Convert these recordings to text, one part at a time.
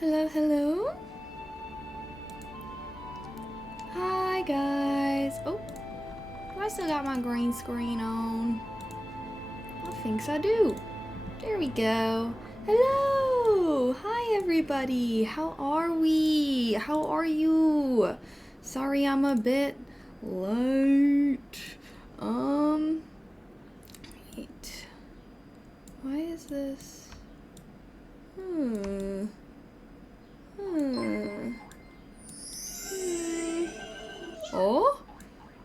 Hello, hello. Hi, guys. Oh, do I still got my green screen on? I think I do. There we go. Hello. Hi, everybody. How are we? How are you? Sorry, I'm a bit late. Wait. Why is this? Oh?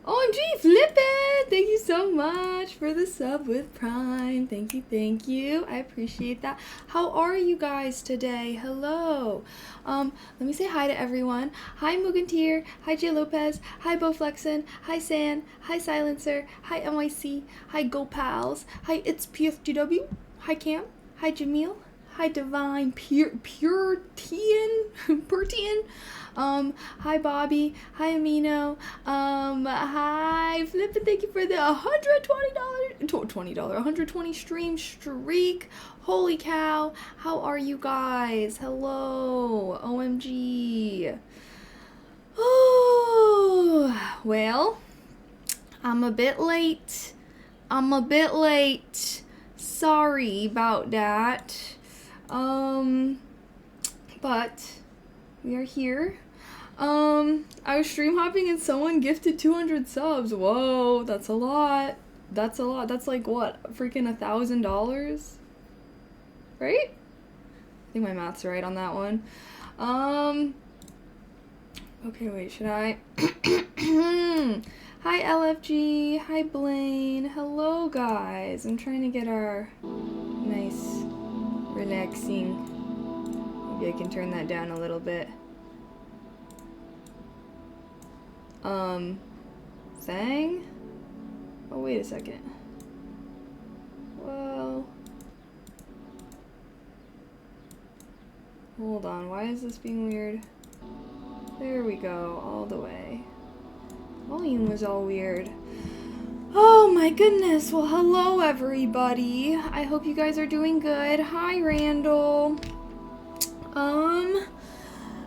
OMG, flip it! Thank you so much for the sub with Prime. Thank you, thank you. I appreciate that. How are you guys today? Hello. Let me say hi to everyone. Hi Mugantir. Hi J Lopez. Hi Bowflexin. Hi San. Hi Silencer. Hi NYC. Hi Go Pals. Hi It's PFGW. Hi Cam. Hi Jamil. Hi Divine Purtian. Hi Bobby. Hi Amino. Hi Flip, and thank you for the $120 stream streak. Holy cow. How are you guys? Hello. OMG. Oh, well, I'm a bit late. Sorry about that. But we are here. I was stream hopping and someone gifted 200 subs. Whoa, that's a lot. That's like what? Freaking $1,000? Right? I think my math's right on that one. Okay, wait, should I? Hi LFG, hi Blaine, hello guys. I'm trying to get our nice, relaxing. Maybe I can turn that down a little bit. Sang? Oh, wait a second. Well, hold on, why is this being weird? There we go, all the way. Volume was all weird. Oh my goodness, well hello everybody. I hope you guys are doing good. Hi Randall.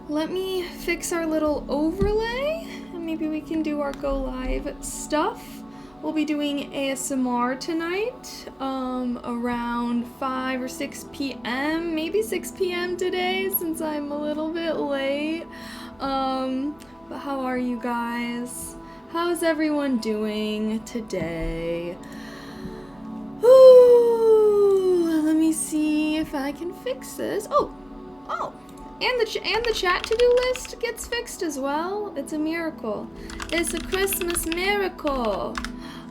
Let me fix our little overlay and maybe we can do our go live stuff. We'll be doing ASMR tonight, around 5 or 6 p.m., maybe 6 p.m. today since I'm a little bit late. But how are you guys? How's everyone doing today? Ooh, let me see if I can fix this. Oh, and the chat to-do list gets fixed as well. It's a miracle. It's a Christmas miracle.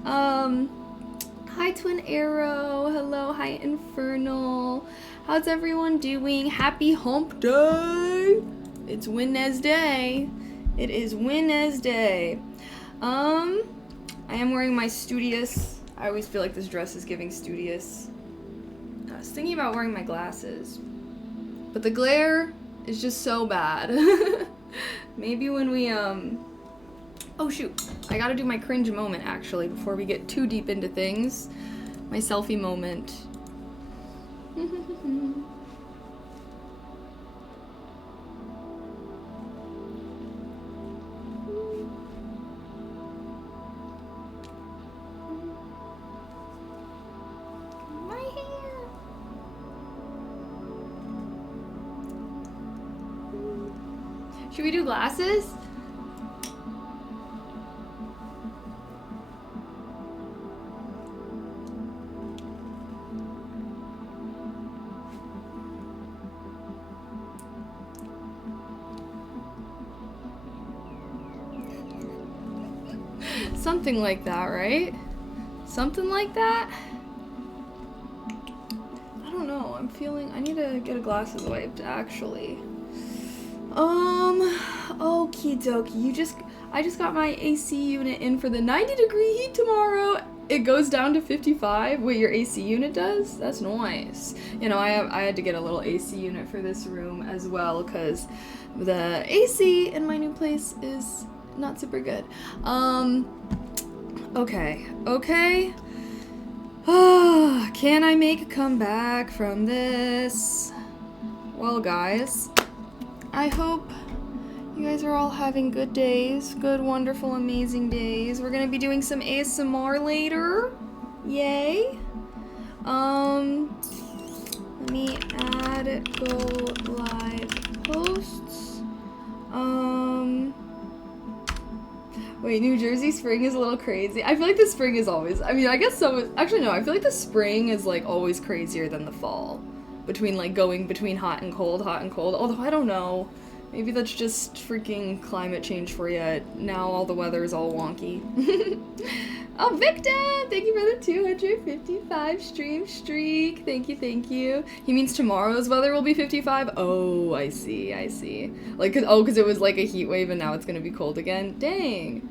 Hi Twin Arrow. Hello. Hi Infernal. How's everyone doing? Happy Hump Day. It's Wednesday. It is Wednesday. I am wearing my studious. I always feel like this dress is giving studious. I was thinking about wearing my glasses, but the glare is just so bad. Maybe when we, oh shoot, I gotta do my cringe moment actually before we get too deep into things. My selfie moment. Should we do glasses? Something like that, right? Something like that? I don't know. I'm feeling I need to get a glasses wiped actually. Okie dokie. I just got my AC unit in for the 90-degree heat tomorrow. It goes down to 55. Wait, your AC unit does? That's nice. You know, I had to get a little AC unit for this room as well because the AC in my new place is not super good. Okay. Can I make a comeback from this? Well, guys, I hope you guys are all having good days, good, wonderful, amazing days. We're gonna be doing some ASMR later. Yay. Let me add go live posts. Wait, New Jersey spring is a little crazy. I feel like the spring is always, I mean, I guess so, actually no, I feel like the spring is like always crazier than the fall. Between like going between hot and cold, although I don't know. Maybe that's just freaking climate change for you. Now all the weather is all wonky. Oh, Victor! Thank you for the 255 stream streak. Thank you. He means tomorrow's weather will be 55? Oh, I see. Like, cause it was like a heat wave and now it's gonna be cold again? Dang.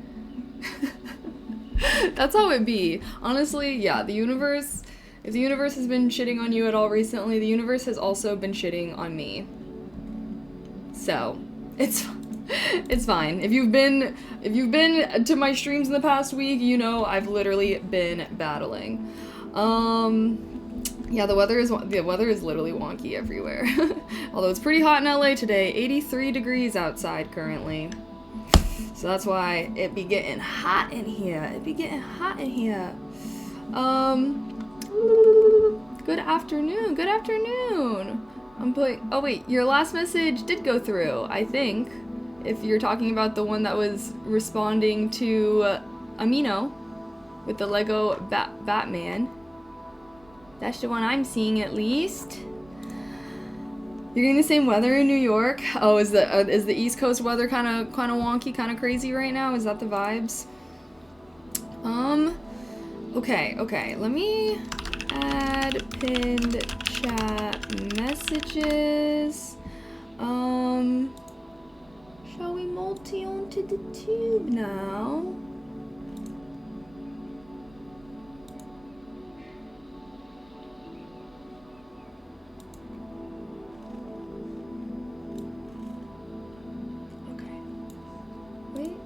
That's how it be. Honestly, yeah, the universe, if the universe has been shitting on you at all recently, the universe has also been shitting on me. So, it's fine. If you've been to my streams in the past week, you know I've literally been battling. Yeah, the weather is literally wonky everywhere. Although it's pretty hot in LA today, 83 degrees outside currently. So that's why it be getting hot in here. Good afternoon. Oh wait, your last message did go through, I think. If you're talking about the one that was responding to Amino with the Lego Batman. That's the one I'm seeing at least. You're getting the same weather in New York? Oh, is the East Coast weather kind of wonky, kind of crazy right now? Is that the vibes? Okay. Let me add pinned chat messages. Shall we multi onto the tube now? Okay. Wait.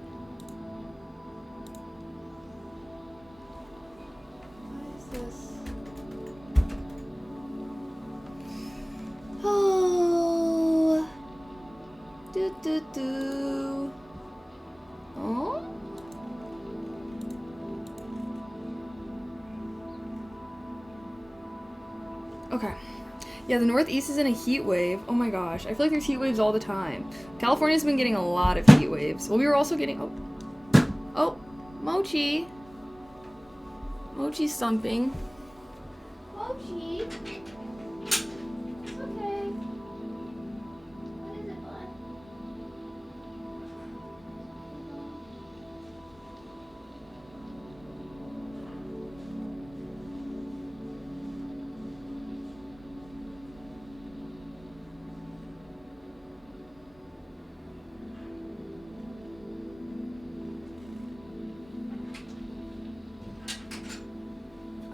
Why is this? Oh. Do. Oh? Okay. Yeah, the Northeast is in a heat wave. Oh my gosh. I feel like there's heat waves all the time. California's been getting a lot of heat waves. Well, we were also getting... Oh, Mochi. Mochi's thumping. Mochi. It's okay. What is it, bud?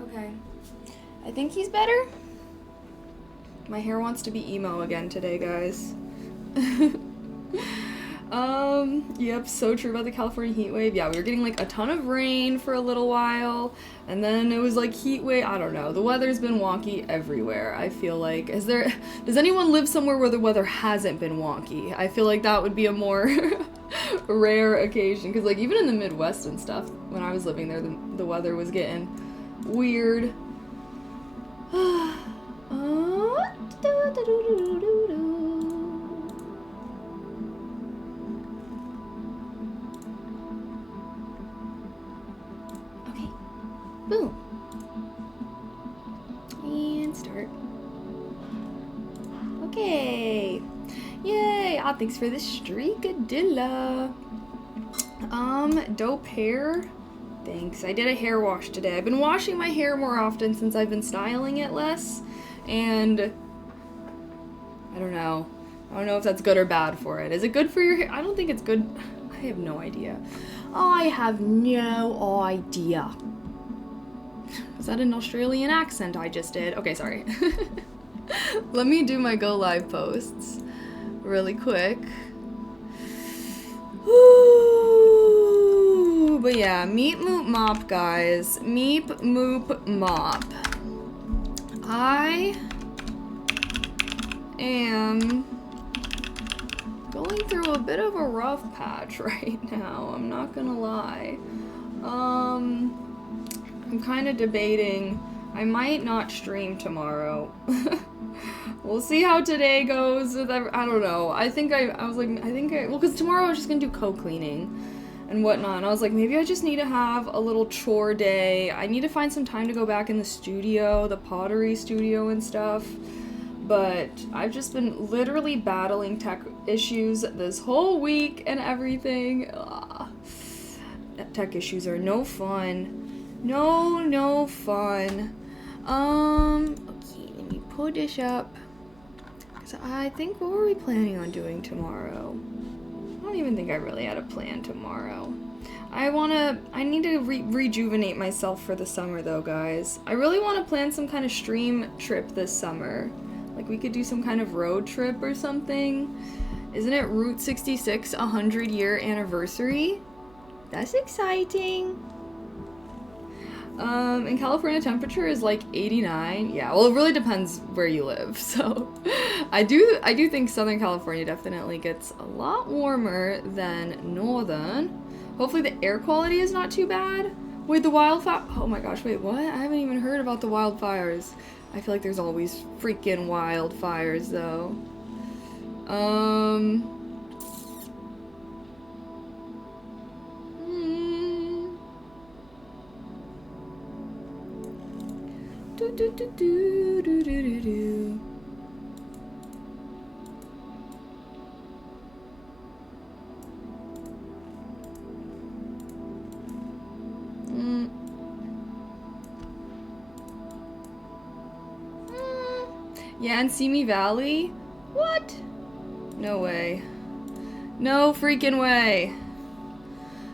Okay. I think he's better. My hair wants to be emo again today, guys. Yep, so true about the California heat wave. Yeah, we were getting like a ton of rain for a little while, and then it was like heat wave. I don't know. The weather's been wonky everywhere, I feel like. Does anyone live somewhere where the weather hasn't been wonky? I feel like that would be a more rare occasion, because like even in the Midwest and stuff, when I was living there, the weather was getting weird. Okay. Boom. And start. Okay. Yay! Ah, thanks for the streakadilla. Dope hair. Thanks. I did a hair wash today. I've been washing my hair more often since I've been styling it less, and I don't know if that's good or bad for it. Is it good for your hair? I don't think it's good. I have no idea. Is that an Australian accent I just did? Okay, sorry. Let me do my go live posts really quick. Woo! But yeah, meep, moop, mop, guys. Meep, moop, mop. I am going through a bit of a rough patch right now, I'm not gonna lie. I'm kind of debating, I might not stream tomorrow. We'll see how today goes with I don't know. I was like, well, because tomorrow I was just gonna do co-cleaning and whatnot, and I was like, maybe I just need to have a little chore day. I need to find some time to go back in the studio, the pottery studio and stuff, but I've just been literally battling tech issues this whole week and everything. Ugh. Tech issues are no fun. No fun. Okay, let me pull this up. So I think, what were we planning on doing tomorrow? I don't even think I really had a plan tomorrow. I need to rejuvenate myself for the summer though, guys. I really want to plan some kind of stream trip this summer. Like we could do some kind of road trip or something. Isn't it Route 66 100-year anniversary? That's exciting. In California, temperature is like 89. Yeah, well, it really depends where you live. So, I do think Southern California definitely gets a lot warmer than Northern. Hopefully, the air quality is not too bad. Wait, the wildfire. Oh my gosh, wait, what? I haven't even heard about the wildfires. I feel like there's always freaking wildfires, though. Yeah, and Simi Valley? What? No way. No freaking way.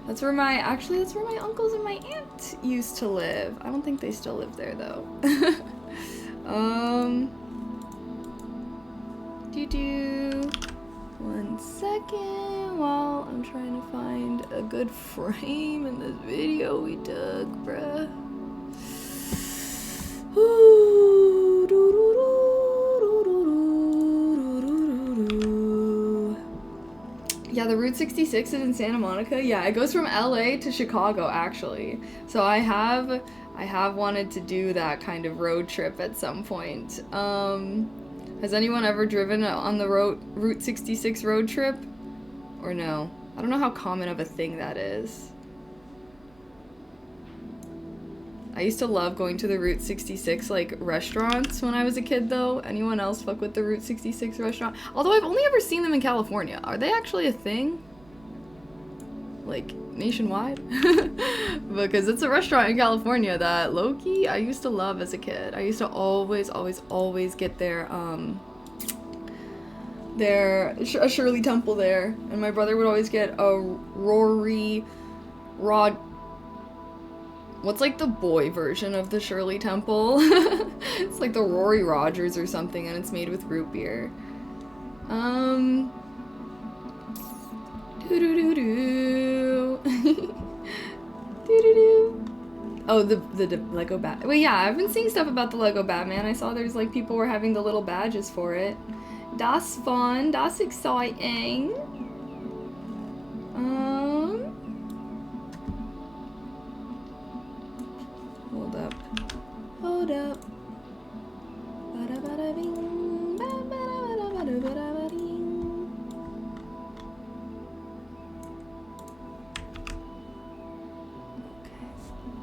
That's where my uncles and my aunt used to live. I don't think they still live there though. One second while I'm trying to find a good frame in this video we took, bruh. Yeah, the Route 66 is in Santa Monica. Yeah, it goes from LA to Chicago, actually. So I have wanted to do that kind of road trip at some point. Has anyone ever driven on the Route 66 road trip? Or no? I don't know how common of a thing that is. I used to love going to the Route 66 like restaurants when I was a kid though. Anyone else fuck with the Route 66 restaurant? Although I've only ever seen them in California. Are they actually a thing? Like nationwide? Because it's a restaurant in California that low-key I used to love as a kid. I used to always get a Shirley Temple there. And my brother would always get a what's like the boy version of the Shirley Temple? It's like the Rory Rogers or something, and it's made with root beer. Oh, the Lego Bat. Wait, yeah, I've been seeing stuff about the Lego Batman. I saw there's like people were having the little badges for it. Das fun. Das exciting. Hold up.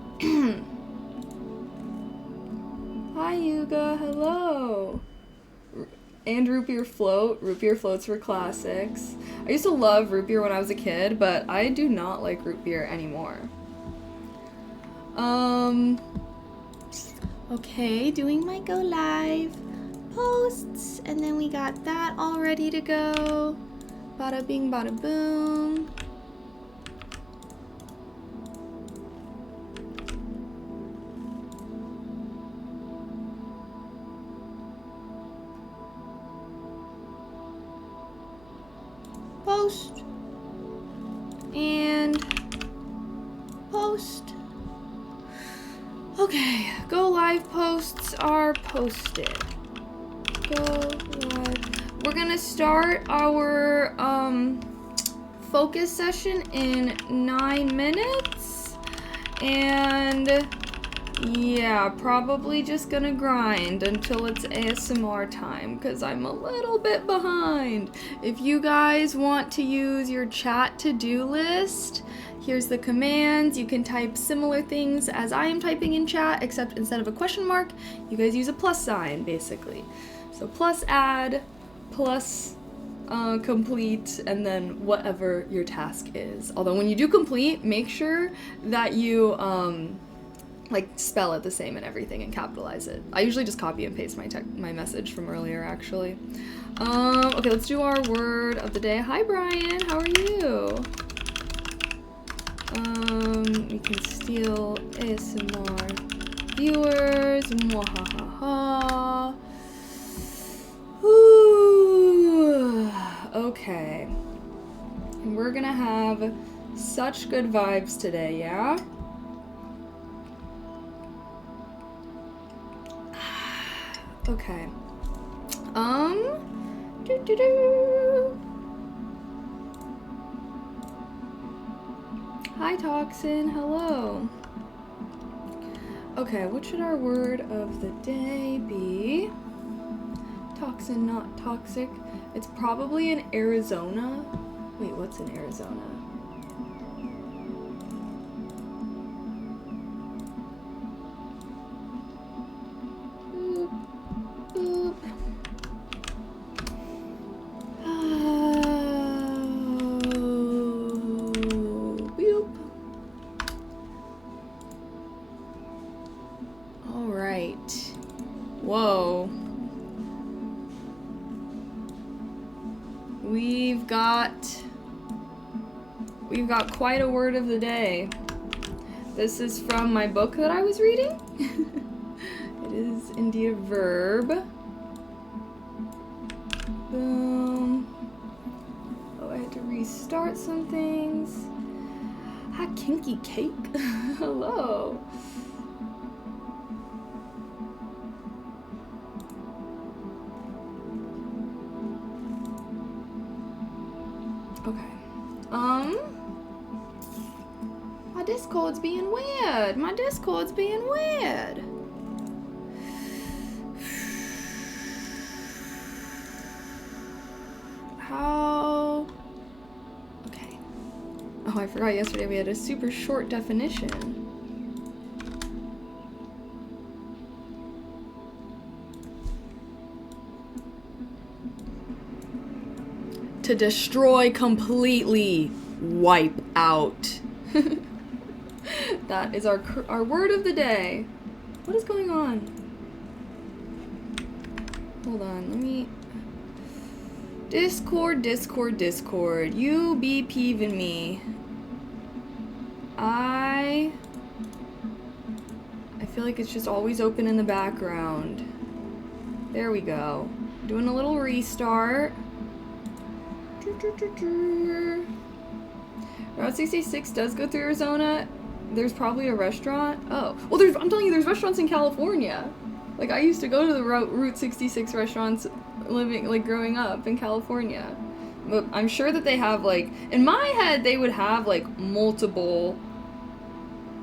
Okay. Hi, Yuga. Hello. And root beer float. Root beer floats were classics. I used to love root beer when I was a kid, but I do not like root beer anymore. Okay, doing my go live posts, and then we got that all ready to go. Bada bing, bada boom. Post and post. Okay, go live posts are posted. Go live. we're gonna start our focus session in 9 minutes, and yeah, probably just gonna grind until it's ASMR time, because I'm a little bit behind. If you guys want to use your chat to-do list, here's the commands. You can type similar things as I am typing in chat, except instead of a question mark, you guys use a plus sign, basically. So plus add, plus complete, and then whatever your task is. Although when you do complete, make sure that you like spell it the same and everything and capitalize it. I usually just copy and paste my message from earlier, actually. Okay, let's do our word of the day. Hi Brian, how are you? We can steal ASMR viewers. Mwahaha. Okay. And we're gonna have such good vibes today, yeah? Okay. Hi Toxin, hello. Okay, what should our word of the day be? Toxin, not toxic. It's probably in Arizona. Wait, what's in Arizona? Boop, boop. Boop. All right. Whoa. We've got quite a word of the day. This is from my book that I was reading. It is indeed a verb. Boom. Oh, I had to restart some things. Hi, Kinky Cake. Hello. Okay. My Discord's being weird. My Discord's being weird. How? Okay. Oh, I forgot yesterday we had a super short definition. To destroy completely, wipe out. That is our word of the day. What is going on? Hold on, let me... Discord. You be peeving me. I feel like it's just always open in the background. There we go. Doing a little restart. Route 66 does go through Arizona. There's probably a restaurant. Oh, well, I'm telling you, there's restaurants in California. Like, I used to go to the Route 66 restaurants growing up in California. But I'm sure that they have, like, in my head, they would have, like, multiple,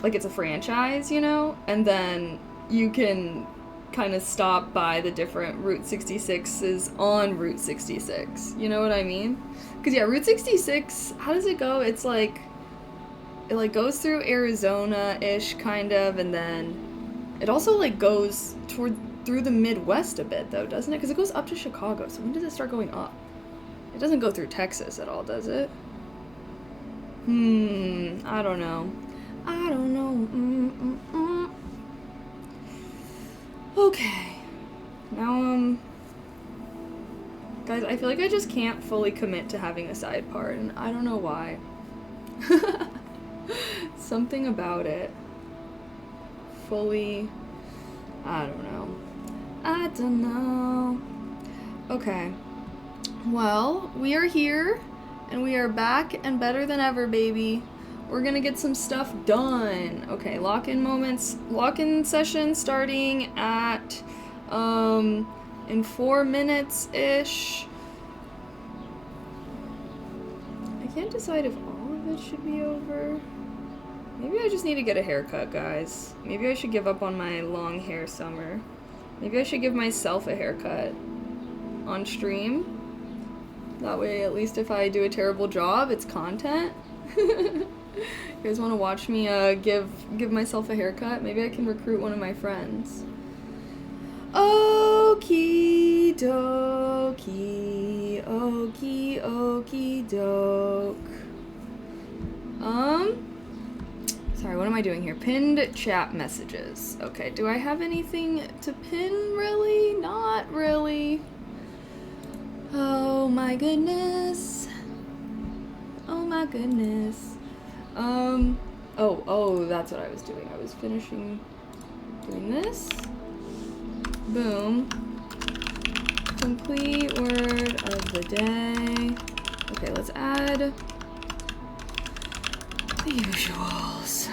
like, it's a franchise, you know? And then you can kind of stop by the different Route 66s on Route 66. You know what I mean? Because, yeah, Route 66, how does it go? It's, like, it, like, goes through Arizona-ish, kind of, and then it also, like, goes through the Midwest a bit, though, doesn't it? Because it goes up to Chicago, so when does it start going up? It doesn't go through Texas at all, does it? I don't know. Okay. Now, guys, I feel like I just can't fully commit to having a side part, and I don't know why. Something about it. Fully, I don't know. Okay. Well, we are here, and we are back and better than ever, baby. We're gonna get some stuff done. Okay, lock-in session starting at, in 4 minutes-ish. can't decide if all of it should be over. Maybe I just need to get a haircut, guys. Maybe I should give up on my long hair summer. Maybe I should give myself a haircut on stream. That way, at least if I do a terrible job, it's content. You guys want to watch me give myself a haircut? Maybe I can recruit one of my friends. Okie dokie, okie okie doke. Sorry, what am I doing here? Pinned chat messages. Okay, do I have anything to pin, really? Not really. Oh my goodness. Oh my goodness. Oh, that's what I was doing. I was finishing doing this. Boom. Complete word of the day. Okay, let's add the usuals.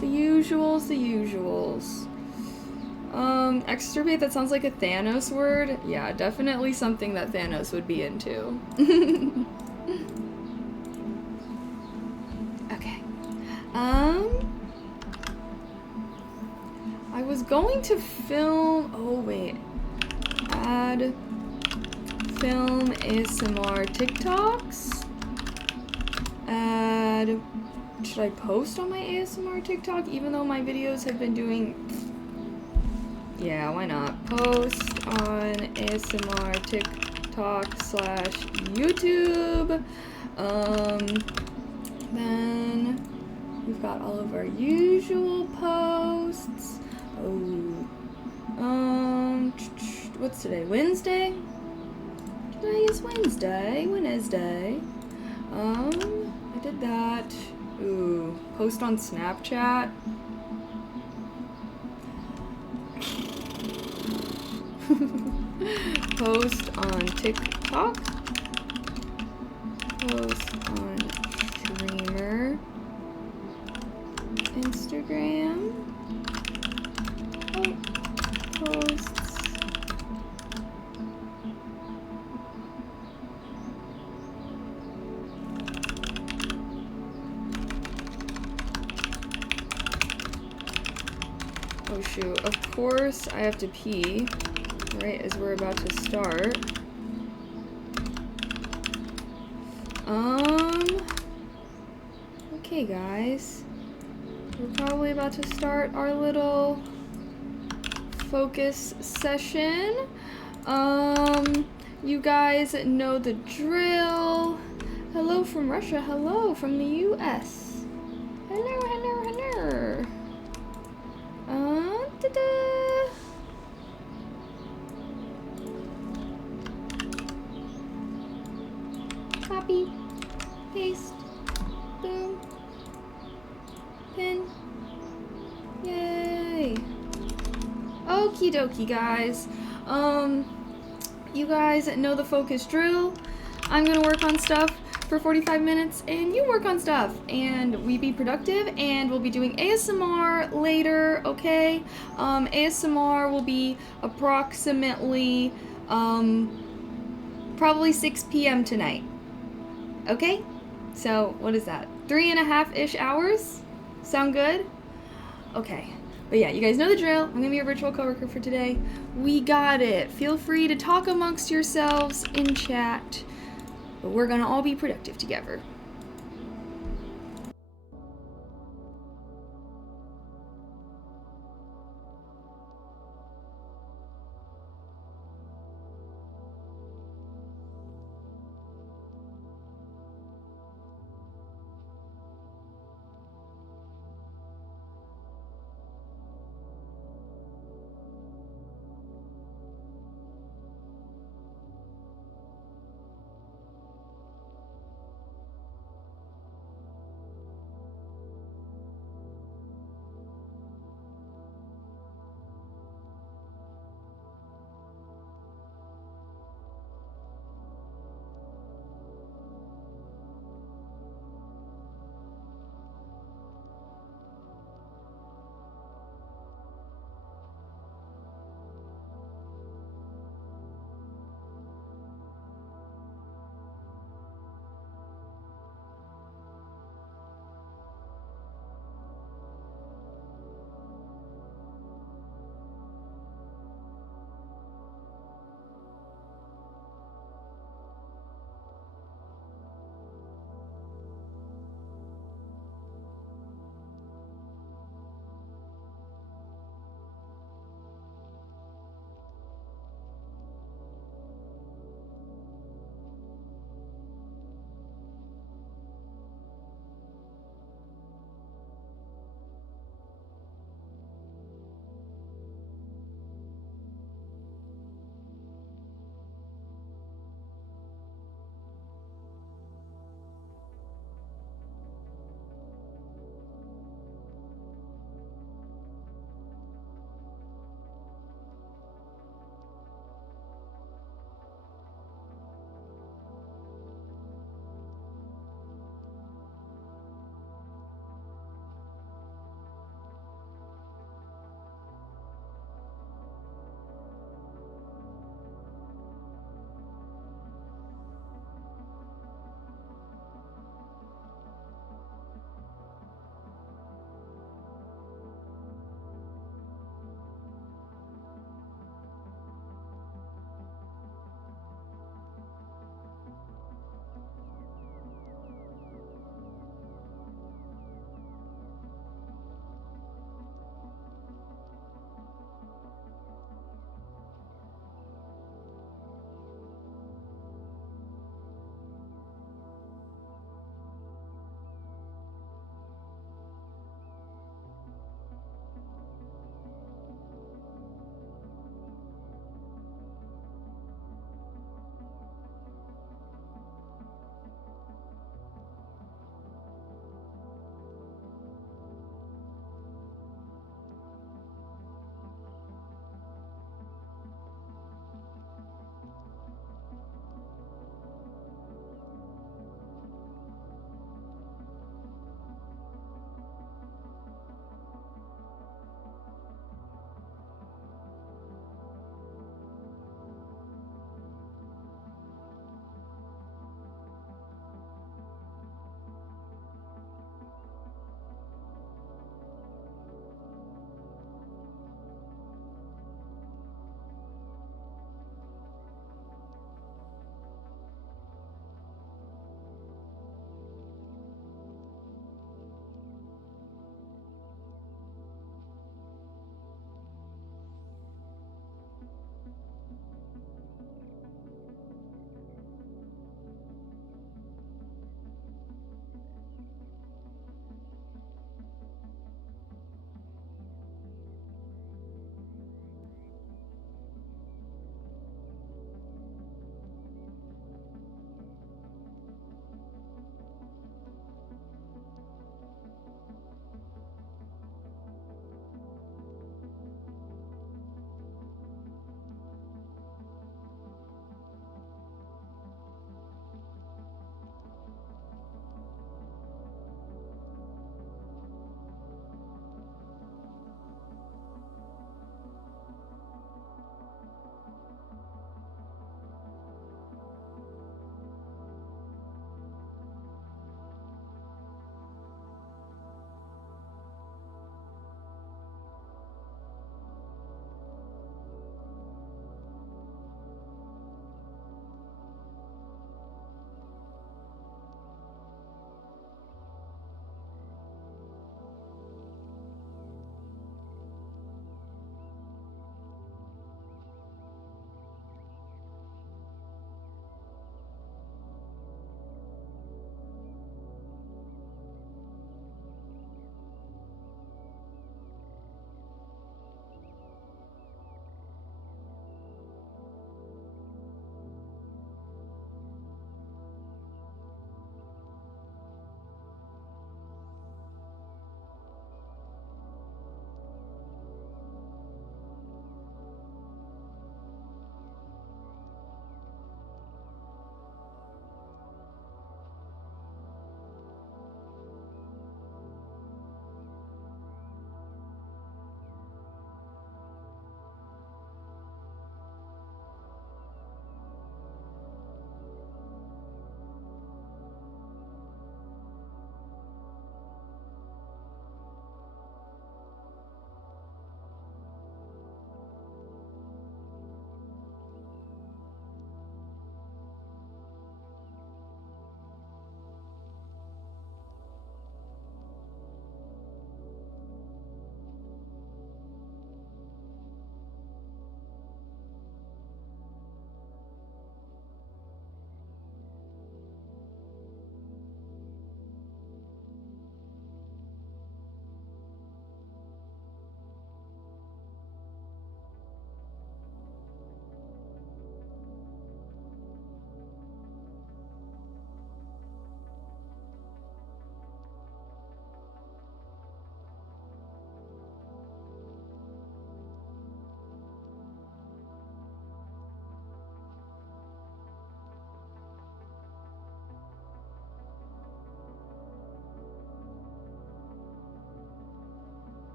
The usuals. Exturbate, that sounds like a Thanos word. Yeah, definitely something that Thanos would be into. Okay. I was going to film, oh wait. Add film ASMR TikToks. Add, should I post on my ASMR TikTok even though my videos have been doing, yeah, why not? Post on ASMR TikTok / YouTube. Then we've got all of our usual posts. What's today? Wednesday? Today is Wednesday. I did that. Ooh, post on Snapchat. Post on TikTok. Post on Streamer. Instagram. Posts. Oh shoot, of course I have to pee right as we're about to start. Okay guys, we're probably about to start our little focus session. You guys know the drill. Hello from Russia, hello from the US. Hello. Ta-da! Copy, paste, boom, pin, yay. Okie dokie, guys. You guys know the focus drill. I'm gonna work on stuff for 45 minutes and you work on stuff and we be productive, and we'll be doing ASMR later, okay? ASMR will be approximately probably 6 p.m. tonight. Okay? So what is that? 3.5-ish hours? Sound good? Okay. But yeah, you guys know the drill. I'm gonna be your virtual coworker for today. We got it. Feel free to talk amongst yourselves in chat. But we're gonna all be productive together.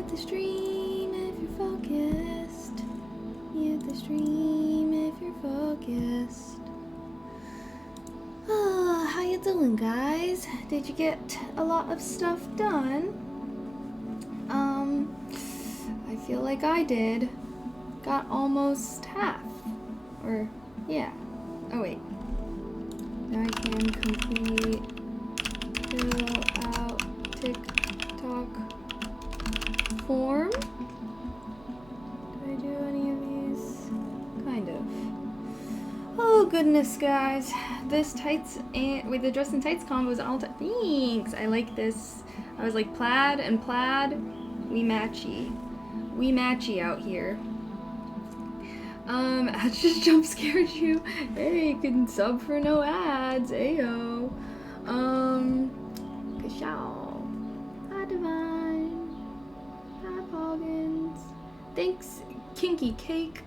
Mute the stream if you're focused. Mute the stream if you're focused. Oh, how you doing, guys? Did you get a lot of stuff done? I feel like I did. Got almost half. Or, yeah. Oh, wait. Now I can complete fill out TikTok form. Did I do any of these? Kind of. Oh goodness, guys. This tights and wait, the dress and tights combo is all thanks. I like this. I was like plaid and plaid. We matchy. We matchy out here. Ads just jump scared you. Hey, you can sub for no ads. Ayo. Kashaw. Hi, Divine. Hi, Poggins. Thanks, Kinky Cake,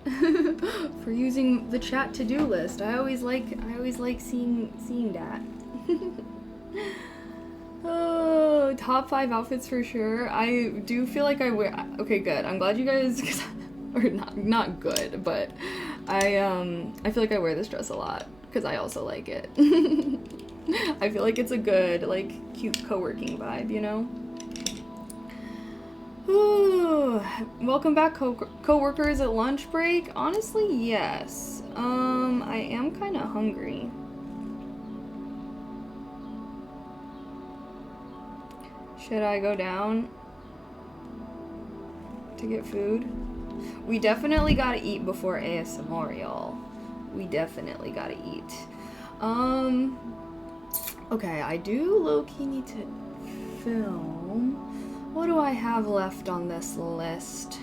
for using the chat to-do list. I always like seeing that. Oh, top 5 outfits for sure. I do feel like I wear. Okay, good. I'm glad you guys. Or not good, but I feel like I wear this dress a lot because I also like it. I feel like it's a good, like, cute co-working vibe, you know? Ooh, welcome back, co-workers at lunch break. Honestly, yes. I am kind of hungry. Should I go down to get food? We definitely gotta eat before ASMR, y'all. We definitely gotta eat. Okay, I do low-key need to film. What do I have left on this list?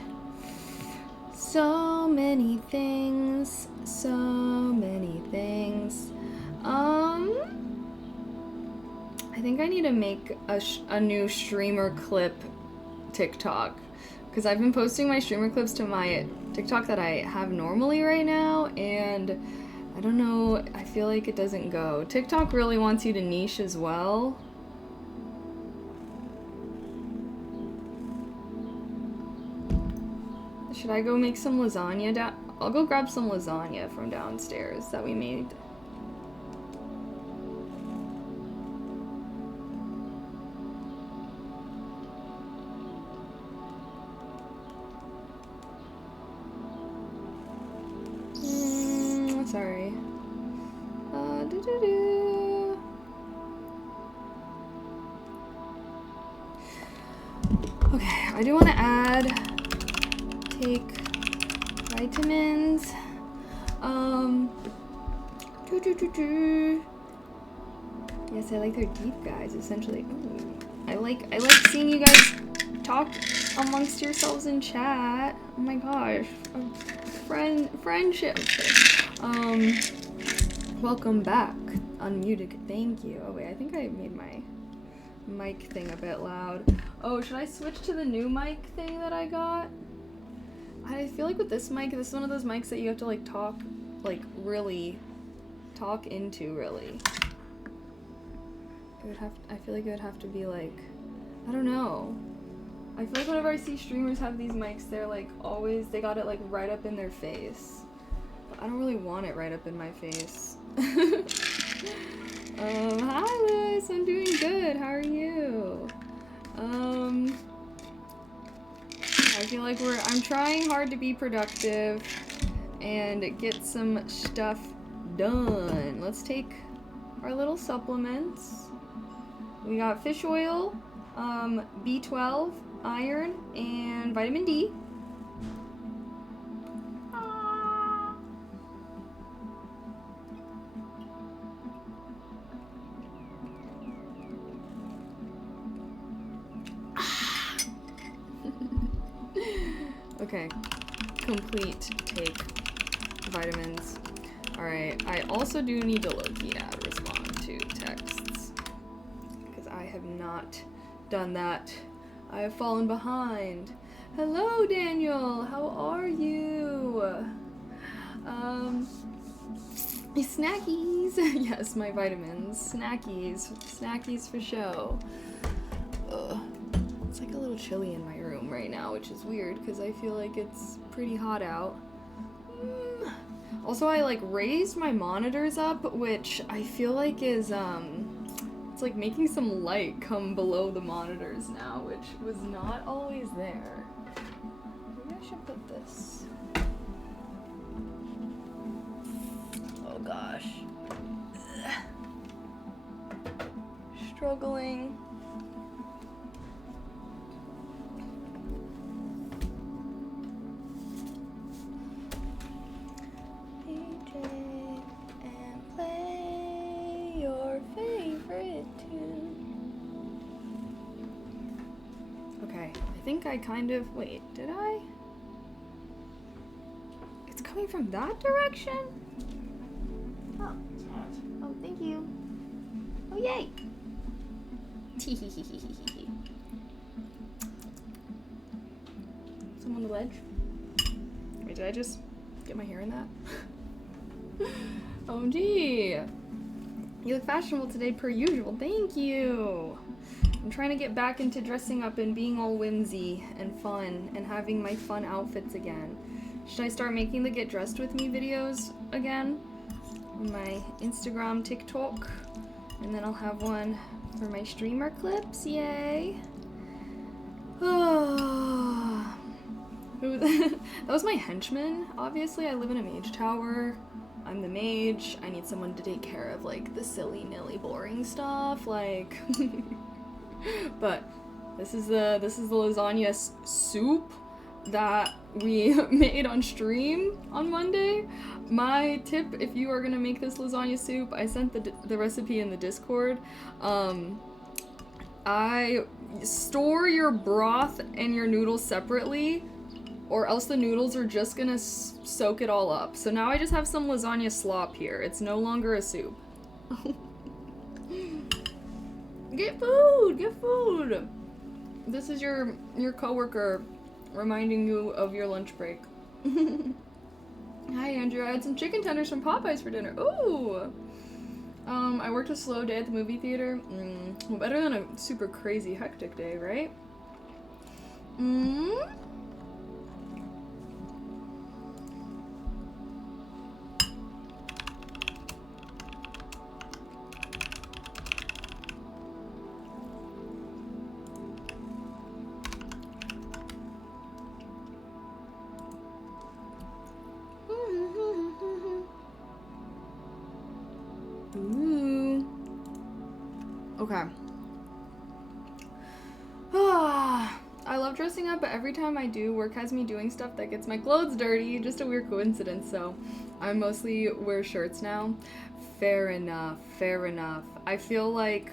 So many things. So many things. I think I need to make a new streamer clip TikTok. Because I've been posting my streamer clips to my TikTok that I have normally right now, and I don't know, I feel like it doesn't go. TikTok really wants you to niche as well. Should I go make some lasagna I'll go grab some lasagna from downstairs that we made. Sorry. Okay, I do want to take vitamins. Yes, I like their deep guys, essentially. Ooh. I like seeing you guys talk amongst yourselves in chat. Oh my gosh. Friendship. Welcome back. Unmuted. Thank you. Oh wait, I think I made my mic thing a bit loud. Oh, should I switch to the new mic thing that I got? I feel like with this mic, this is one of those mics that you have to like talk, like really talk into really. I feel like it would have to be like, I don't know. I feel like whenever I see streamers have these mics, they're like always, they got it like right up in their face. But I don't really want it right up in my face. Hi Liz, I'm doing good, how are you? I feel like I'm trying hard to be productive and get some stuff done. Let's take our little supplements. We got fish oil, B12, iron, and vitamin D. Okay, complete take vitamins. Alright, I also do need to low-key respond to texts, because I have not done that. I have fallen behind. Hello, Daniel, how are you? Snackies. Yes, my vitamins. Snackies for show. It's like a little chilly in my room right now, which is weird because I feel like it's pretty hot out. Also, I like raised my monitors up, which I feel like is it's like making some light come below the monitors now, which was not always there. Maybe I should put this. Oh gosh. Struggling. I think I kind of, wait, did I? It's coming from that direction? Oh, oh, thank you. Oh, yay. Some on the ledge. Wait, did I just get my hair in that? OMG. You look fashionable today per usual. Thank you. I'm trying to get back into dressing up and being all whimsy and fun and having my fun outfits again. Should I start making the Get Dressed With Me videos again on my Instagram, TikTok? And then I'll have one for my streamer clips. Yay. Oh. That was my henchman. Obviously, I live in a mage tower. I'm the mage. I need someone to take care of like the silly, nilly, boring stuff. Like... But this is the lasagna soup that we made on stream on Monday. My tip, if you are gonna make this lasagna soup, I sent the recipe in the Discord. I store your broth and your noodles separately, or else the noodles are just gonna soak it all up. So now I just have some lasagna slop here. It's no longer a soup. Get food! Get food! This is your coworker reminding you of your lunch break. Hi, Andrew. I had some chicken tenders from Popeyes for dinner. Ooh! I worked a slow day at the movie theater. Well, better than a super crazy hectic day, right? Ooh. Okay. I love dressing up, but every time I do, work has me doing stuff that gets my clothes dirty. Just a weird coincidence, so I mostly wear shirts now. Fair enough, fair enough. I feel like,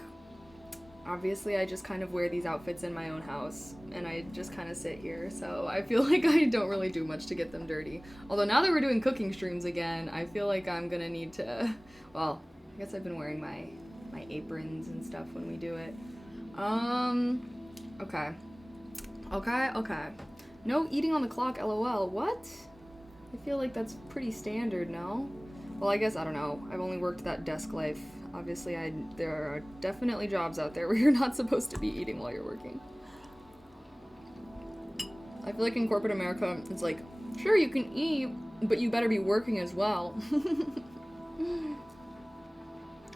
obviously, I just kind of wear these outfits in my own house, and I just kind of sit here, so I feel like I don't really do much to get them dirty. Although now that we're doing cooking streams again, I feel like I'm gonna need to, well, I guess I've been wearing my aprons and stuff when we do it. Okay. No eating on the clock, lol. What? I feel like that's pretty standard, no? Well, I guess, I don't know. I've only worked that desk life. Obviously, there are definitely jobs out there where you're not supposed to be eating while you're working. I feel like in corporate America, it's like, sure, you can eat, but you better be working as well.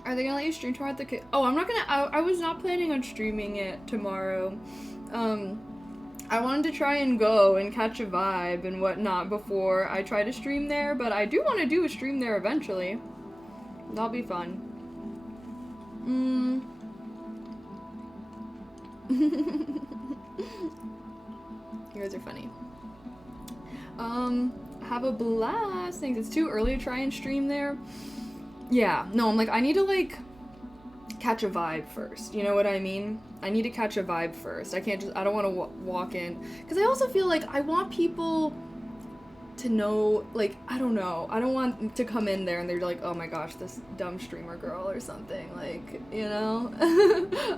Are they gonna let you stream tomorrow at the Oh, I'm not gonna, I was not planning on streaming it tomorrow. I wanted to try and go and catch a vibe and whatnot before I try to stream there, but I do want to do a stream there eventually. That'll be fun. You guys are funny. Have a blast. Thanks. It's too early to try and stream there. Yeah, no, I'm like, I need to, like, catch a vibe first. You know what I mean? I need to catch a vibe first. I can't just, I don't want to walk in. Because I also feel like I want people to know, like, I don't know. I don't want to come in there and they're like, oh my gosh, this dumb streamer girl or something. Like, you know?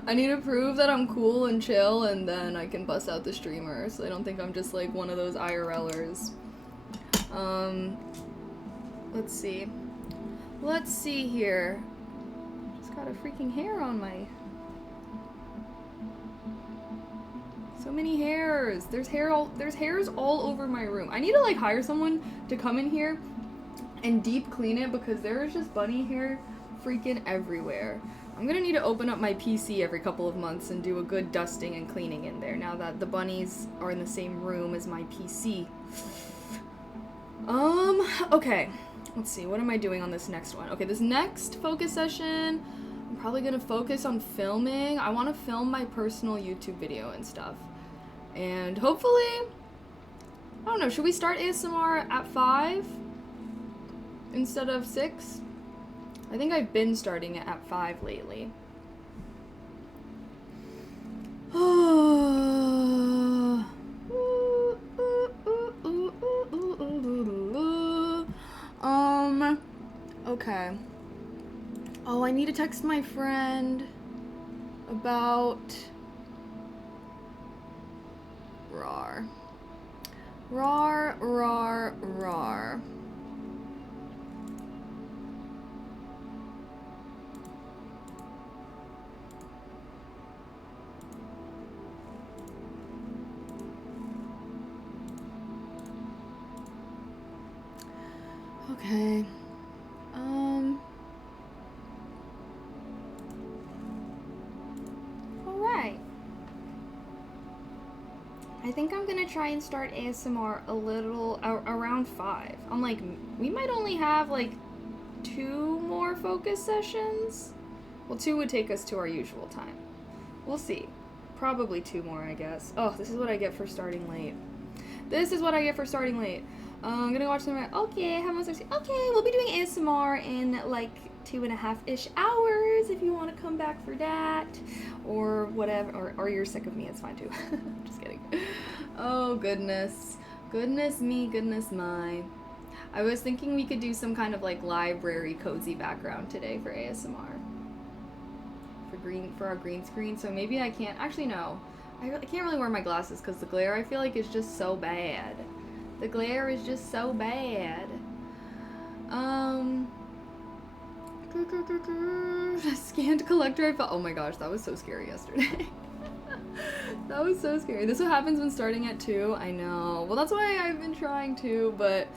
I need to prove that I'm cool and chill and then I can bust out the streamer. So I don't think I'm just, like, one of those IRLers. Let's see. Let's see here. Just got a freaking hair on my So many hairs. There's hairs all over my room. I need to like hire someone to come in here and deep clean it because there is just bunny hair freaking everywhere. I'm gonna need to open up my PC every couple of months and do a good dusting and cleaning in there now that the bunnies are in the same room as my PC. Okay. Let's see, what am I doing on this next one? Okay, this next focus session, I'm probably gonna focus on filming. I wanna film my personal YouTube video and stuff. And hopefully, I don't know, should we start ASMR at 5 instead of 6? I think I've been starting it at 5 lately. Okay. Oh, I need to text my friend about rar. Rar, rar, rar. Okay. Alright. I think I'm gonna try and start ASMR a little around 5. I'm like, we might only have like 2 more focus sessions. Well, 2 would take us to our usual time. We'll see. Probably 2 more, I guess. Oh, this is what I get for starting late. This is what I get for starting late. I'm gonna watch them. Okay, how much? Okay, we'll be doing ASMR in like 2.5-ish hours if you want to come back for that, or whatever. Or you're sick of me, it's fine too. Just kidding. Oh goodness, goodness me, goodness my. I was thinking we could do some kind of like library cozy background today for ASMR. For our green screen. So maybe I can't. Actually, no. I can't really wear my glasses because the glare I feel like is just so bad. The glare is just so bad. Scanned collector. Oh my gosh, that was so scary yesterday. That was so scary. This is what happens when starting at 2. I know. Well, that's why I've been trying to, but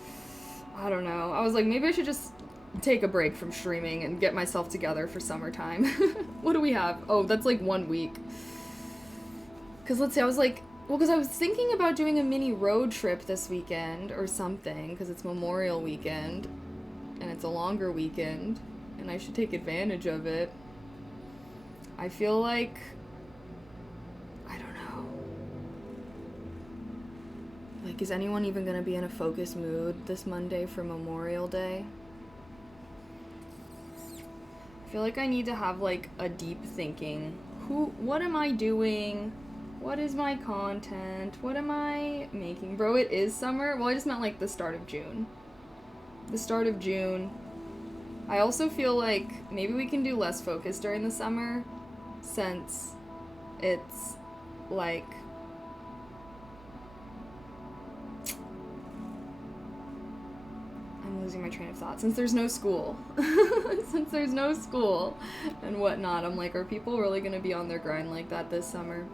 I don't know. I was like, maybe I should just take a break from streaming and get myself together for summertime. What do we have? Oh, that's like 1 week. Because let's see, I was like, well, because I was thinking about doing a mini road trip this weekend or something, because it's Memorial Weekend, and it's a longer weekend, and I should take advantage of it. I feel like, I don't know. Like, is anyone even going to be in a focused mood this Monday for Memorial Day? I feel like I need to have, like, a deep thinking. What am I doing? What is my content? What am I making? Bro, it is summer. Well, I just meant like the start of June. The start of June. I also feel like maybe we can do less focus during the summer since it's like I'm losing my train of thought. Since there's no school. Since there's no school and whatnot, I'm like, are people really gonna be on their grind like that this summer?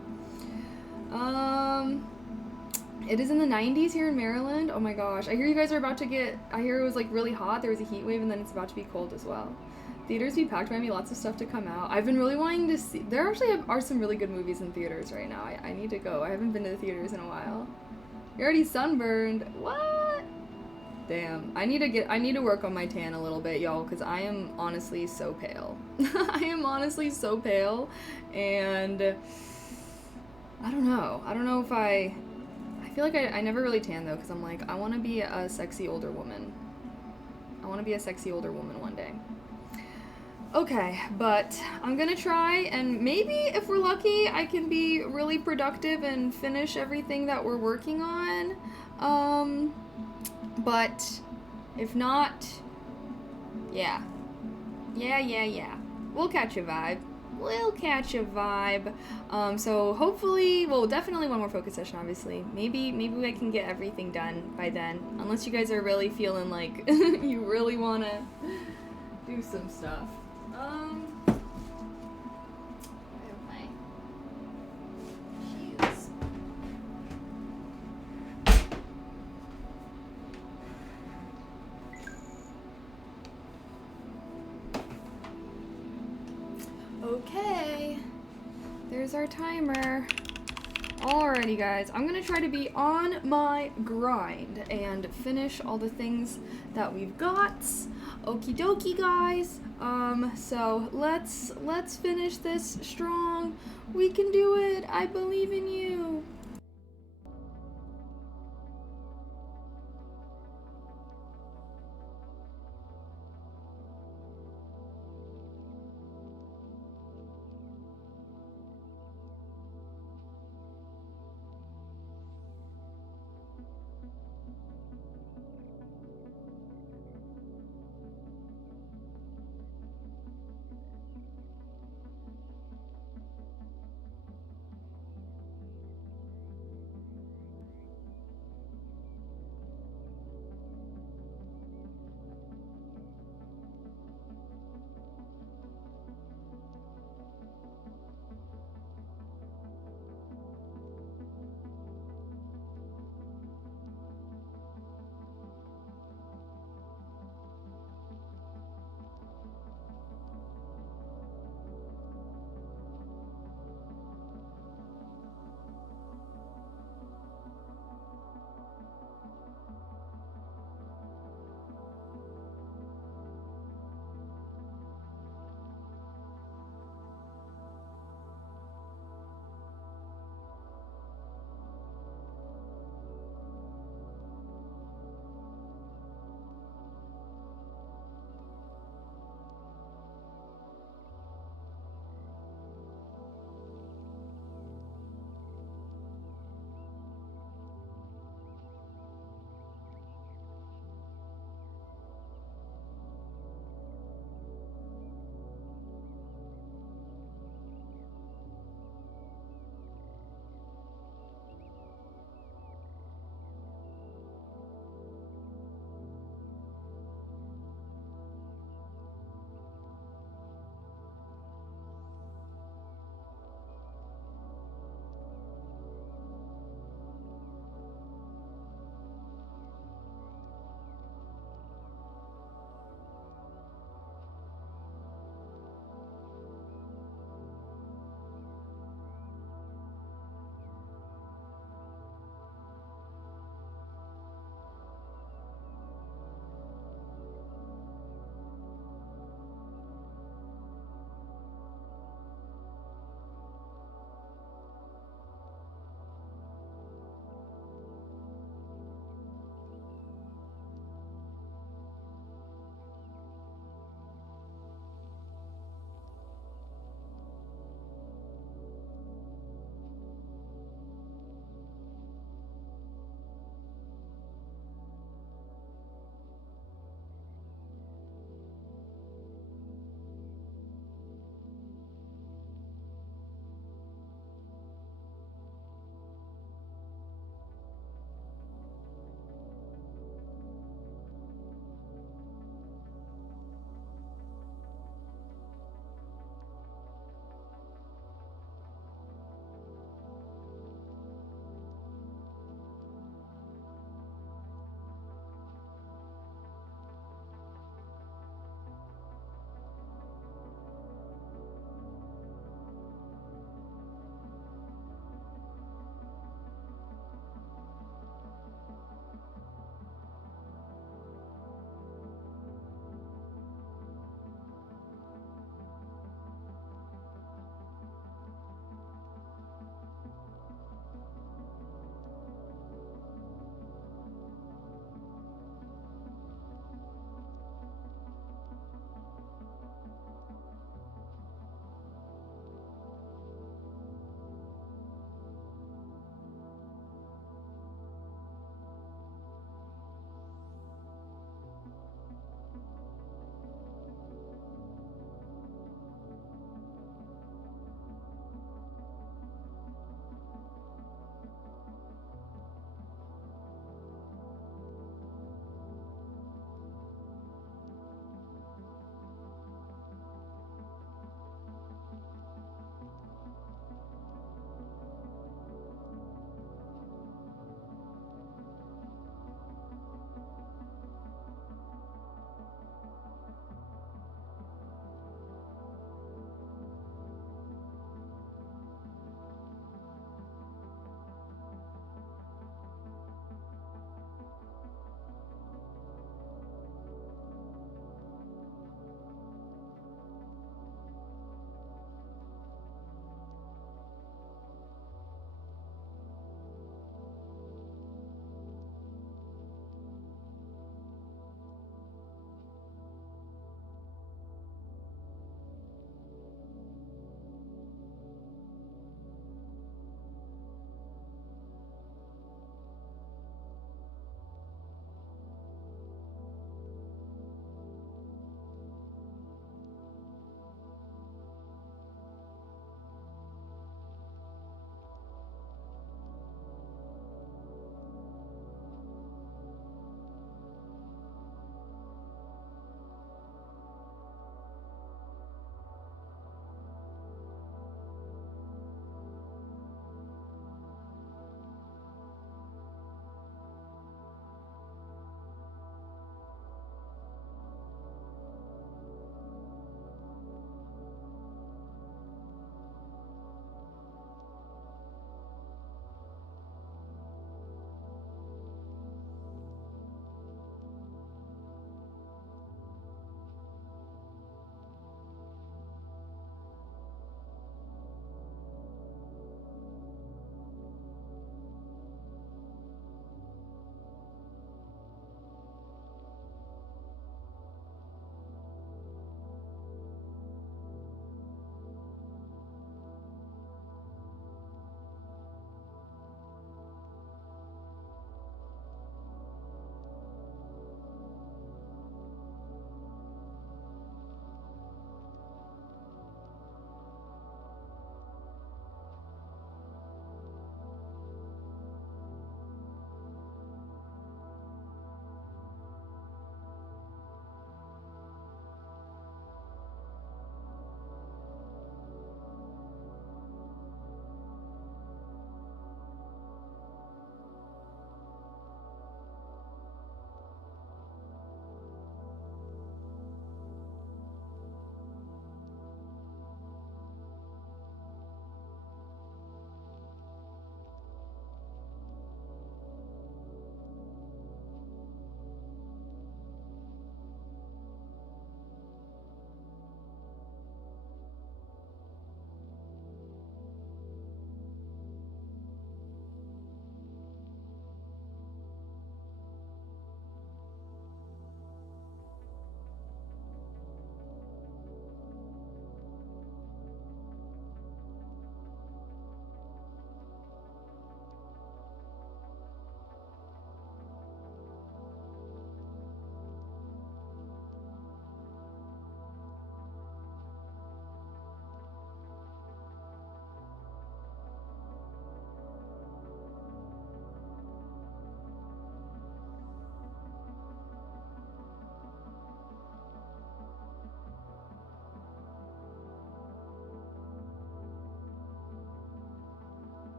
It is in the 90s here in Maryland. Oh my gosh. I hear you guys are about to I hear it was like really hot. There was a heat wave and then it's about to be cold as well. Theaters be packed. Might be lots of stuff to come out. I've been really wanting to see. There actually are some really good movies in theaters right now. I need to go. I haven't been to the theaters in a while. You're already sunburned. What? Damn. I need to work on my tan a little bit, y'all, because I am honestly so pale. I am honestly so pale, and I don't know. I don't know if I feel like I never really tan though, because I'm like, I want to be a sexy older woman. I want to be a sexy older woman one day. Okay, but I'm gonna try, and maybe if we're lucky, I can be really productive and finish everything that we're working on. But if not, yeah. We'll catch a vibe. So hopefully, well, definitely one more focus session, obviously. Maybe I can get everything done by then. Unless you guys are really feeling like you really want to do some stuff. I have my shoes. Okay. There's our timer. Alrighty, guys. I'm gonna try to be on my grind and finish all the things that we've got. Okie dokie, guys. So let's finish this strong. We can do it. I believe in you.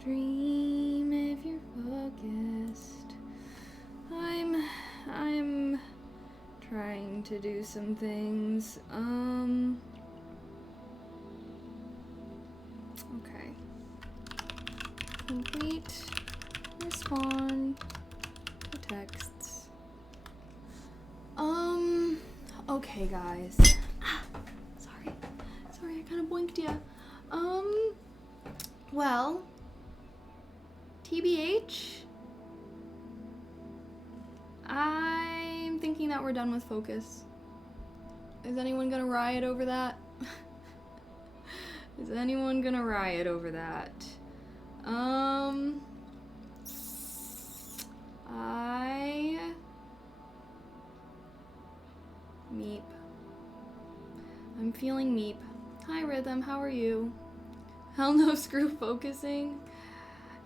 Stream if you're focused. I'm trying to do some things. Okay. Complete. Respond to texts. Okay, guys. Sorry, I kind of boinked ya. Well, TBH, I'm thinking that we're done with focus. Is anyone gonna riot over that? Is anyone gonna riot over that? Meep. I'm feeling meep. Hi, Rhythm, how are you? Hell no, screw focusing.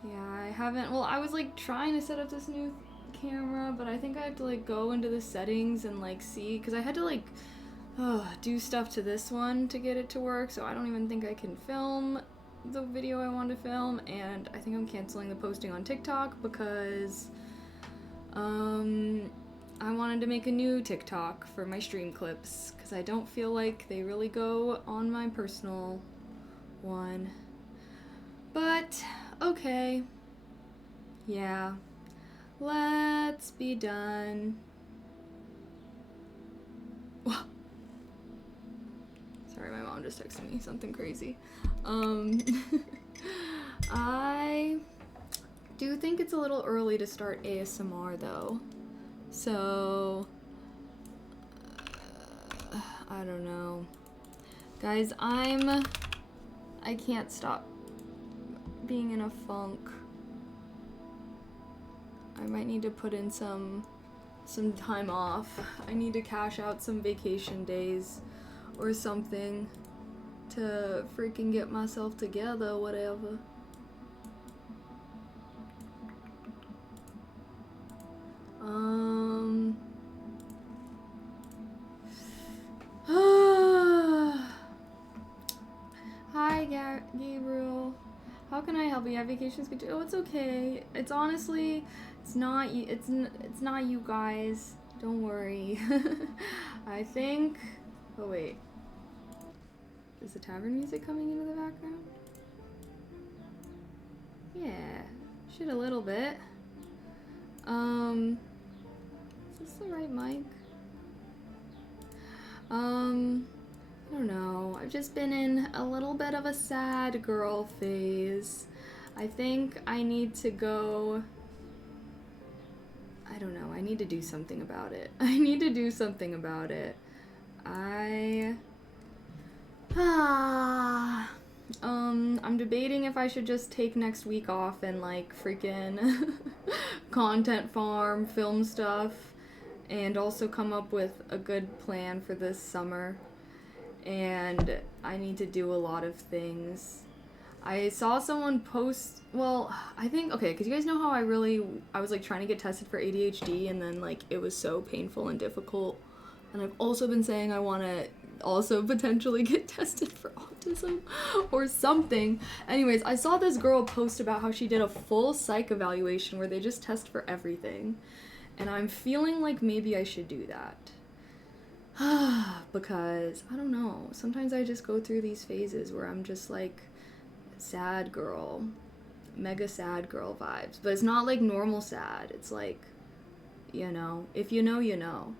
Yeah, I haven't. Well, I was like trying to set up this new camera, but I think I have to like go into the settings and like see, because I had to like do stuff to this one to get it to work, so I don't even think I can film the video I want to film, and I think I'm canceling the posting on TikTok because I wanted to make a new TikTok for my stream clips because I don't feel like they really go on my personal one. But okay, yeah, let's be done. Sorry, my mom just texted me something crazy. I do think it's a little early to start ASMR though, so I don't know. Guys, I can't stop being in a funk. I might need to put in some time off. I need to cash out some vacation days or something to freaking get myself together, whatever. Hi, Gabriel. How can I help you? Have vacations good too? Oh, it's okay. It's honestly, it's not you guys. Don't worry. I think. Oh wait. Is the tavern music coming into the background? Yeah, should a little bit. Is this the right mic? I don't know. I've just been in a little bit of a sad girl phase. I think I need to go. I don't know. I need to do something about it. I'm debating if I should just take next week off and like freaking content farm, film stuff, and also come up with a good plan for this summer. And I need to do a lot of things. I saw someone post, well, I think, okay, because you guys know how I was like trying to get tested for ADHD, and then like it was so painful and difficult. And I've also been saying I want to also potentially get tested for autism or something. Anyways, I saw this girl post about how she did a full psych evaluation where they just test for everything. And I'm feeling like maybe I should do that. Because, I don't know, sometimes I just go through these phases where I'm just like sad girl, mega sad girl vibes. But it's not like normal sad. It's like, you know, if you know, you know.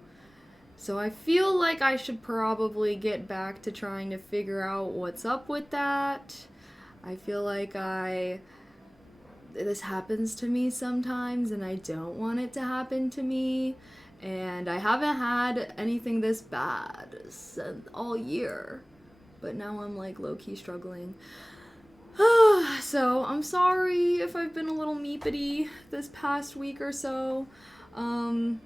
So I feel like I should probably get back to trying to figure out what's up with that. I feel like this happens to me sometimes and I don't want it to happen to me. And I haven't had anything this bad all year. But now I'm like low-key struggling. So I'm sorry if I've been a little meepity this past week or so. I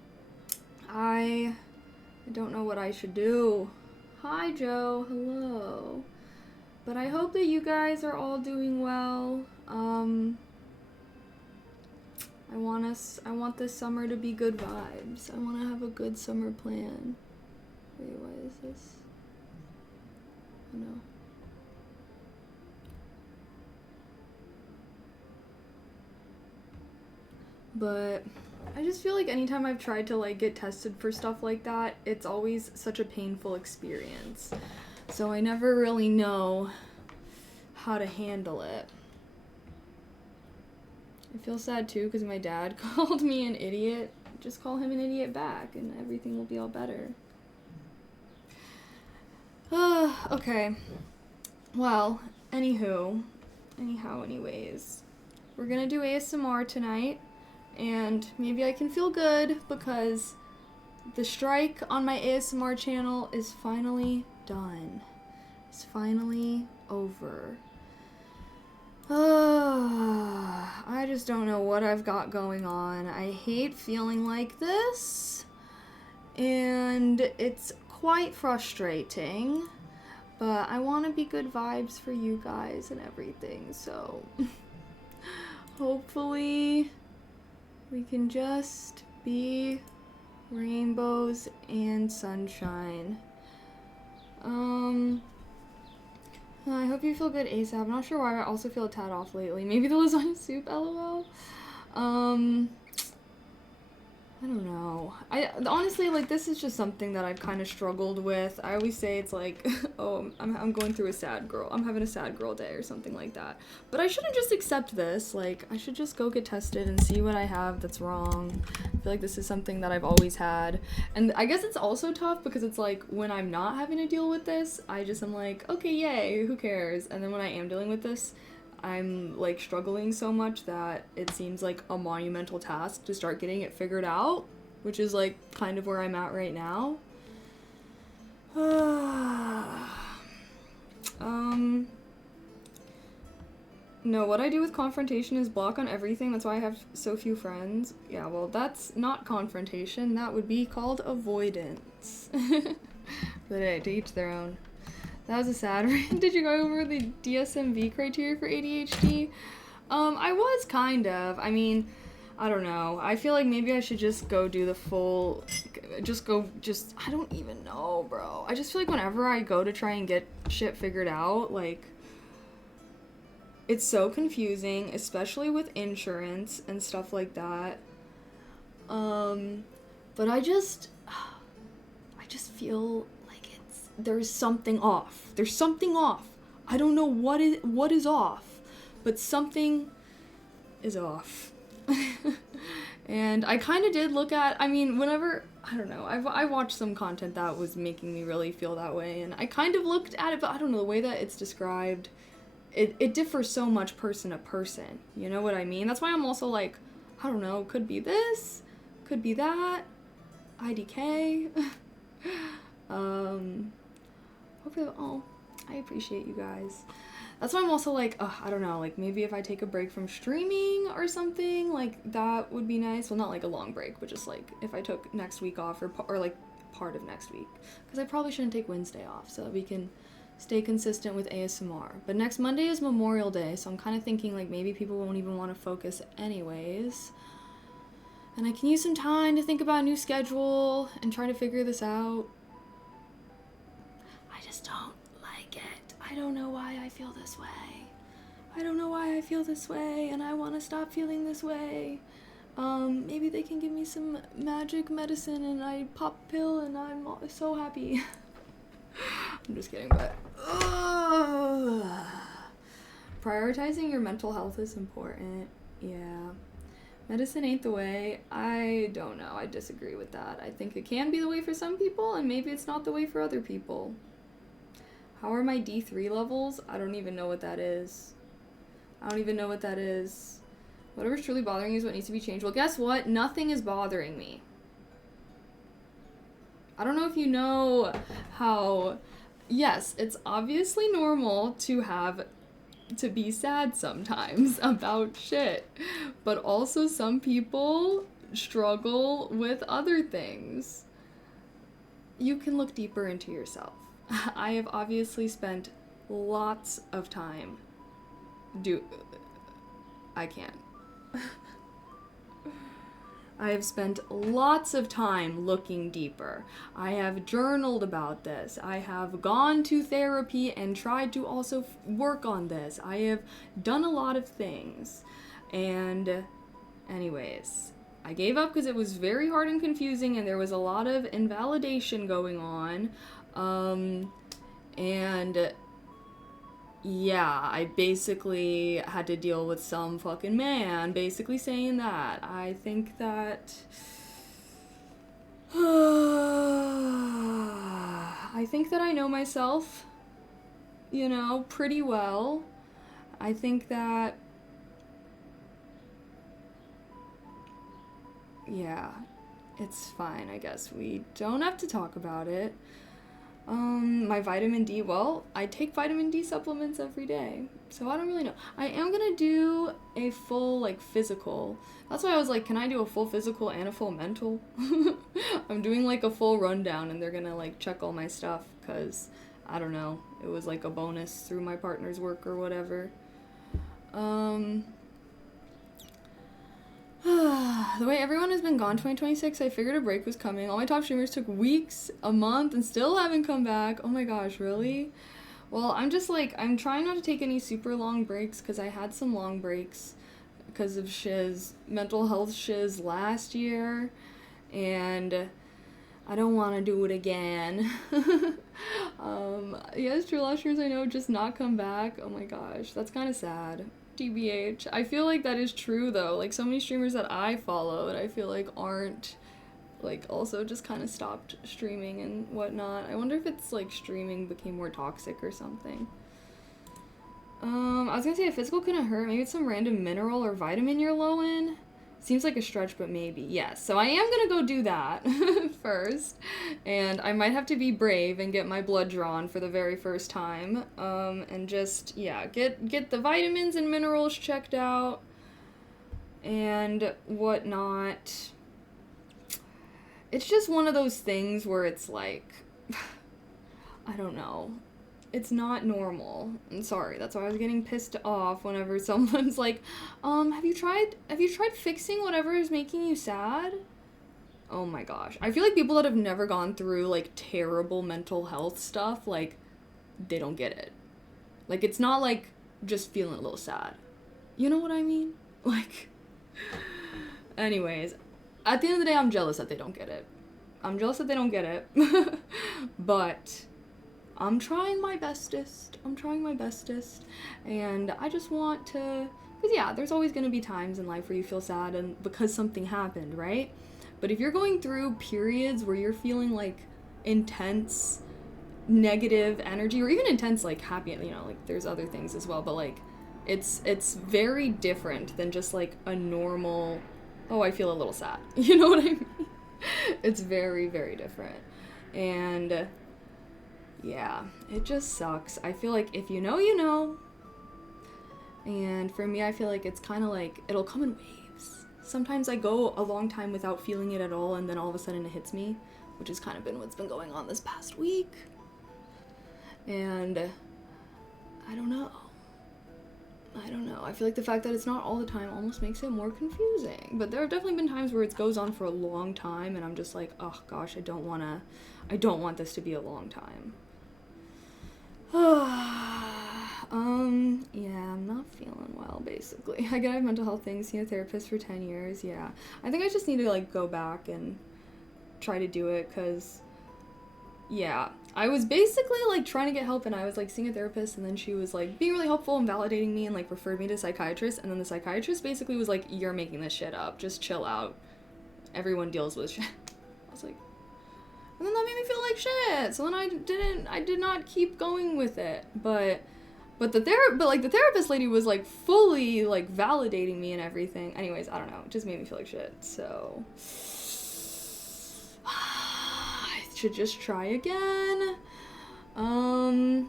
don't know what I should do. Hi, Joe. Hello. But I hope that you guys are all doing well. I want this summer to be good vibes. I want to have a good summer plan. Wait, why is this? Oh no. But I just feel like anytime I've tried to like get tested for stuff like that, it's always such a painful experience. So I never really know how to handle it. I feel sad too because my dad called me an idiot. Just call him an idiot back and everything will be all better. Okay. Well, anyways, we're gonna do ASMR tonight, and maybe I can feel good because the strike on my ASMR channel is finally done. It's finally over. I just don't know what I've got going on. I hate feeling like this, and it's quite frustrating, but I want to be good vibes for you guys and everything, so hopefully we can just be rainbows and sunshine. I hope you feel good ASAP. I'm not sure why I also feel a tad off lately. Maybe the lasagna soup, lol. I don't know. Honestly, like, this is just something that I've kind of struggled with. I always say it's like, oh, I'm going through I'm having a sad girl day or something like that. But I shouldn't just accept this. Like, I should just go get tested and see what I have that's wrong. I feel like this is something that I've always had. And I guess it's also tough because it's like, when I'm not having to deal with this, I'm like, okay, yay, who cares? And then when I am dealing with this, I'm like struggling so much that it seems like a monumental task to start getting it figured out, which is like kind of where I'm at right now. No, what I do with confrontation is block on everything. That's why I have so few friends. Yeah, well, that's not confrontation. That would be called avoidance. But hey, to each their own. That was a sad read. Did you go over the DSM-V criteria for ADHD? I was kind of. I mean, I don't know. I feel like maybe I should just go do the full, I don't even know, bro. I just feel like whenever I go to try and get shit figured out, like, it's so confusing, especially with insurance and stuff like that. But I just feel there's something off. There's something off. I don't know what is off, but something is off. And I kind of did look at, whenever, I don't know, I watched some content that was making me really feel that way, and I kind of looked at it, but I don't know, the way that it's described, it differs so much person to person. You know what I mean? That's why I'm also like, I don't know, could be this, could be that, IDK. I appreciate you guys. That's why I'm also like, I don't know, like, maybe if I take a break from streaming or something, like, that would be nice. Well, not like a long break, but just like, if I took next week off, or like, part of next week. Because I probably shouldn't take Wednesday off, so that we can stay consistent with ASMR. But next Monday is Memorial Day, so I'm kind of thinking, like, maybe people won't even want to focus anyways. And I can use some time to think about a new schedule and try to figure this out. I just don't like it. I don't know why I feel this way. And I want to stop feeling this way. Maybe they can give me some magic medicine and I pop a pill and I'm so happy. I'm just kidding, but prioritizing your mental health is important. Yeah. Medicine ain't the way. I don't know. I disagree with that. I think it can be the way for some people, and maybe it's not the way for other people. How are my D3 levels? I don't even know what that is. Whatever's truly bothering you is what needs to be changed. Well, guess what? Nothing is bothering me. I don't know if you know how... Yes, it's obviously normal to be sad sometimes about shit, but also some people struggle with other things. You can look deeper into yourself. I have obviously spent lots of time I have spent lots of time looking deeper. I have journaled about this. I have gone to therapy and tried to also work on this. I have done a lot of things. And Anyways, I gave up because it was very hard and confusing and there was a lot of invalidation going on. And yeah, I basically had to deal with some fucking man basically saying that. I think that I think that I know myself, you know, pretty well. I think that, yeah, it's fine, I guess. We don't have to talk about it. My vitamin D, well, I take vitamin D supplements every day, so I don't really know. I am gonna do a full, like, physical. That's why I was like, can I do a full physical and a full mental? I'm doing, like, a full rundown, and they're gonna, like, check all my stuff, because, I don't know, it was, like, a bonus through my partner's work or whatever. The way everyone has been gone 2026, I figured a break was coming. All my top streamers took weeks, a month, and still haven't come back. Oh my gosh, really? Well, I'm just like, I'm trying not to take any super long breaks because I had some long breaks because of mental health shiz last year, and I don't want to do it again. Yeah, it's true, last year's I know just not come back. Oh my gosh, that's kind of sad. TBH. I feel like that is true though. Like so many streamers that I followed, I feel like aren't, like, also just kind of stopped streaming and whatnot. I wonder if it's like streaming became more toxic or something. I was gonna say a physical couldn't hurt. Maybe it's some random mineral or vitamin you're low in. Seems like a stretch, but maybe. Yes. So I am gonna go do that first. And I might have to be brave and get my blood drawn for the very first time. And just, yeah, get the vitamins and minerals checked out and whatnot. It's just one of those things where it's like, I don't know. It's not normal. I'm sorry. That's why I was getting pissed off whenever someone's like, have you tried fixing whatever is making you sad? Oh my gosh. I feel like people that have never gone through, like, terrible mental health stuff, like, they don't get it. Like, it's not like just feeling a little sad. You know what I mean? Like, anyways, at the end of the day, I'm jealous that they don't get it. But I'm trying my bestest, and I just want to, because yeah, there's always going to be times in life where you feel sad and because something happened, right? But if you're going through periods where you're feeling like intense negative energy, or even intense like happy, you know, like there's other things as well, but like it's very different than just like a normal, oh, I feel a little sad. You know what I mean? It's very, very different. And yeah, it just sucks. I feel like if you know, you know. And for me, I feel like it's kind of like, it'll come in waves. Sometimes I go a long time without feeling it at all, and then all of a sudden it hits me, which has kind of been what's been going on this past week. And I don't know. I feel like the fact that it's not all the time almost makes it more confusing. But there have definitely been times where it goes on for a long time, and I'm just like, oh gosh, I don't want this to be a long time. Yeah, I'm not feeling well, basically. I have mental health things, seen a therapist for 10 years, yeah. I think I just need to, like, go back and try to do it, because, yeah. I was basically, like, trying to get help, and I was, like, seeing a therapist, and then she was, like, being really helpful and validating me and, like, referred me to a psychiatrist, and then the psychiatrist basically was like, you're making this shit up, just chill out. Everyone deals with shit. I was like, and then that made me feel like shit. So then I did not keep going with it. But the therapist lady was like fully like validating me and everything. Anyways, I don't know. It just made me feel like shit. So I should just try again. I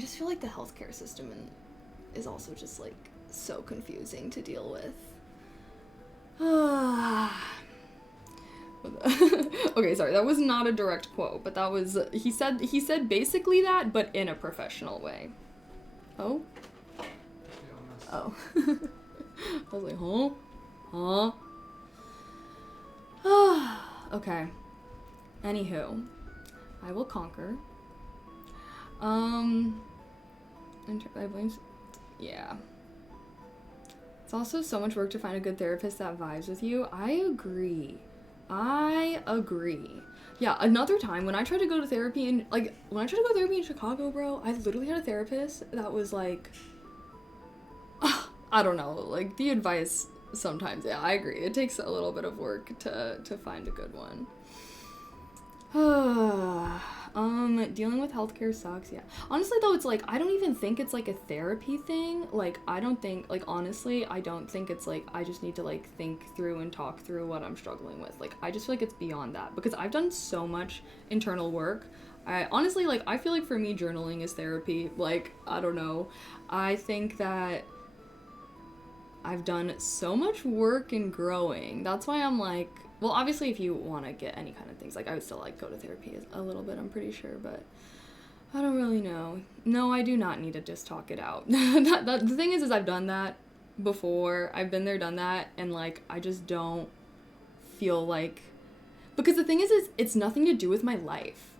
just feel like the healthcare system is also just like so confusing to deal with. Okay, sorry, that was not a direct quote, but that was, he said basically that, but in a professional way. Oh? Oh. I was like, huh? Okay. Anywho, I will conquer. Yeah. It's also so much work to find a good therapist that vibes with you. I agree. Yeah, another time when I tried to go to therapy in Chicago, bro, I literally had a therapist that was like, I don't know, like the advice sometimes, yeah, I agree. It takes a little bit of work to find a good one. Dealing with healthcare sucks, yeah. Honestly though, it's like, I don't even think it's like a therapy thing. Like, I don't think, like, honestly, I don't think it's like, I just need to like think through and talk through what I'm struggling with. Like, I just feel like it's beyond that because I've done so much internal work. I honestly, like, I feel like for me, journaling is therapy. Like, I don't know. I think that I've done so much work in growing. That's why I'm like, well, obviously, if you want to get any kind of things, like, I would still, like, go to therapy a little bit, I'm pretty sure, but I don't really know. No, I do not need to just talk it out. The thing is I've done that before. I've been there, done that, and, like, I just don't feel like... Because the thing is it's nothing to do with my life.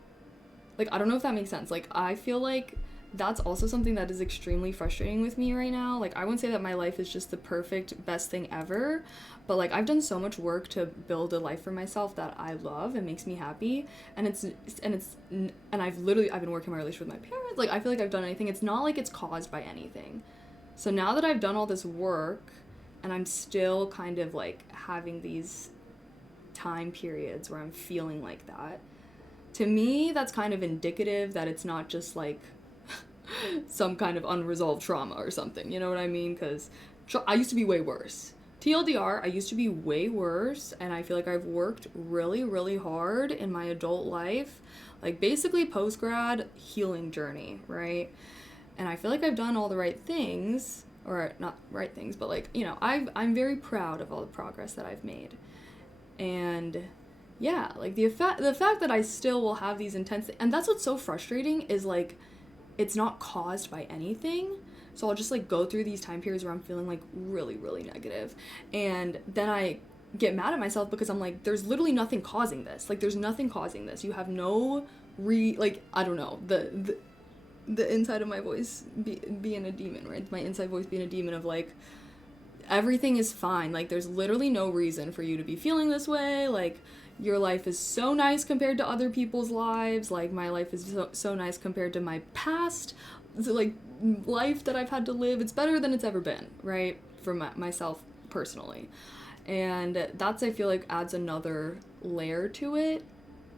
Like, I don't know if that makes sense. Like, I feel like that's also something that is extremely frustrating with me right now. Like, I wouldn't say that my life is just the perfect, best thing ever, but, like, I've done so much work to build a life for myself that I love and makes me happy, and I've been working my relationship with my parents. Like, I feel like I've done anything. It's not like it's caused by anything. So now that I've done all this work, and I'm still kind of, like, having these time periods where I'm feeling like that, to me, that's kind of indicative that it's not just, like, some kind of unresolved trauma or something, you know what I mean? Because I used to be way worse. TLDR, I used to be way worse, and I feel like I've worked really, really hard in my adult life, like basically post-grad healing journey, right? And I feel like I've done all the right things, or not right things, but, like, you know, I'm very proud of all the progress that I've made. And yeah, like the fact that I still will have these intense, and that's what's so frustrating is, like, it's not caused by anything. So I'll just, like, go through these time periods where I'm feeling, like, really, really negative. And then I get mad at myself because I'm like, there's literally nothing causing this. Like, there's nothing causing this. You have no like, I don't know, the inside of my voice being a demon, right? My inside voice being a demon of, like, everything is fine. Like, there's literally no reason for you to be feeling this way. Like, your life is so nice compared to other people's lives. Like, my life is so nice compared to my past, like, life that I've had to live. It's better than it's ever been, right? For myself personally. And that's, I feel like, adds another layer to it,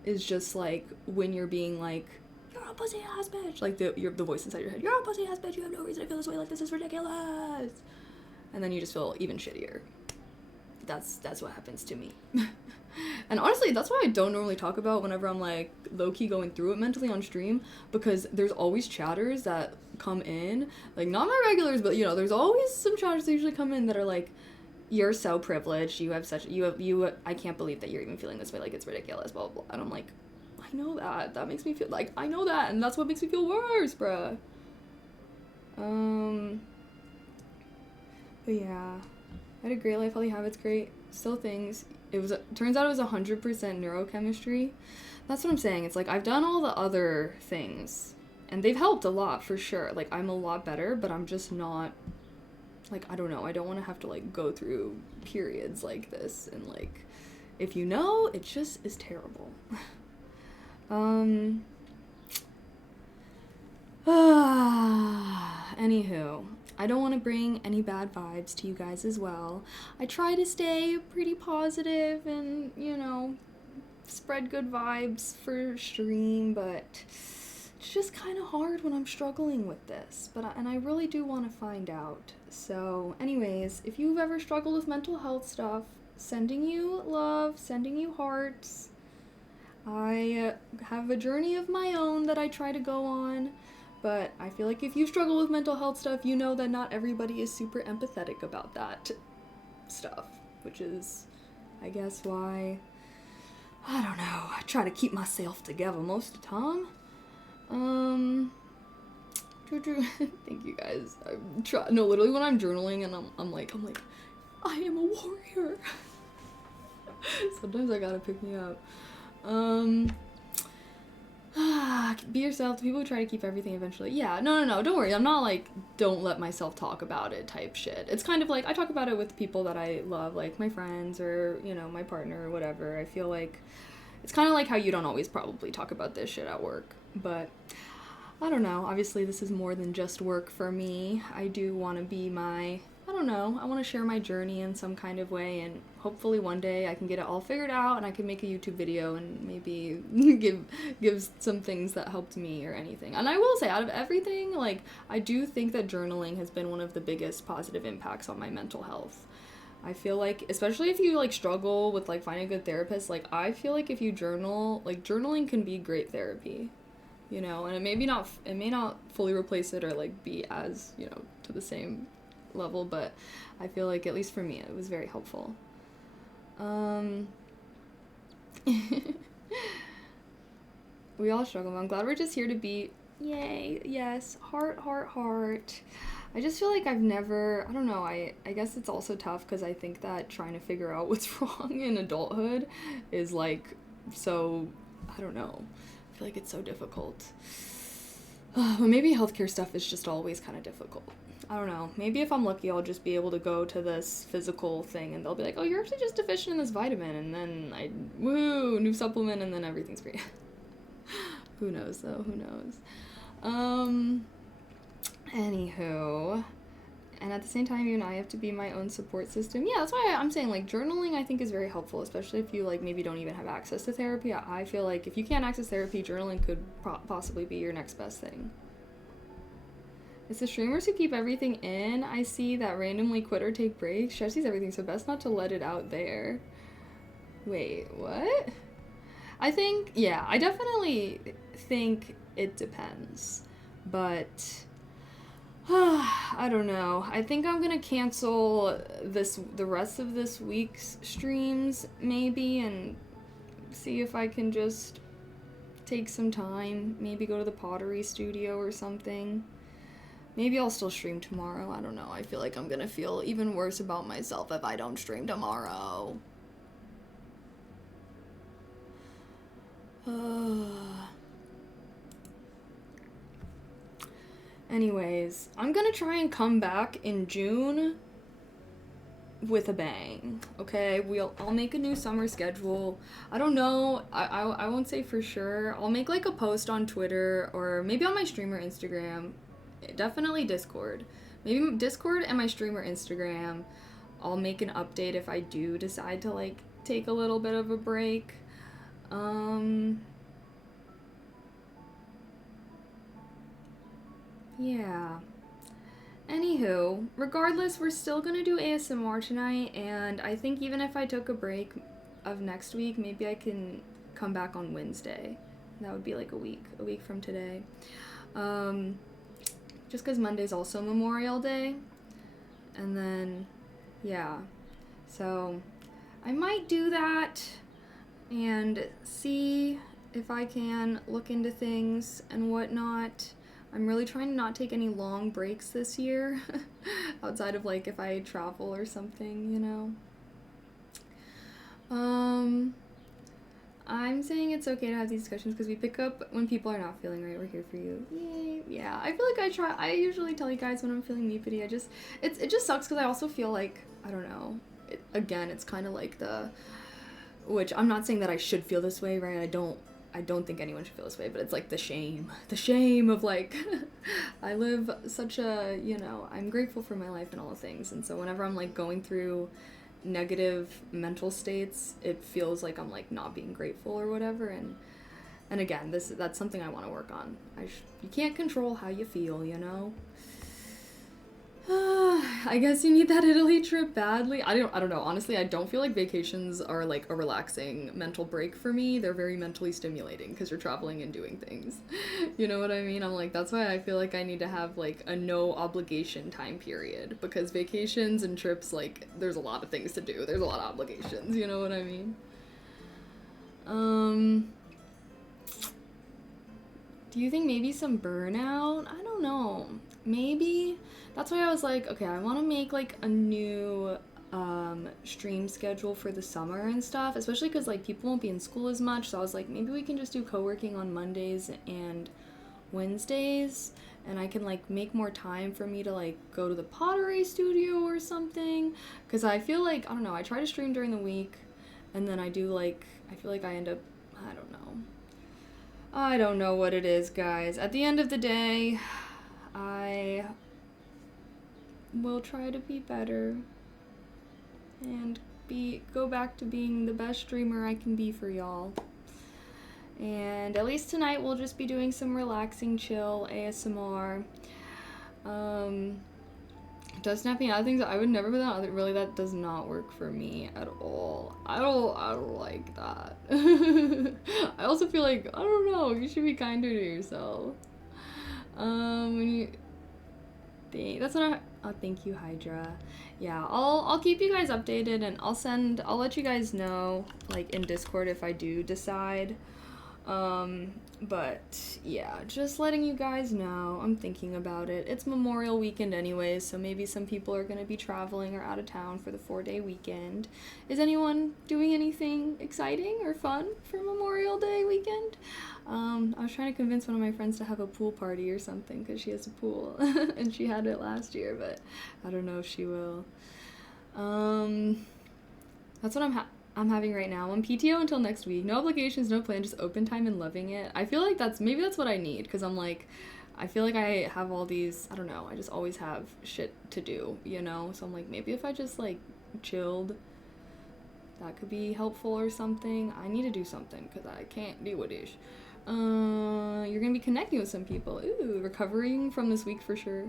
is just, like, when you're being like, you're a pussy ass bitch. Like, the voice inside your head, you're a pussy ass bitch, you have no reason to feel this way, like, this is ridiculous. And then you just feel even shittier. That's what happens to me. And honestly, that's why I don't normally talk about whenever I'm, like, low-key going through it mentally on stream, because there's always chatters that come in, like, not my regulars, but, you know, there's always some chatters that usually come in that are like, you're so privileged, I can't believe that you're even feeling this way, like, it's ridiculous, blah, blah, blah. And I'm like, I know that makes me feel, like, I know that, and that's what makes me feel worse, bruh. But yeah, I had a great life, healthy habits, great, still things. Turns out it was 100% neurochemistry. That's what I'm saying. It's like, I've done all the other things, and they've helped a lot, for sure. Like, I'm a lot better, but I'm just not, like, I don't know. I don't want to have to, like, go through periods like this, and, like, if you know, it just is terrible. Anywho, I don't want to bring any bad vibes to you guys as well. I try to stay pretty positive and, you know, spread good vibes for stream, but it's just kind of hard when I'm struggling with this. And I really do want to find out. So anyways, if you've ever struggled with mental health stuff, sending you love, sending you hearts. I have a journey of my own that I try to go on. But I feel like if you struggle with mental health stuff, you know that not everybody is super empathetic about that stuff, which is, I guess, why, I don't know, I try to keep myself together most of the time. Thank you guys. Literally when I'm journaling and I'm like, I am a warrior. Sometimes I gotta pick me up. be yourself. The people who try to keep everything eventually. Yeah, no, don't worry. I'm not like, don't let myself talk about it type shit. It's kind of like, I talk about it with people that I love, like my friends or, you know, my partner or whatever. I feel like it's kind of like how you don't always probably talk about this shit at work. But I don't know. Obviously, this is more than just work for me. I do want to be I don't know, I want to share my journey in some kind of way, and hopefully one day I can get it all figured out and I can make a YouTube video and maybe give some things that helped me or anything. And I will say, out of everything, like, I do think that journaling has been one of the biggest positive impacts on my mental health. I feel like, especially if you, like, struggle with, like, finding a good therapist, like, I feel like if you journal, like, journaling can be great therapy, you know, and it may not fully replace it or, like, be as, you know, to the same level, but I feel like, at least for me, it was very helpful. We all struggle. I'm glad we're just here to be. Yay, yes, heart. I just feel like I've never, I don't know, I guess it's also tough because I think that trying to figure out what's wrong in adulthood is like so, I don't know, I feel like it's so difficult. But maybe healthcare stuff is just always kind of difficult. I don't know. Maybe if I'm lucky, I'll just be able to go to this physical thing and they'll be like, oh, you're actually just deficient in this vitamin. And then new supplement, and then everything's great. Who knows, though? Who knows? Anywho. And at the same time, even I have to be my own support system. Yeah, that's why I'm saying, like, journaling I think is very helpful, especially if you, like, maybe don't even have access to therapy. I feel like if you can't access therapy, journaling could possibly be your next best thing. It's the streamers who keep everything in, I see, that randomly quit or take breaks. Chef sees everything, so best not to let it out there. Wait, what? I think, yeah, I definitely think it depends. But I don't know. I think I'm gonna cancel the rest of this week's streams maybe, and see if I can just take some time, maybe go to the pottery studio or something. Maybe I'll still stream tomorrow. I don't know. I feel like I'm gonna feel even worse about myself if I don't stream tomorrow. Anyways, I'm gonna try and come back in June with a bang, okay? I'll make a new summer schedule. I don't know. I won't say for sure. I'll make like a post on Twitter or maybe on my streamer Instagram. Definitely Discord. Maybe Discord and my streamer Instagram. I'll make an update if I do decide to like take a little bit of a break. Yeah. Anywho, regardless, we're still gonna do ASMR tonight, and I think even if I took a break of next week, maybe I can come back on Wednesday. That would be like a week from today. Just because Monday's also Memorial Day. And then, yeah. So, I might do that and see if I can look into things and whatnot. I'm really trying to not take any long breaks this year, outside of like if I travel or something, you know. I'm saying it's okay to have these discussions because we pick up when people are not feeling right. We're here for you. Yay. Yeah, I feel like I usually tell you guys when I'm feeling meepity. It just sucks because I also feel like, I don't know, it's kind of like which I'm not saying that I should feel this way, right? I don't think anyone should feel this way, but it's like the shame of like, I live such a, you know, I'm grateful for my life and all the things. And so whenever I'm like going through negative mental states, it feels like I'm like not being grateful or whatever. And again, that's something I want to work on. You can't control how you feel, you know? I guess you need that Italy trip badly. I don't know. Honestly, I don't feel like vacations are like a relaxing mental break for me. They're very mentally stimulating because you're traveling and doing things. You know what I mean? I'm like, that's why I feel like I need to have like a no obligation time period, because vacations and trips, like, there's a lot of things to do. There's a lot of obligations. You know what I mean? Do you think maybe some burnout? I don't know. Maybe. That's why I was like, okay, I want to make like a new stream schedule for the summer and stuff, especially because like people won't be in school as much. So I was like, maybe we can just do co-working on Mondays and Wednesdays, and I can like make more time for me to like go to the pottery studio or something, because I feel like, I don't know, I try to stream during the week and then I do like, I feel like I end up, I don't know what it is, guys. At the end of the day, I will try to be better and go back to being the best streamer I can be for y'all. And at least tonight we'll just be doing some relaxing, chill ASMR. Does snapping out things I would never put that on. Really, that does not work for me at all. I don't like that. I also feel like, I don't know, you should be kinder to yourself. That's what thank you, Hydra. Yeah, I'll keep you guys updated, and I'll let you guys know, like, in Discord if I do decide. But yeah, just letting you guys know, I'm thinking about it. It's Memorial Weekend anyways, so maybe some people are gonna be traveling or out of town for the 4-day weekend. Is anyone doing anything exciting or fun for Memorial Day weekend? I was trying to convince one of my friends to have a pool party or something, because she has a pool, and she had it last year, but I don't know if she will. That's what I'm having right now. I'm PTO until next week. No obligations, no plan, just open time and loving it. I feel like maybe that's what I need, because I'm like, I feel like I have all these, I don't know, I just always have shit to do, you know? So I'm like, maybe if I just like chilled, that could be helpful or something. I need to do something, because I can't do it ish. You're gonna be connecting with some people. Ooh, recovering from this week for sure.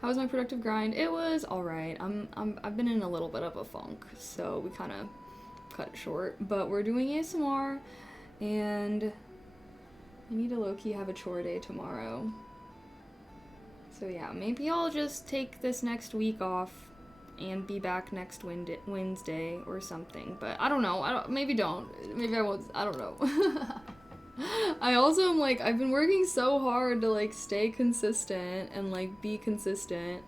How was my productive grind? It was alright. I've been in a little bit of a funk, so we kind of cut it short, but we're doing ASMR, and I need to low-key have a chore day tomorrow. So yeah, maybe I'll just take this next week off and be back next Wednesday or something, but I don't know. Maybe don't. Maybe I won't. I don't know. I also am like, I've been working so hard to like stay consistent and like be consistent,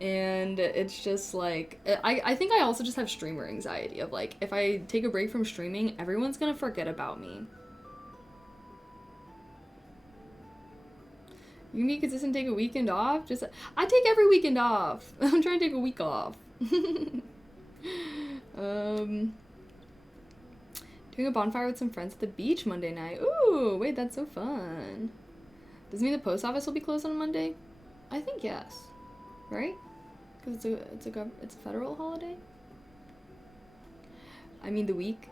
and it's just like, I think I also just have streamer anxiety of like, if I take a break from streaming, everyone's gonna forget about me. You can be consistent, take a weekend off? I take every weekend off. I'm trying to take a week off. Doing a bonfire with some friends at the beach Monday night. Ooh, wait, that's so fun. Does it mean the post office will be closed on Monday? I think yes. Right? Because it's a federal holiday? I mean the week.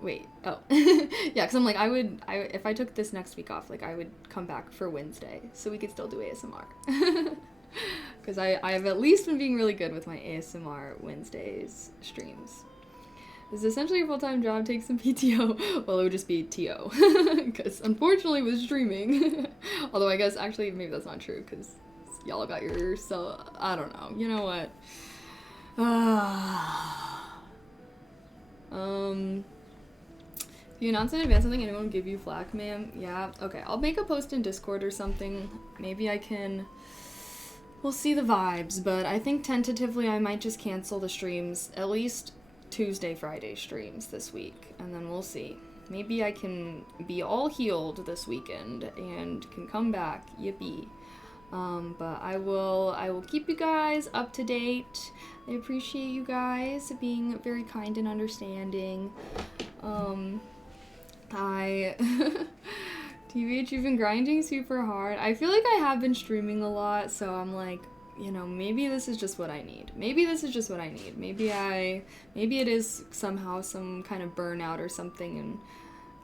Wait, oh. Yeah, because I'm like, if I took this next week off, like, I would come back for Wednesday, so we could still do ASMR. Because I have at least been being really good with my ASMR Wednesdays streams. This is essentially a full-time job, take some PTO. Well, it would just be TO. Because unfortunately with streaming, although I guess actually maybe that's not true, because y'all got your, so, I don't know. You know what? If you announce in advance something, anyone will give you flack, ma'am? Yeah, okay. I'll make a post in Discord or something. Maybe I can... We'll see the vibes, but I think tentatively I might just cancel the streams, at least Tuesday, Friday streams this week, and then we'll see. Maybe I can be all healed this weekend and can come back, yippee. But I will keep you guys up to date. I appreciate you guys being very kind and understanding. TBH, you've been grinding super hard. I feel like I have been streaming a lot, so I'm like, you know, maybe this is just what I need. Maybe it is somehow some kind of burnout or something, and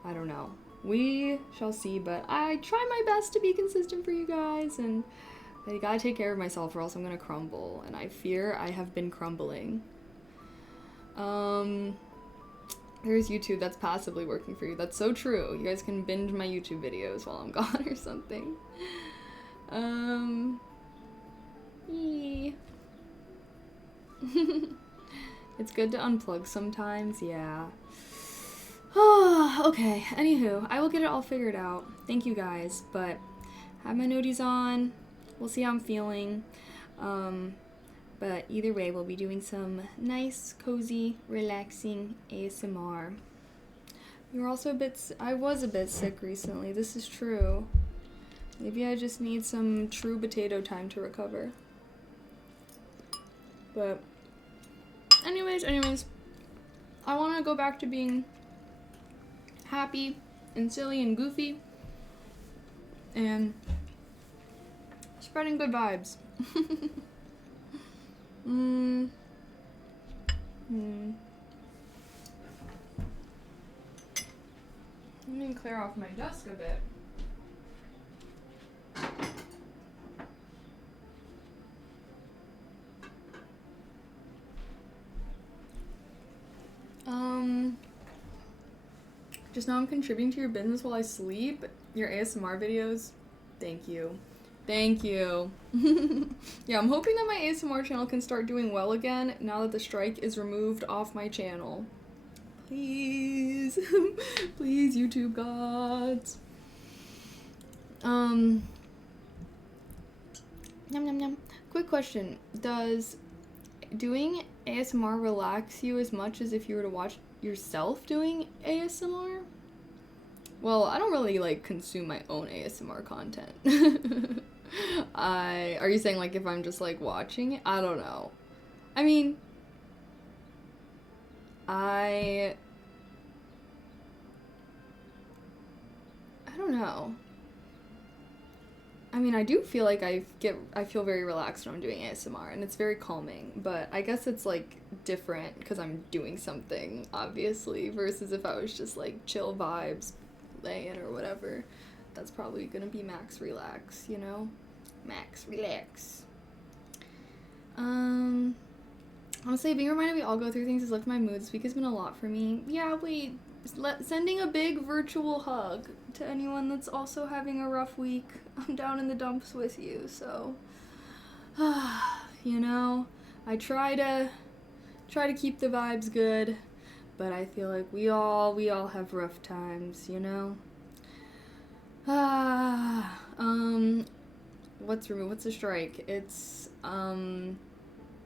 I don't know. We shall see, but I try my best to be consistent for you guys, and I gotta take care of myself or else I'm gonna crumble, and I fear I have been crumbling. There's YouTube that's passively working for you. That's so true. You guys can binge my YouTube videos while I'm gone or something. It's good to unplug sometimes, yeah. Oh, okay. Anywho, I will get it all figured out. Thank you guys, but have my noties on. We'll see how I'm feeling. But either way, we'll be doing some nice, cozy, relaxing ASMR. You're also I was a bit sick recently, this is true. Maybe I just need some true potato time to recover. But anyways, I want to go back to being happy and silly and goofy and spreading good vibes. Let me clear off my desk a bit. Just now I'm contributing to your business while I sleep. Your ASMR videos. Thank you. Thank you. Yeah, I'm hoping that my ASMR channel can start doing well again now that the strike is removed off my channel. Please. Please, YouTube gods. Yum yum yum. Quick question. Does doing ASMR relax you as much as if you were to watch yourself doing ASMR? Well, I don't really like consume my own ASMR content. Are you saying like if I'm just like watching it? I don't know. I mean, I don't know. I mean, I do feel like I feel very relaxed when I'm doing ASMR, and it's very calming, but I guess it's, like, different because I'm doing something, obviously, versus if I was just, like, chill vibes, laying or whatever. That's probably gonna be max relax, you know? Max relax. Honestly, being reminded we all go through things has lifted my mood. This week has been a lot for me. Yeah, wait. Sending a big virtual hug to anyone that's also having a rough week. I'm down in the dumps with you, so you know, I try to keep the vibes good, but I feel like we all have rough times, you know. What's the strike? It's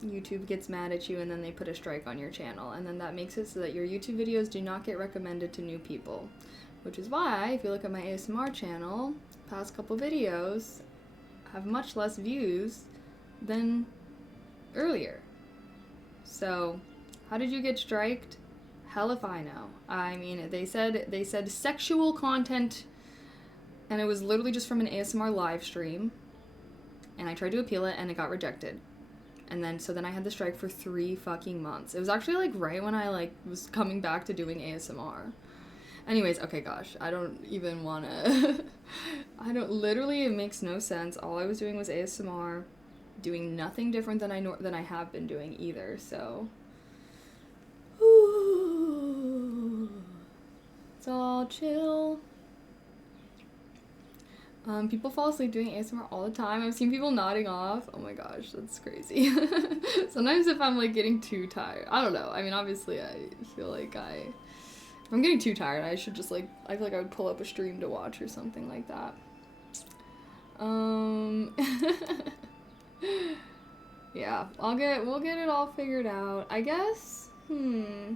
YouTube gets mad at you and then they put a strike on your channel, and then that makes it so that your YouTube videos do not get recommended to new people, which is why if you look at my ASMR channel, past couple videos have much less views than earlier. So how did you get striked? Hell if I know. I mean, they said sexual content, and it was literally just from an ASMR live stream, and I tried to appeal it and it got rejected. And then I had the strike for 3 fucking months. It was actually, like, right when I, like, was coming back to doing ASMR. Anyways, okay, gosh, I don't even wanna... literally, it makes no sense. All I was doing was ASMR, doing nothing different than I have been doing either, so... It's all chill. People fall asleep doing ASMR all the time. I've seen people nodding off. Oh my gosh, that's crazy. Sometimes if I'm, like, getting too tired, I don't know. I mean, obviously, I feel like if I'm getting too tired, I should just, like, I feel like I would pull up a stream to watch or something like that. Yeah, we'll get it all figured out. I guess, I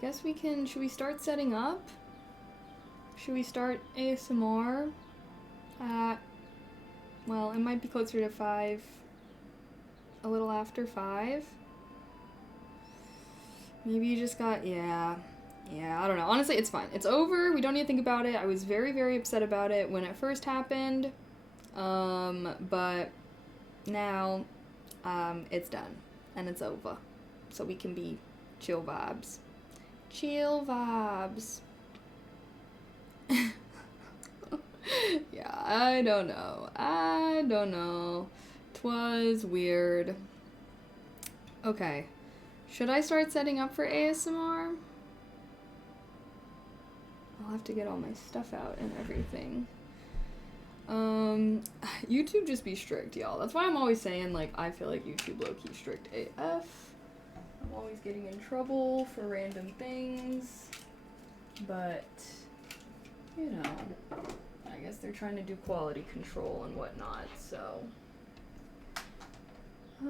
guess should we start setting up? Should we start ASMR at, well, it might be closer to 5, a little after 5? Maybe you just got, yeah, I don't know. Honestly, it's fine. It's over. We don't need to think about it. I was very, very upset about it when it first happened, but now, it's done, and it's over. So we can be chill vibes. Chill vibes. Yeah, I don't know. 'Twas weird. Okay. Should I start setting up for ASMR? I'll have to get all my stuff out and everything. YouTube just be strict, y'all. That's why I'm always saying, like, I feel like YouTube low-key strict AF. I'm always getting in trouble for random things. But, you know, I guess they're trying to do quality control and whatnot, so. I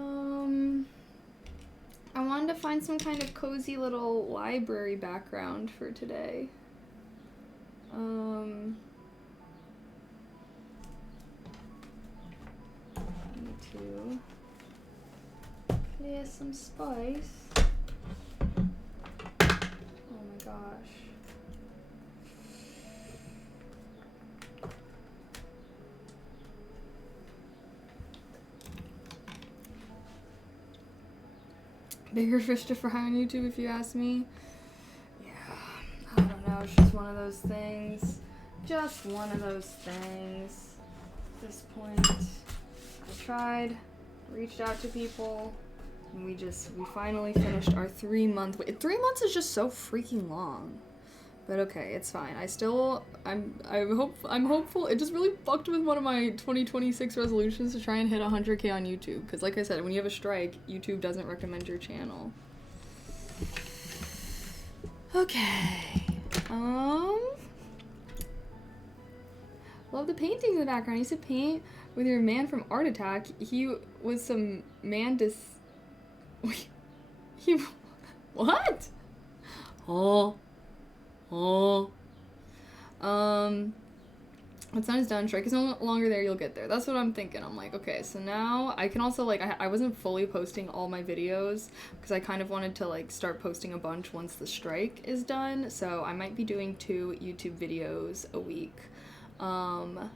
wanted to find some kind of cozy little library background for today. Need to clear some spice. Oh my gosh. Bigger fish to fry on YouTube, if you ask me. Yeah, I don't know. It's just one of those things. Just one of those things. At this point, I tried, reached out to people, and we finally finished our 3-month wait. 3 months is just so freaking long. But okay, it's fine. I'm hopeful. It just really fucked with one of my 2026 resolutions to try and hit 100K on YouTube. Because like I said, when you have a strike, YouTube doesn't recommend your channel. Okay. Love the paintings in the background. I used to paint with your man from Art Attack. He was some man what? When sun is done, strike is no longer there, you'll get there. That's what I'm thinking. I'm like, okay, so now I can also, like, I wasn't fully posting all my videos because I kind of wanted to, like, start posting a bunch once the strike is done. So I might be doing 2 YouTube videos a week on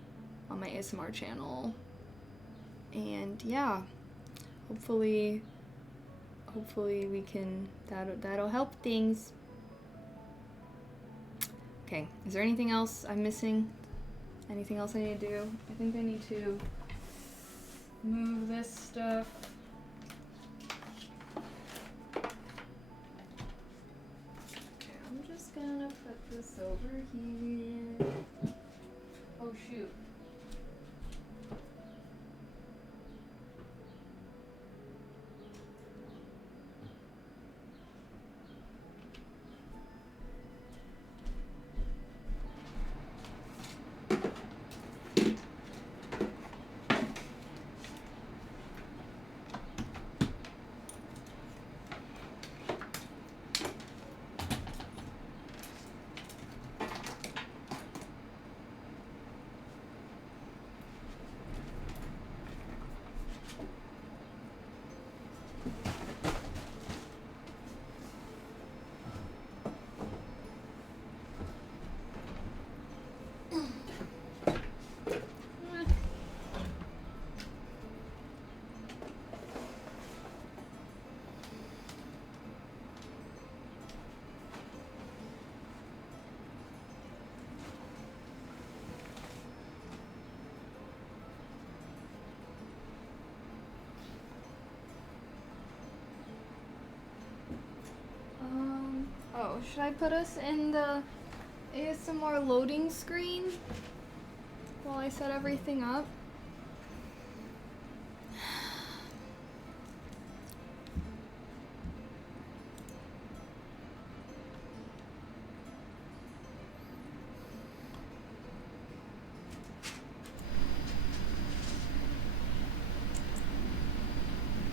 my ASMR channel. And yeah, hopefully we can, that'll help things. Okay, is there anything else I'm missing? Anything else I need to do? I think I need to move this stuff. Okay, I'm just gonna put this over here. Oh shoot. Oh, should I put us in the ASMR loading screen while I set everything up?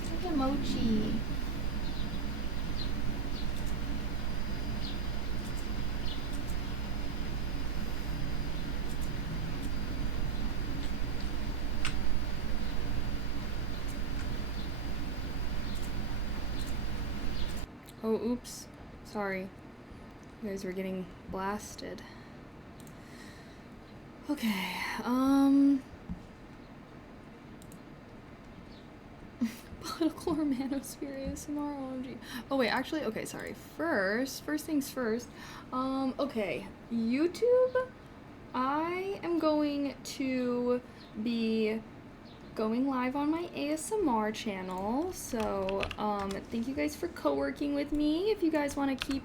It's like a mochi. Oh, oops. Sorry. You guys were getting blasted. Okay, Political or manosphere ASMR, OMG. Oh wait, actually, okay, sorry. First things first. Okay, YouTube, I am going to be going live on my ASMR channel, so thank you guys for co-working with me. If you guys want to keep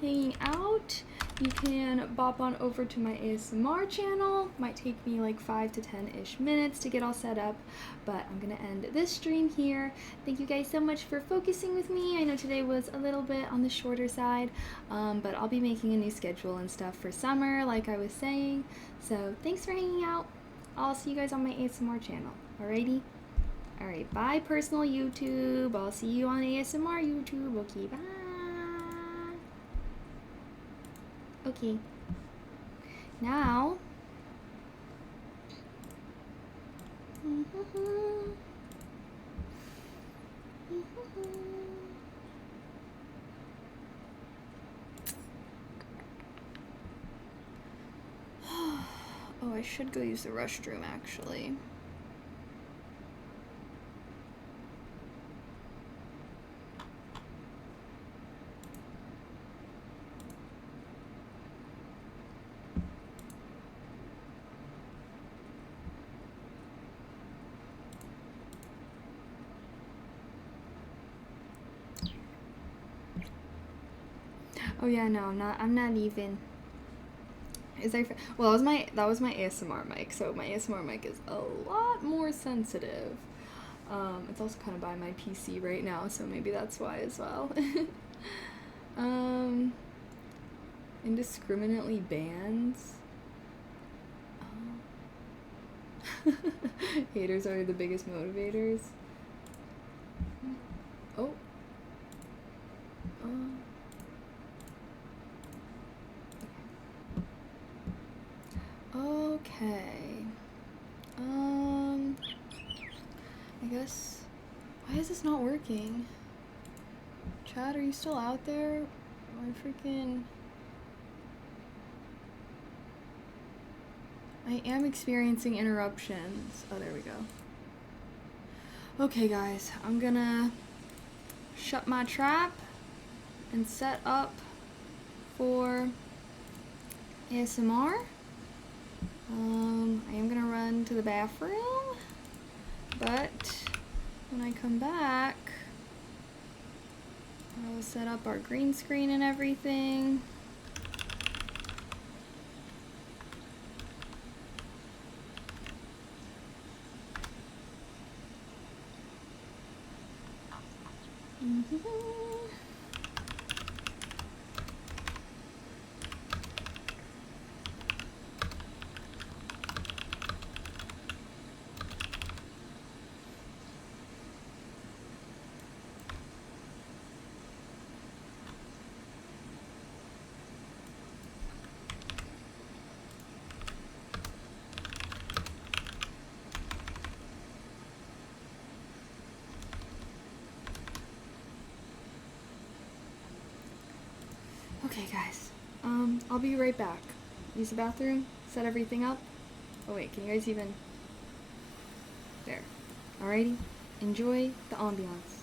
hanging out, you can bop on over to my ASMR channel. Might take me like 5 to 10-ish minutes to get all set up, but I'm gonna end this stream here. Thank you guys so much for focusing with me. I know today was a little bit on the shorter side, but I'll be making a new schedule and stuff for summer, like I was saying. So thanks for hanging out. I'll see you guys on my ASMR channel. Alrighty? Alright, bye personal YouTube. I'll see you on ASMR YouTube. Okay, bye. Okay. Now. Oh, I should go use the restroom actually. Oh yeah, no, I'm not even. Is there? Well, that was my ASMR mic. So my ASMR mic is a lot more sensitive. It's also kind of by my PC right now, so maybe that's why as well. Indiscriminately bans. Haters are the biggest motivators. Oh. Okay. I guess. Why is this not working? Chad, are you still out there? I am experiencing interruptions. Oh, there we go. Okay, guys, I'm gonna shut my trap and set up for ASMR. I am gonna run to the bathroom, but when I come back, I'll set up our green screen and everything. Okay, guys. I'll be right back. Use the bathroom, set everything up. Oh wait, can you guys even... There. Alrighty. Enjoy the ambiance.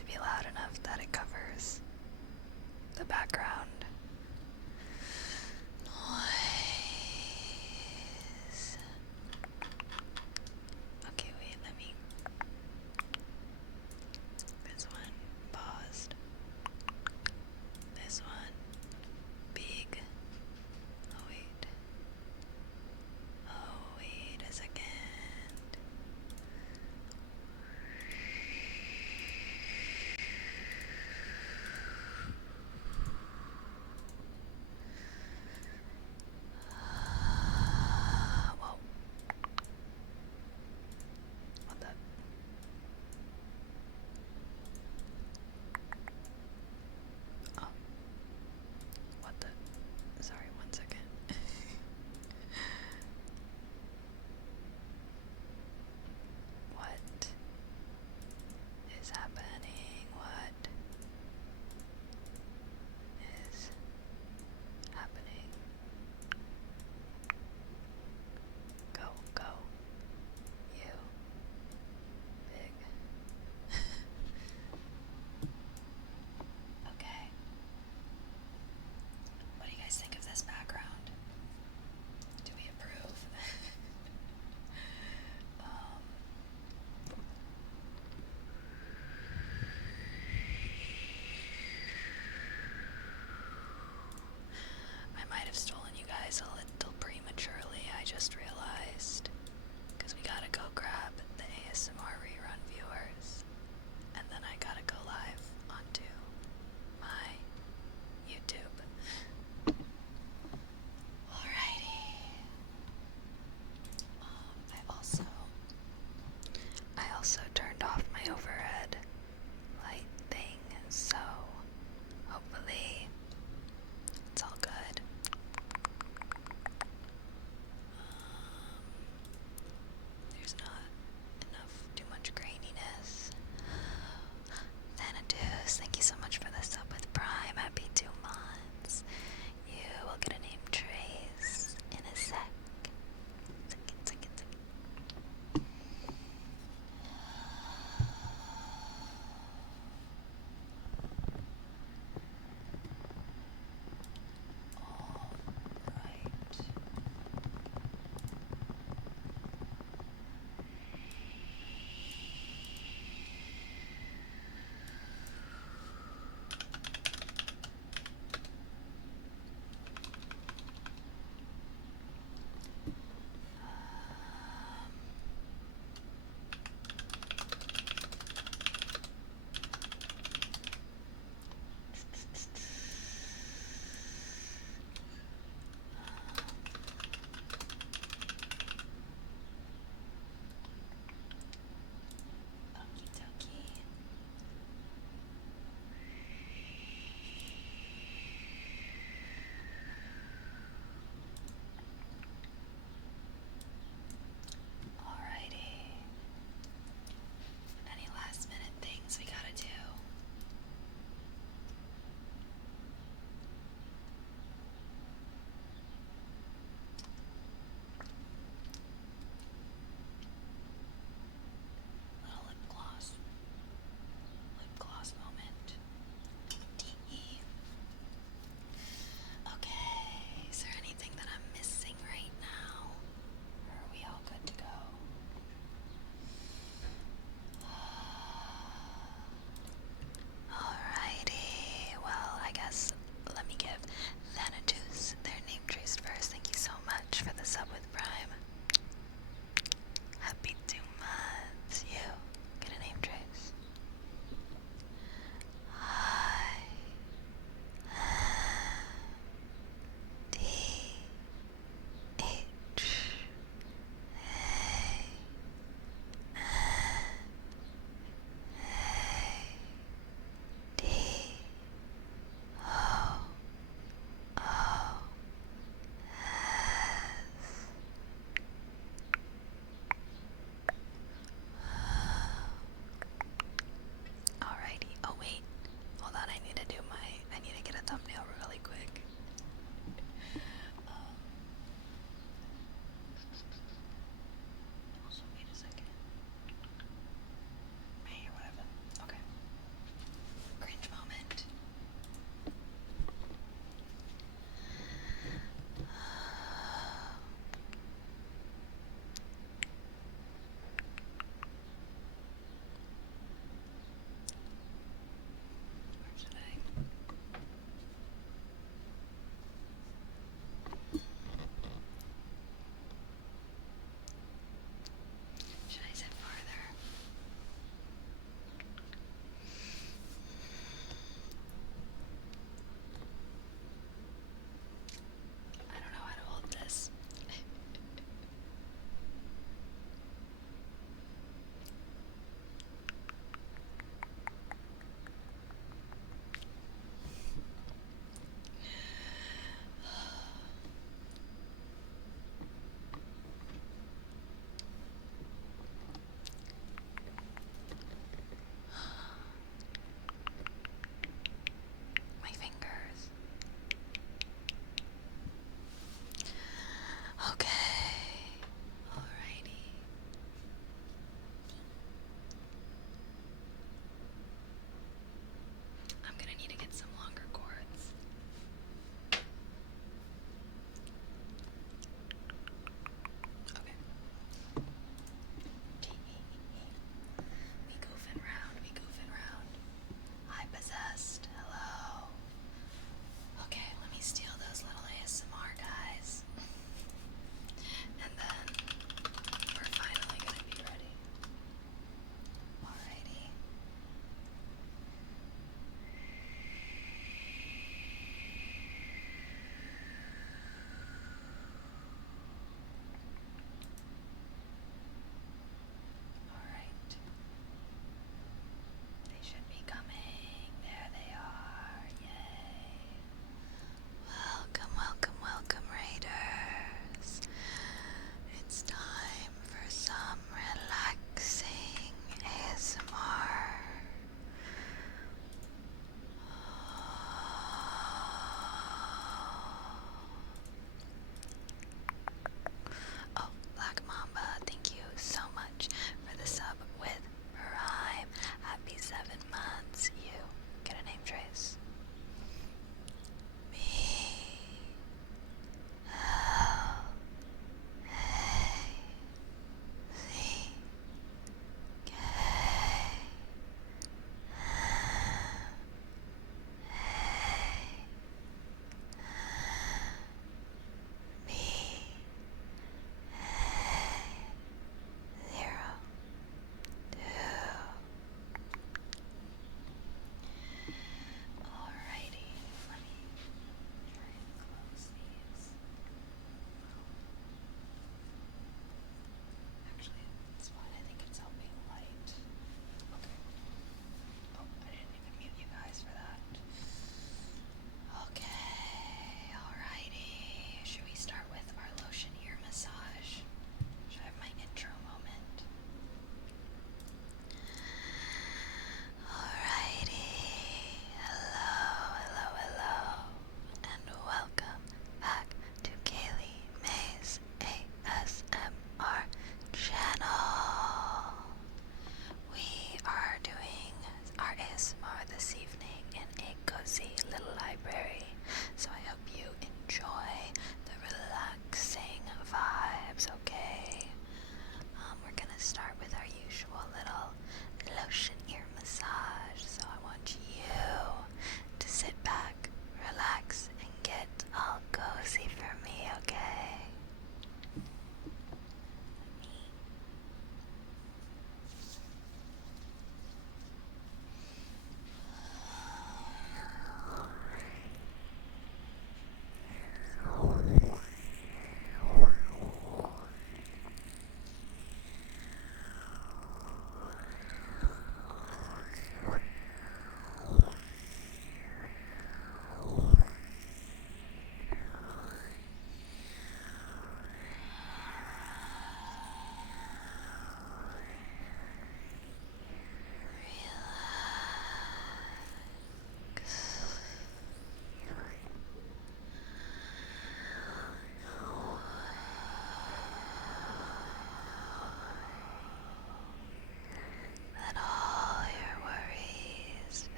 to be loud enough that it covers the background noise. Okay, wait, let me. This one paused. This one big. Oh wait. Oh wait a second.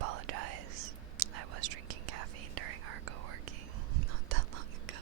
apologize. I was drinking caffeine during our co-working not that long ago.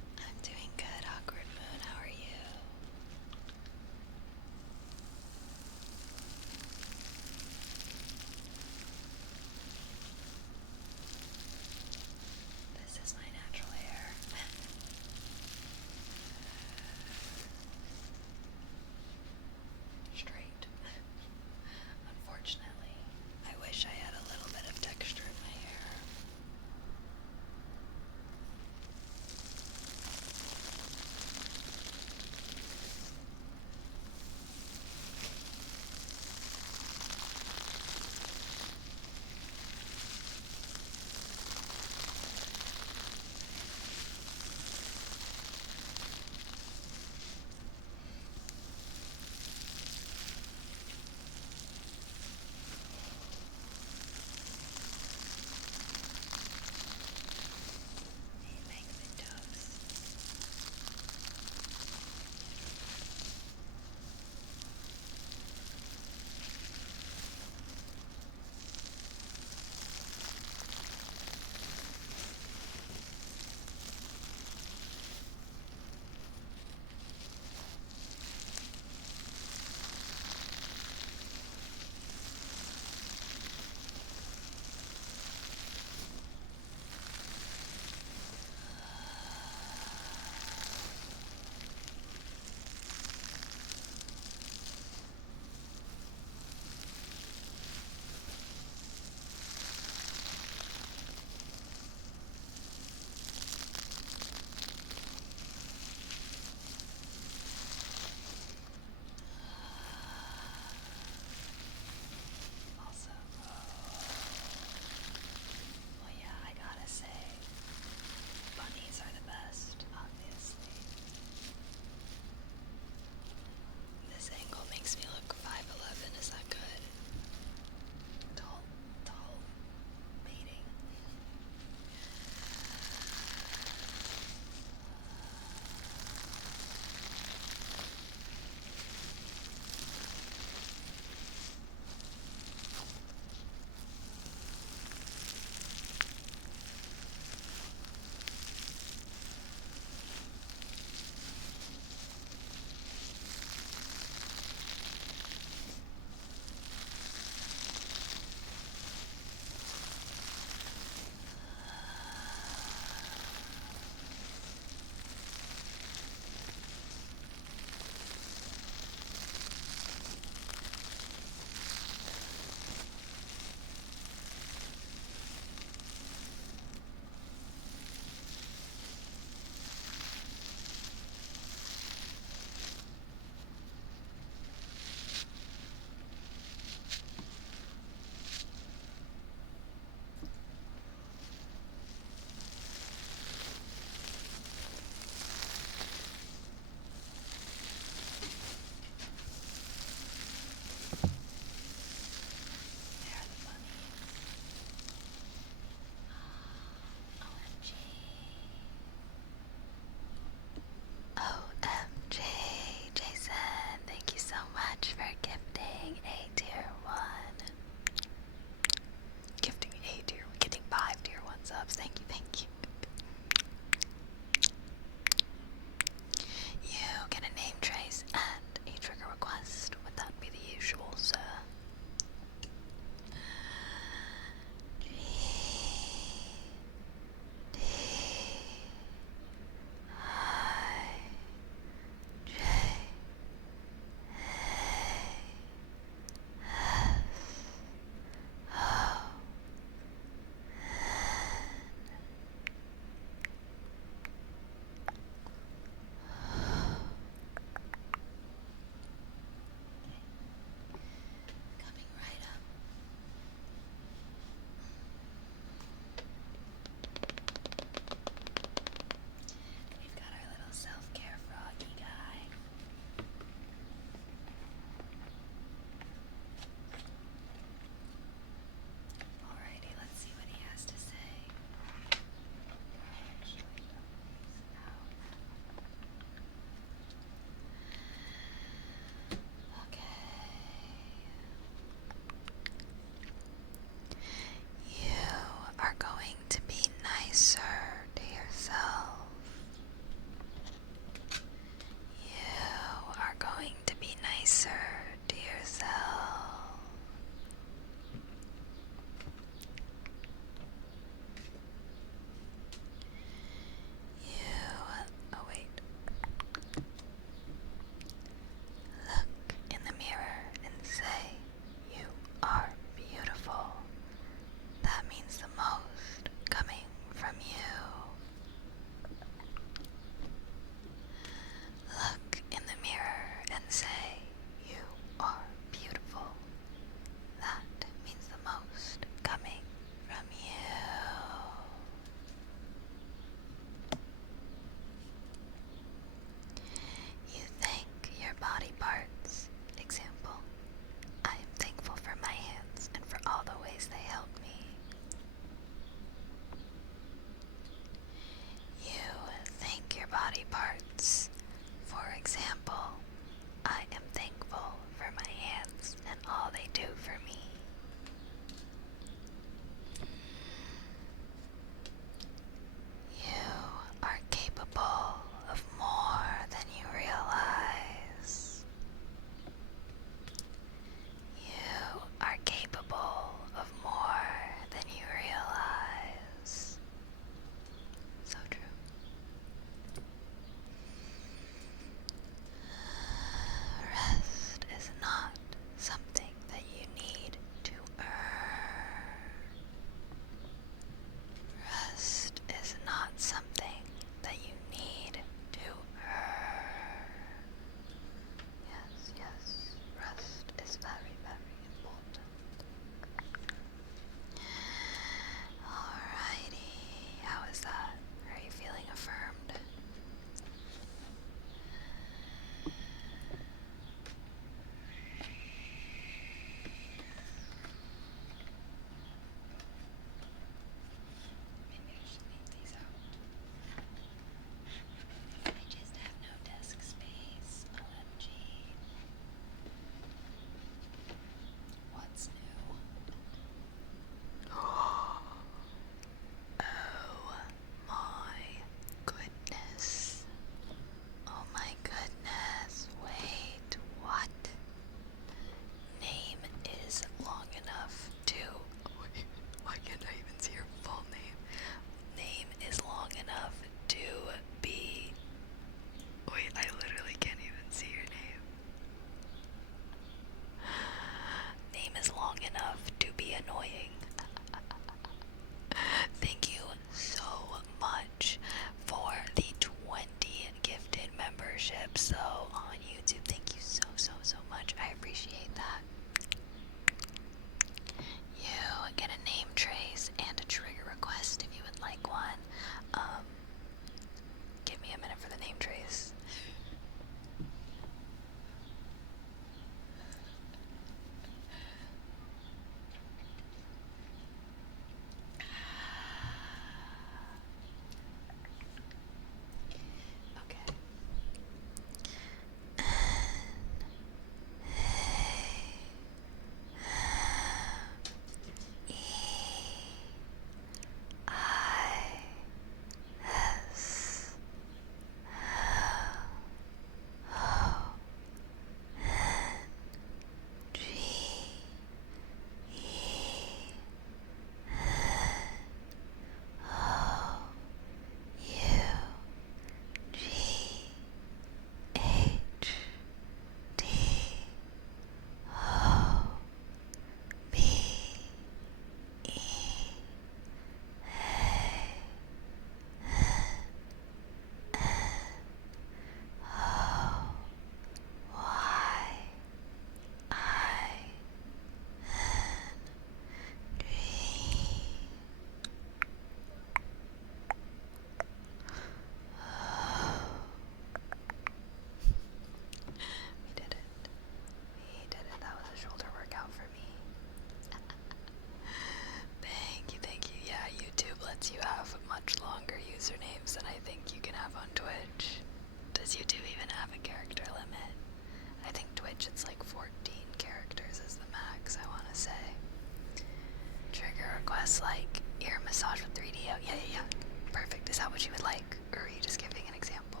what you would like? Or are you just giving an example?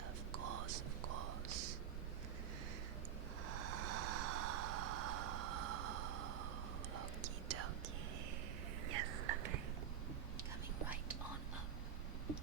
Of course, of course. Okie dokie. Yes, okay. Coming right on up.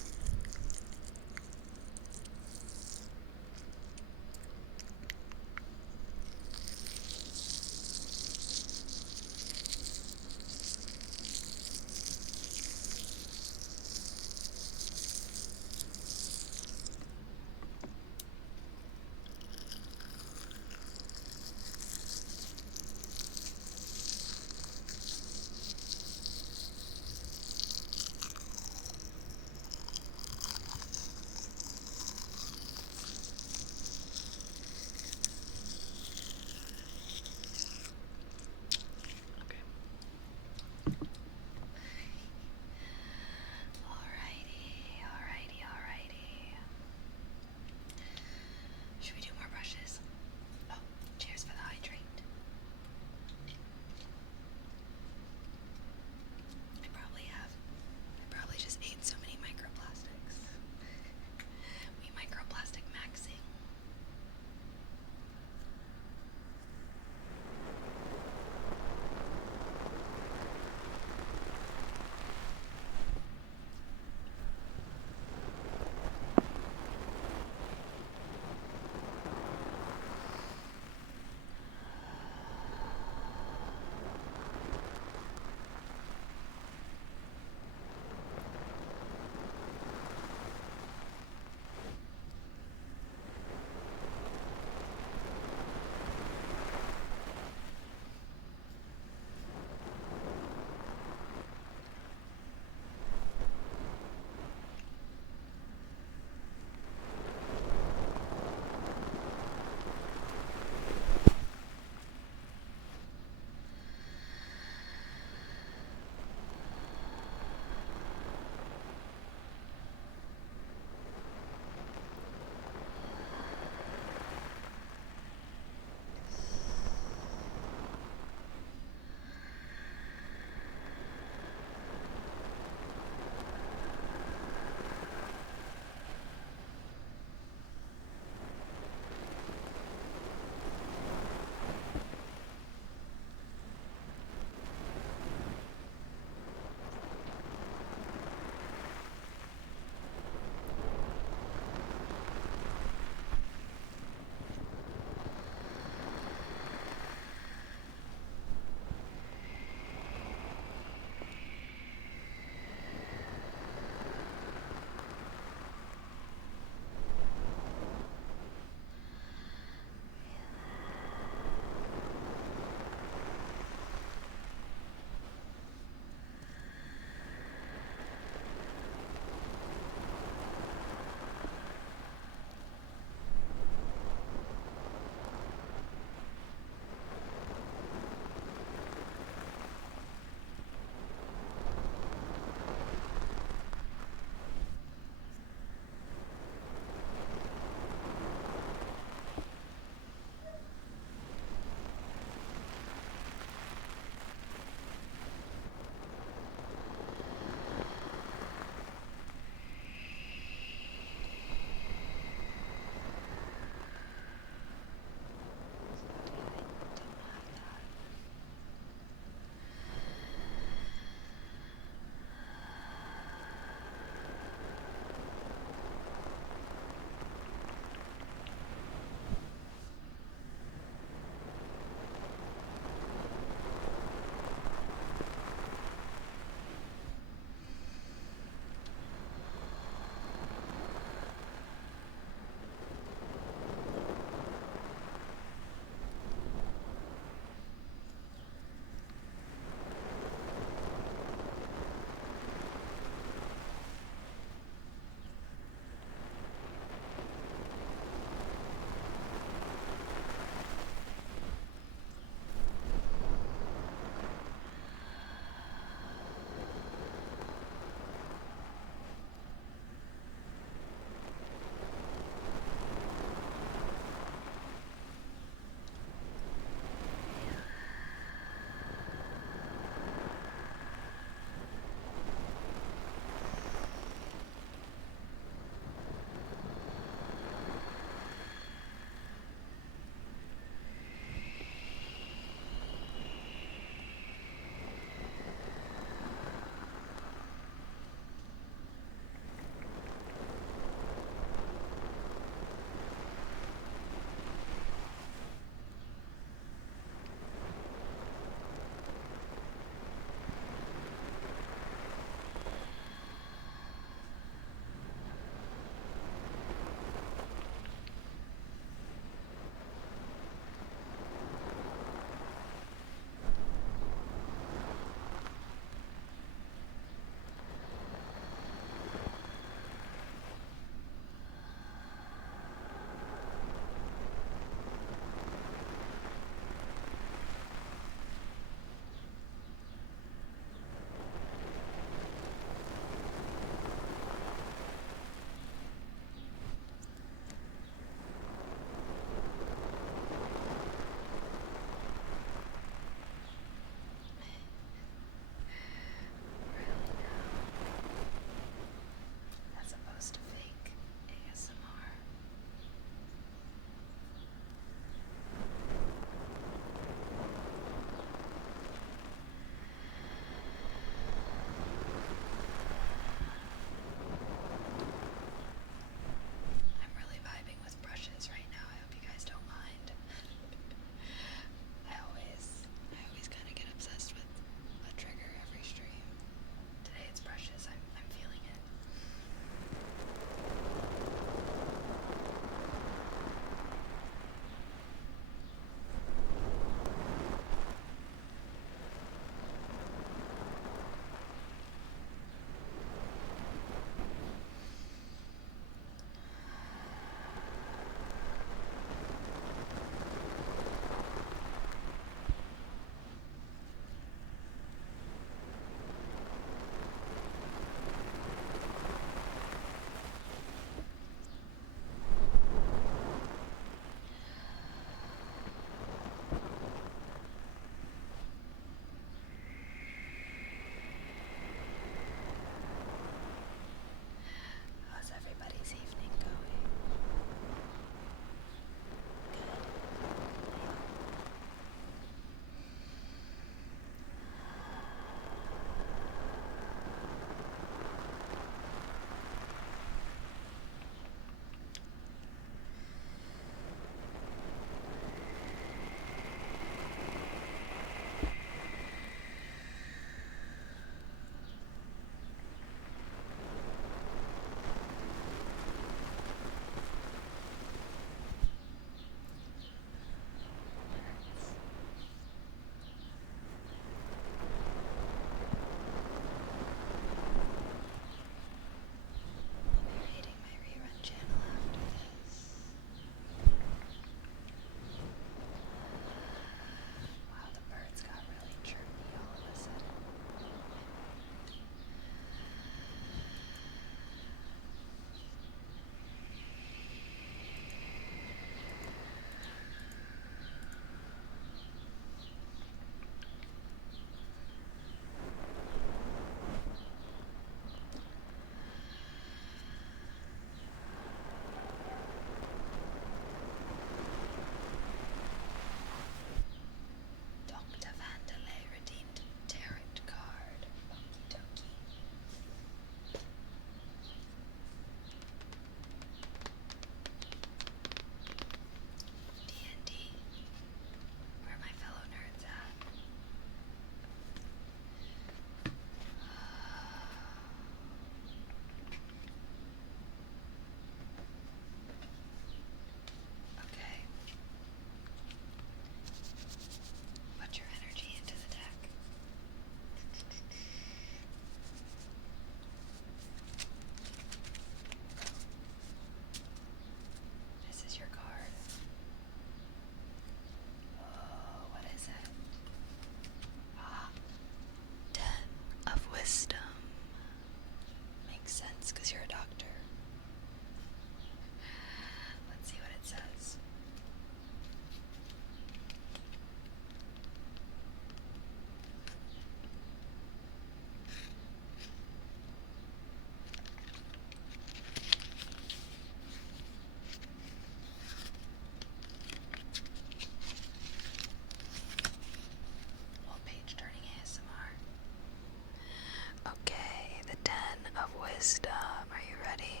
wisdom. Are you ready?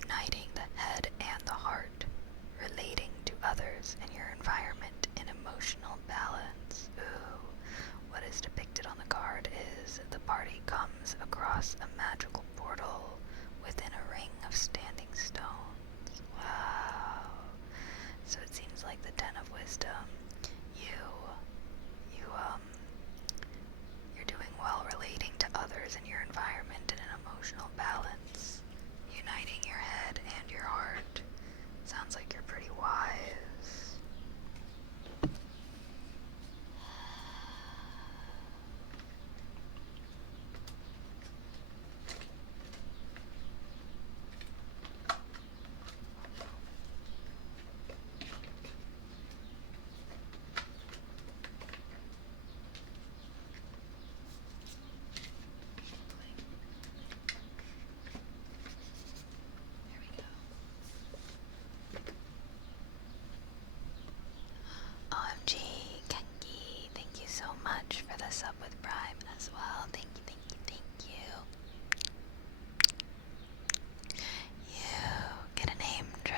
Uniting the head and the heart, relating to others and your environment in emotional balance. Ooh, what is depicted on the card is the party comes across a magical portal within a ring of standing stones. Wow. So it seems like the Ten of Wisdom, you're doing well relating to others in your environment in an emotional balance. Uniting your head and your heart. Sounds like you're pretty wise. There we go. OMG, Kenki, thank you so much for the sub with Prime as well. Thank you, thank you, thank you. You get a name, Trace.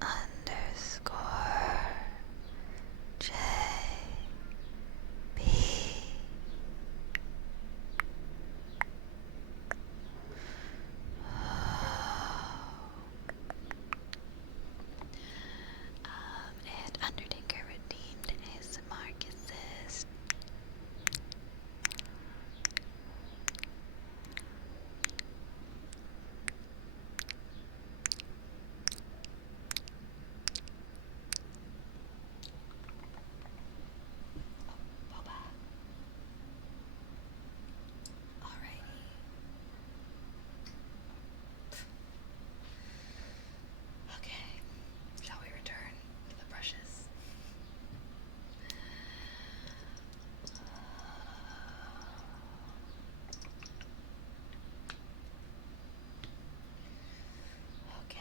Underscore J P. And Undertaker redeemed his Marcus's. Boba. Alrighty. Okay. Shall we return to the brushes? Okay.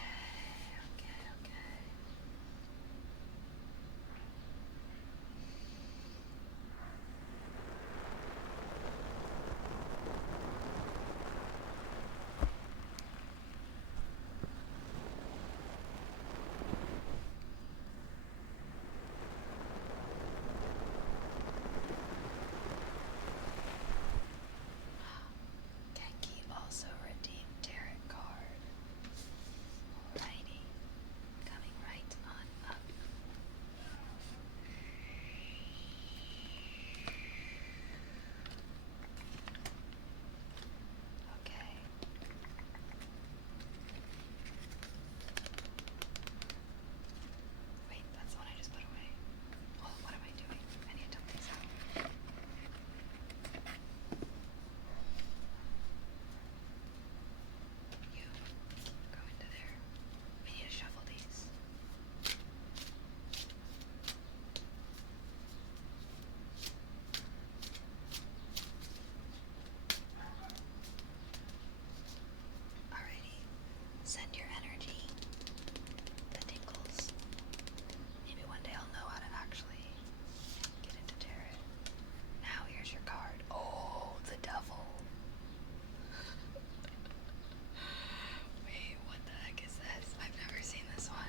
Genki also redeemed tarot card. Alrighty. Coming right on up. Okay. Wait, that's the one I just put away. Oh, what am I doing? I need to dump these out. You go into there. We need to shuffle these. Alrighty. Send your energy. The tingles. Maybe one day I'll know how to actually get into tarot. Now here's your card. Oh, the devil. Wait, what the heck is this? I've never seen this one.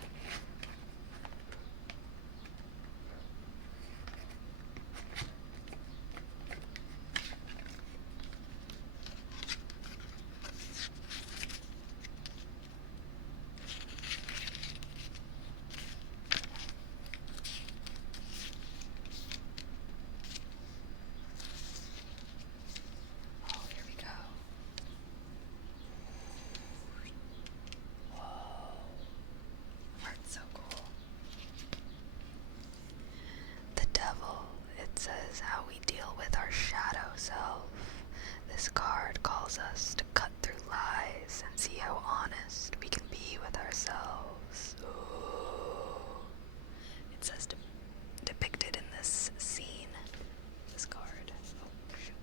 Oh, here we go. Whoa. Art's so cool. The devil. It says how we deal with our shadow self. This card calls us to cut through lies and see how honest we can be with ourselves. Ooh. It says depicted in this scene. This card. Oh, shoot.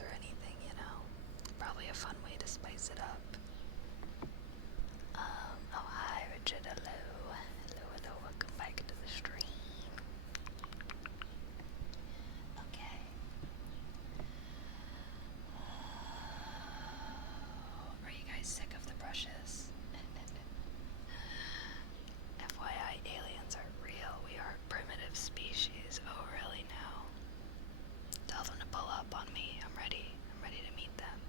or anything, you know? Probably a fun way to spice it up. Oh hi Richard, hello. Hello, welcome back to the stream. Okay. Are you guys sick of the brushes? FYI, aliens are real. We are a primitive species. Oh, really now? Tell them to pull up on me. I'm ready. I'm ready to meet them.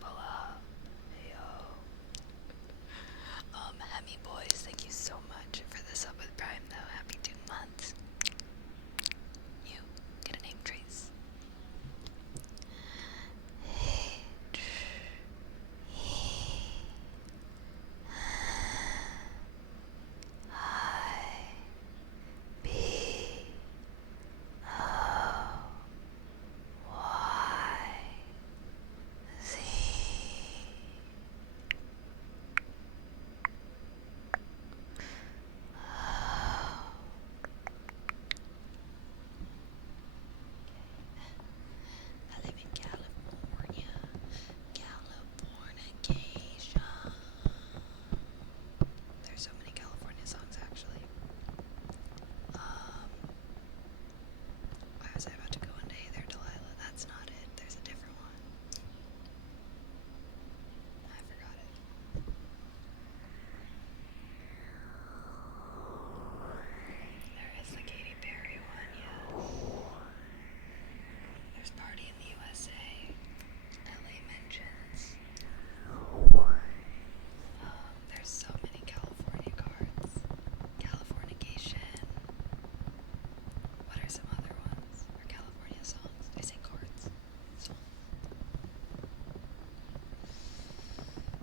Pull up. Hey, yo. Hemi boys, thank you so much for the sub with Prime, though. Happy 2 months. You get a name, Trace. I B O Y Z. I live in California. Californication. There's so many California songs, actually. Why was I about to go into Hey There, Delilah? That's not it. There's a different one. I forgot it. There is the Katy Perry one, yes. There's Party in the USA. LA mentions. There's so many California cards. Californication. What are some other ones? Or California songs? I say cards. Songs.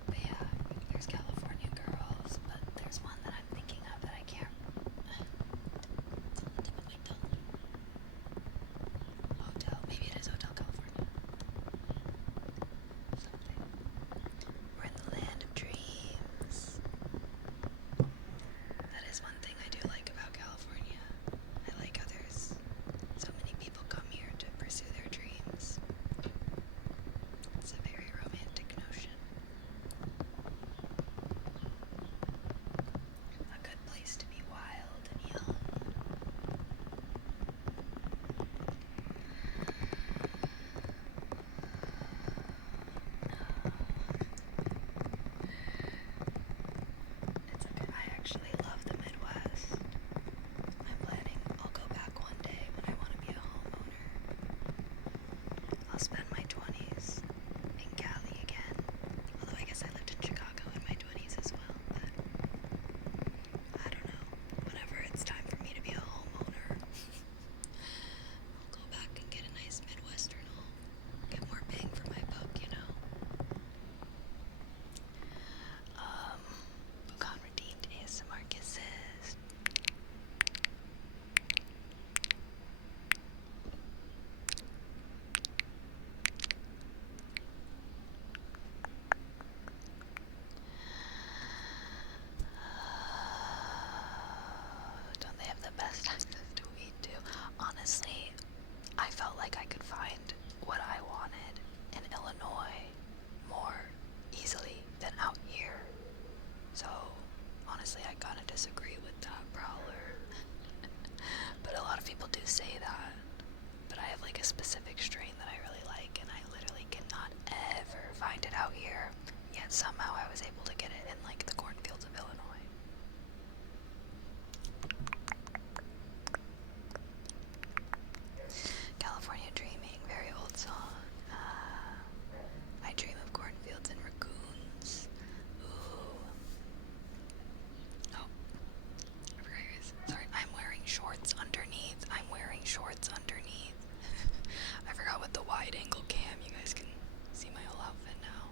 But yeah, there's California Girls, but there's one that I'm thinking of that I can't. It's on the tip of my tongue. Hotel. Maybe it is Hotel California. Something. We're in the land of dreams. That is one thing I do like about California. I like how there's so many people come here to pursue their dreams. It's a very romantic notion. A good place to be wild and young. It's okay. I actually love the Midwest. I'm planning I'll go back one day when I want to be a homeowner. I'll spend my 20s in Cali again. Although I guess I lived in Chicago in my 20s as well, but I don't know. Whenever it's time for me to be a homeowner, I'll go back and get a nice Midwestern home. Get more bang for my buck, you know? Bukan redeemed ASMR kisses. Don't they have the best access to weed too? Honestly, I felt like I could find what I wanted in Illinois more easily than out here. So, honestly, I kind of disagree with that, Prowler. But a lot of people do say that. But I have like a specific strain that I really like, and I literally cannot ever find it out here. Yet somehow I was able to get it in like the cornfields of Illinois. California Dreaming, very old song. I dream of cornfields and raccoons. Ooh. Oh, I forgot you guys. Sorry, I'm wearing shorts underneath. I forgot with the wide angle cam, you guys can see my whole outfit now.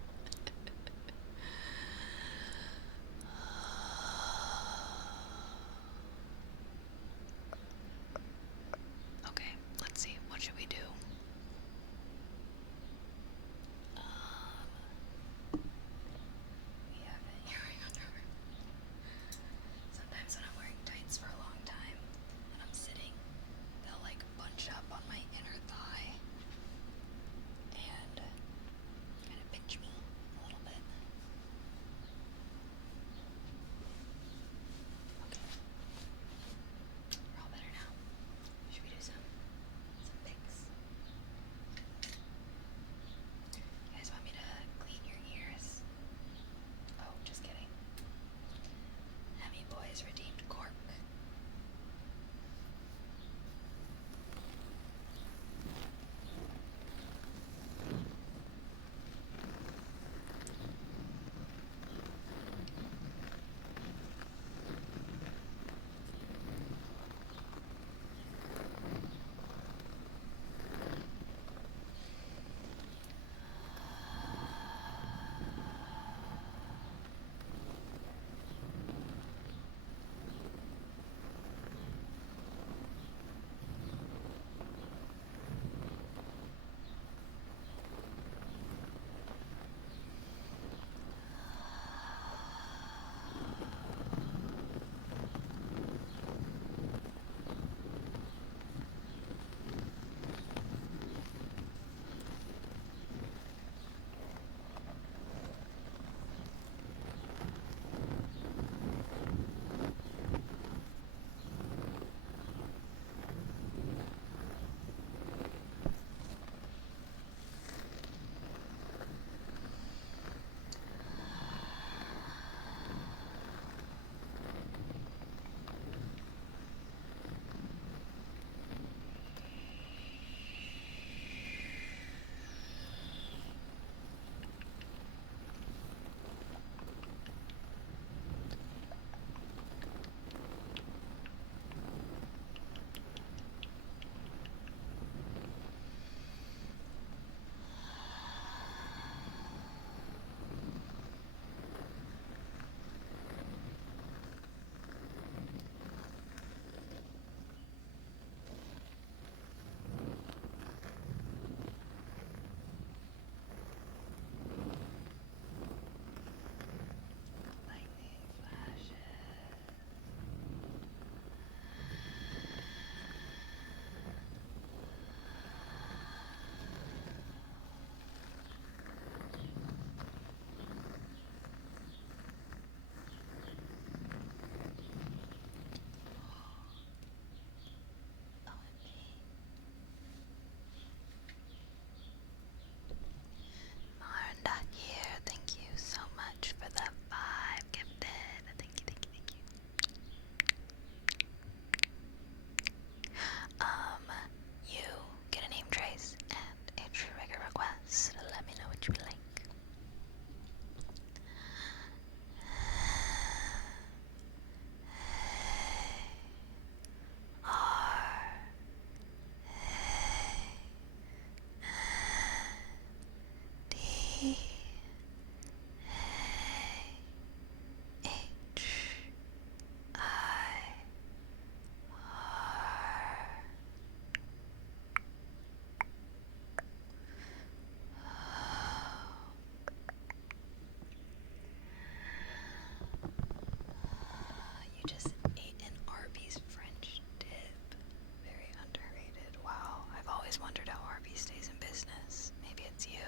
always wondered how Arby's stays in business. Maybe it's you.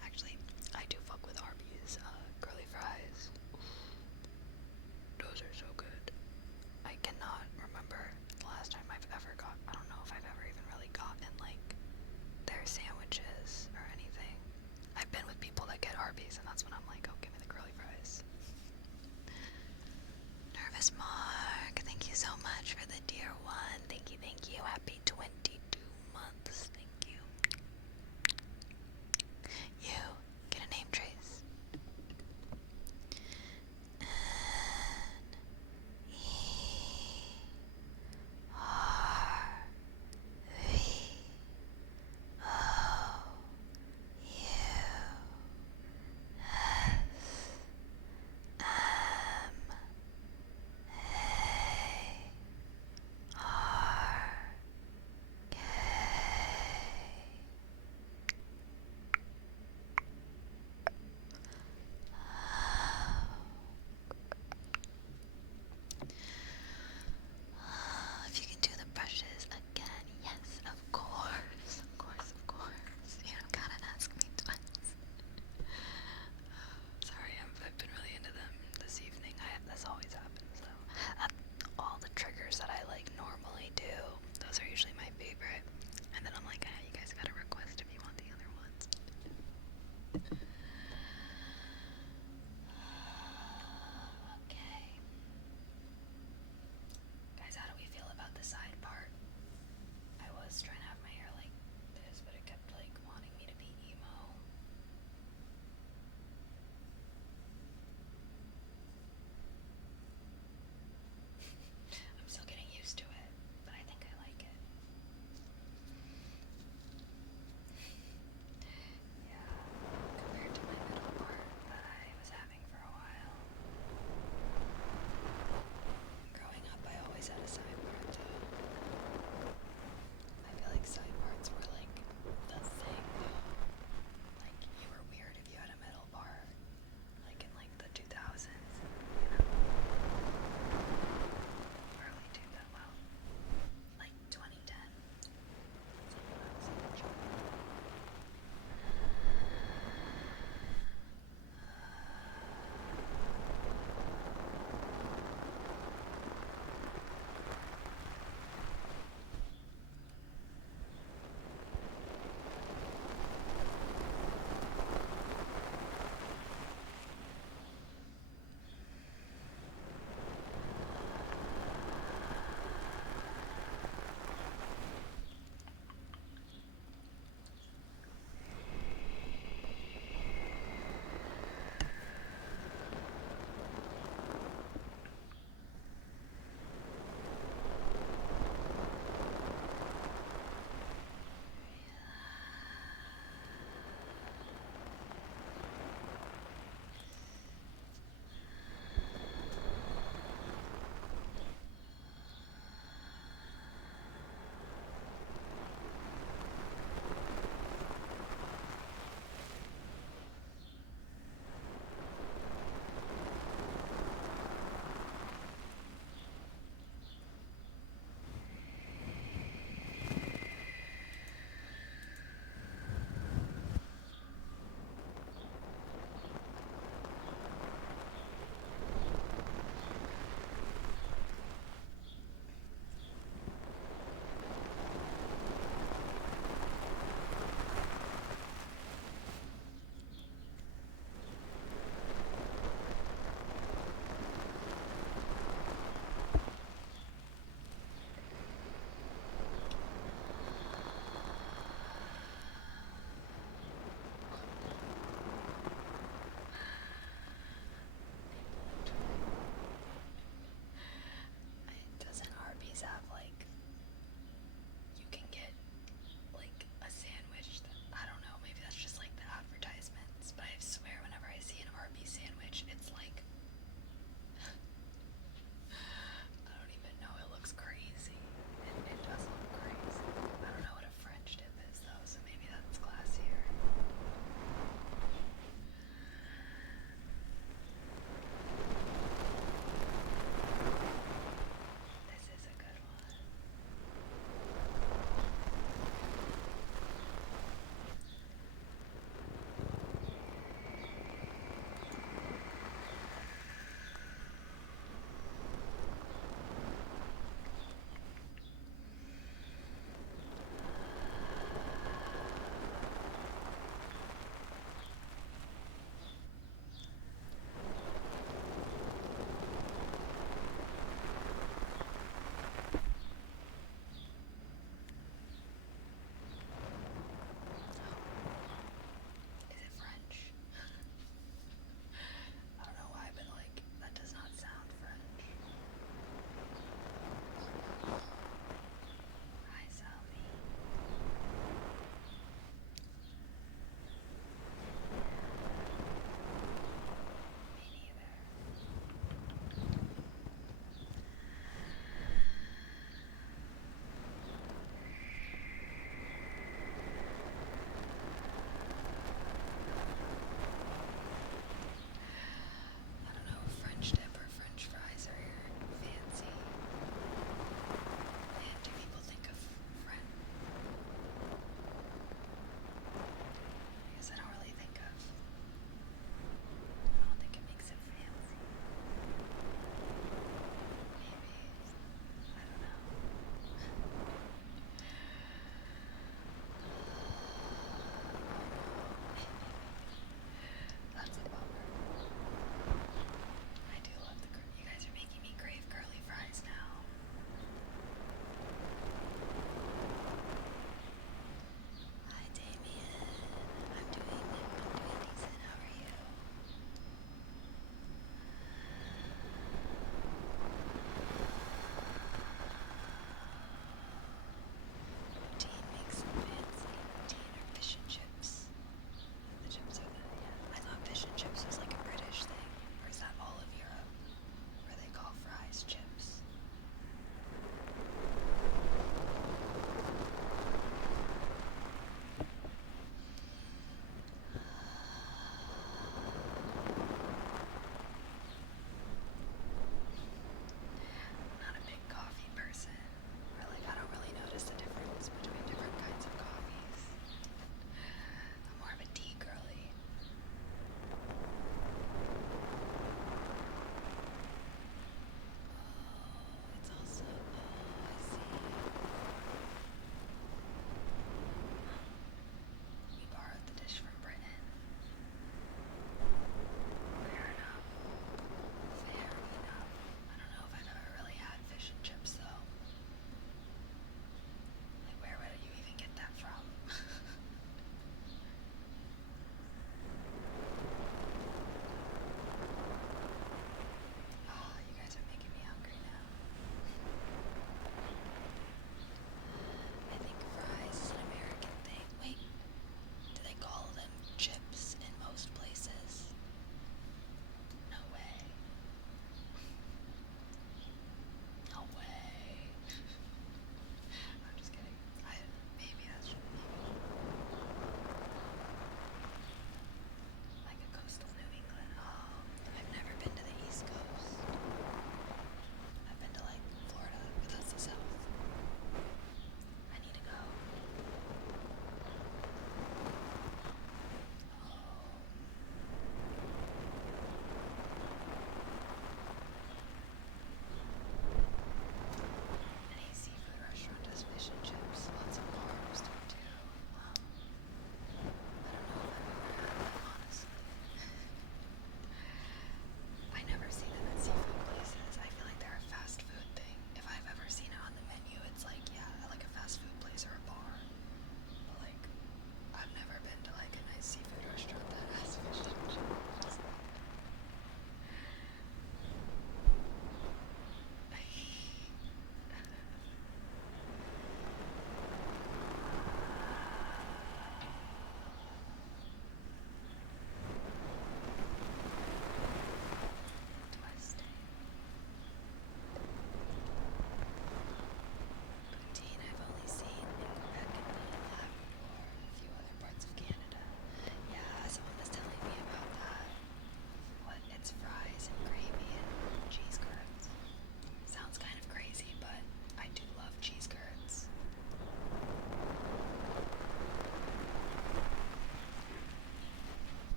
Actually, I do fuck with Arby's curly fries. Those are so good. I cannot remember the last time I've ever I don't know if I've ever even really gotten, like, their sandwiches or anything. I've been with people that get Arby's, and that's when I'm like, oh, give me the curly fries. Nervous Mark, thank you so much for the dear one. Thank you, thank you. Happy 22 months. Thank you.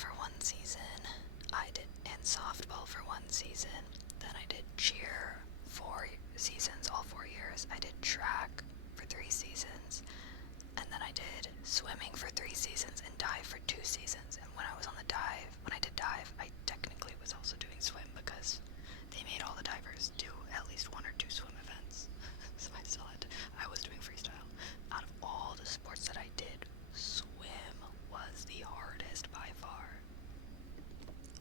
for 1 season. And softball for 1 season. Then I did cheer 4 seasons, all 4 years. I did track for 3 seasons. And then I did swimming for 3 seasons and dive for 2 seasons. And when I did dive, I technically was also doing swim because they made all the divers do at least 1 or 2 swim events. So I was doing freestyle. Out of all the sports that I did, swim was the hardest by far.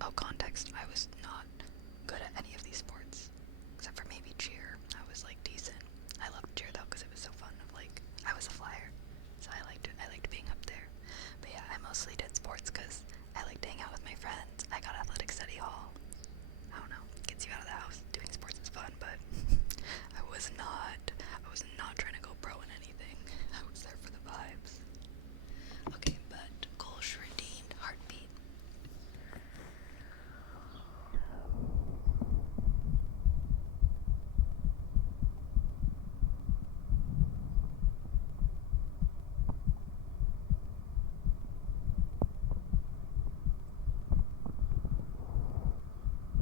Oh, context, I was not good at any of these sports, except for maybe cheer. I was like decent. I loved cheer though because it was so fun. I was a flyer, so I liked being up there. But yeah, I mostly did sports because I liked hanging out with my friends. I got athletic study hall. I don't know, gets you out of the house. Doing sports is fun, but I was not trying to go pro in anything. I was there for the vibes. Okay, but goals redeemed, heartbeat.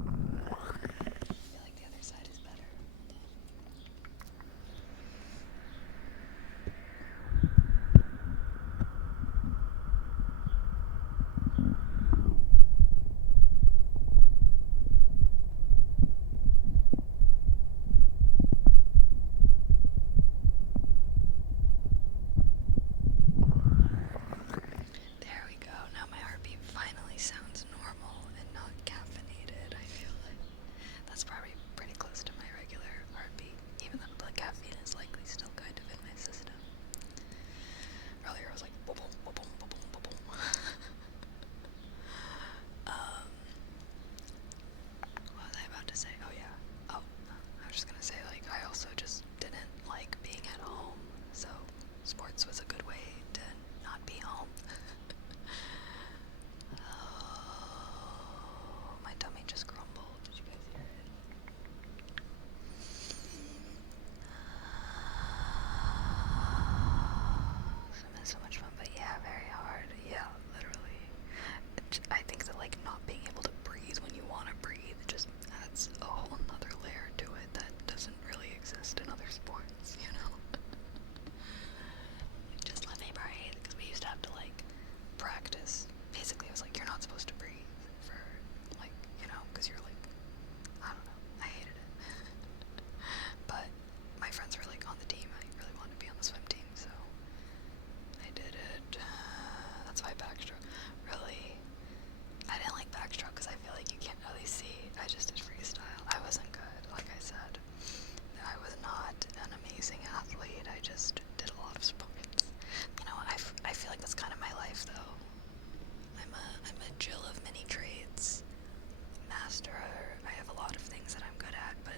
I feel like the other side is better. There we go. Now my heartbeat finally sounds normal and not caffeinated. I feel like that's probably pretty close to my regular heartbeat, even though the caffeine is likely still kind of in my system. Earlier I was like, boom, boom, boom, boom, boom, boom, boom. What was I about to say? Oh yeah. Oh, I was just gonna say, like, I also just didn't like being at home, so sports was a good way to not be home. Oh, my tummy just grumbled. Did you guys hear it? Swim is so much fun, but yeah, very hard. Yeah, literally. I think that like not being able to breathe when you want to breathe just adds a whole nother layer to it that doesn't really exist in other sports, you know? Just let me breathe, because we used to have to like practice. Basically, it was like you're not supposed to breathe for like, you know, because you're like, I don't know, I hated it. But my friends were like on the team. I really wanted to be on the swim team, so I did it. That's why backstroke. Really, I didn't like backstroke because I feel like you can't really see. I just did freestyle. I wasn't good, like I said. I was not an amazing athlete. I just did a lot of sports. You know, I feel like that's kind of my life though. I'm a Jill of many trades. Master. I have a lot of things that I'm good at, but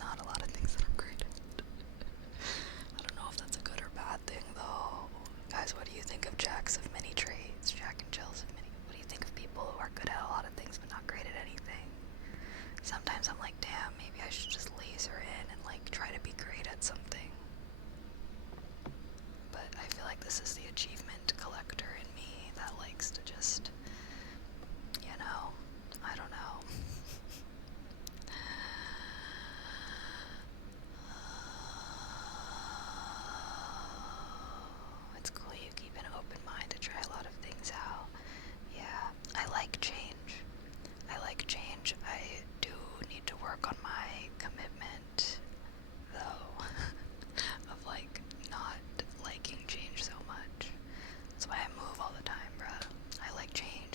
not a lot of things that I'm great at. I don't know if that's a good or bad thing though. Guys, what do you think of Jacks of many trades? Jack and Jills of many. What do you think of people who are good at a lot of things but not great at anything? Sometimes I'm like, damn, maybe I should just laser in and like try to be great at something. But I feel like this is the achievement collector in me that likes to just, you know, I don't know. It's cool you keep an open mind to try a lot of things out. Yeah, I like change. I do need to work on my commitment, though, of like not liking change so much. That's why I move all the time, bruh. I like change.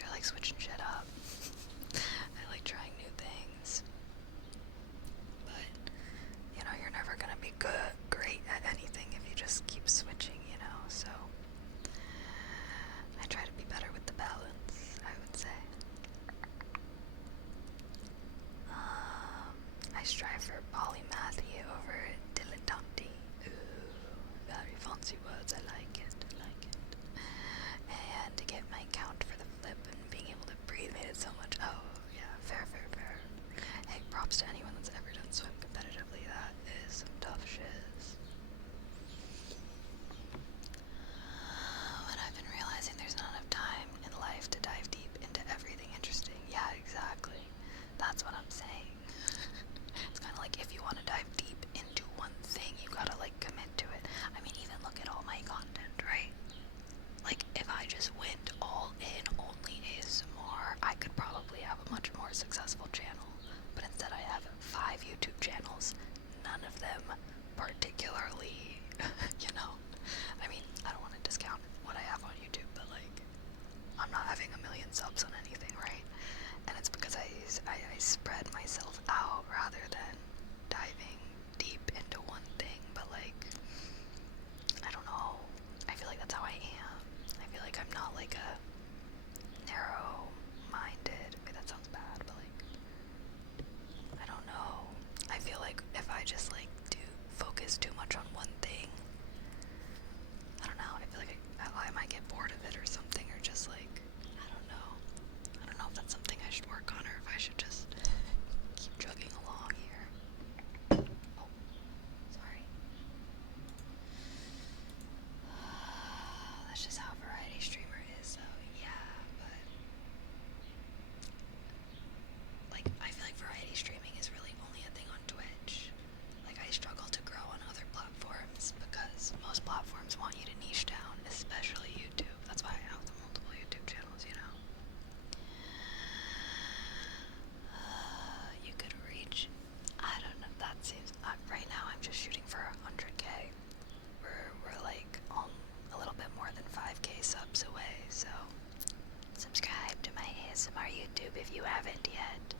you haven't yet.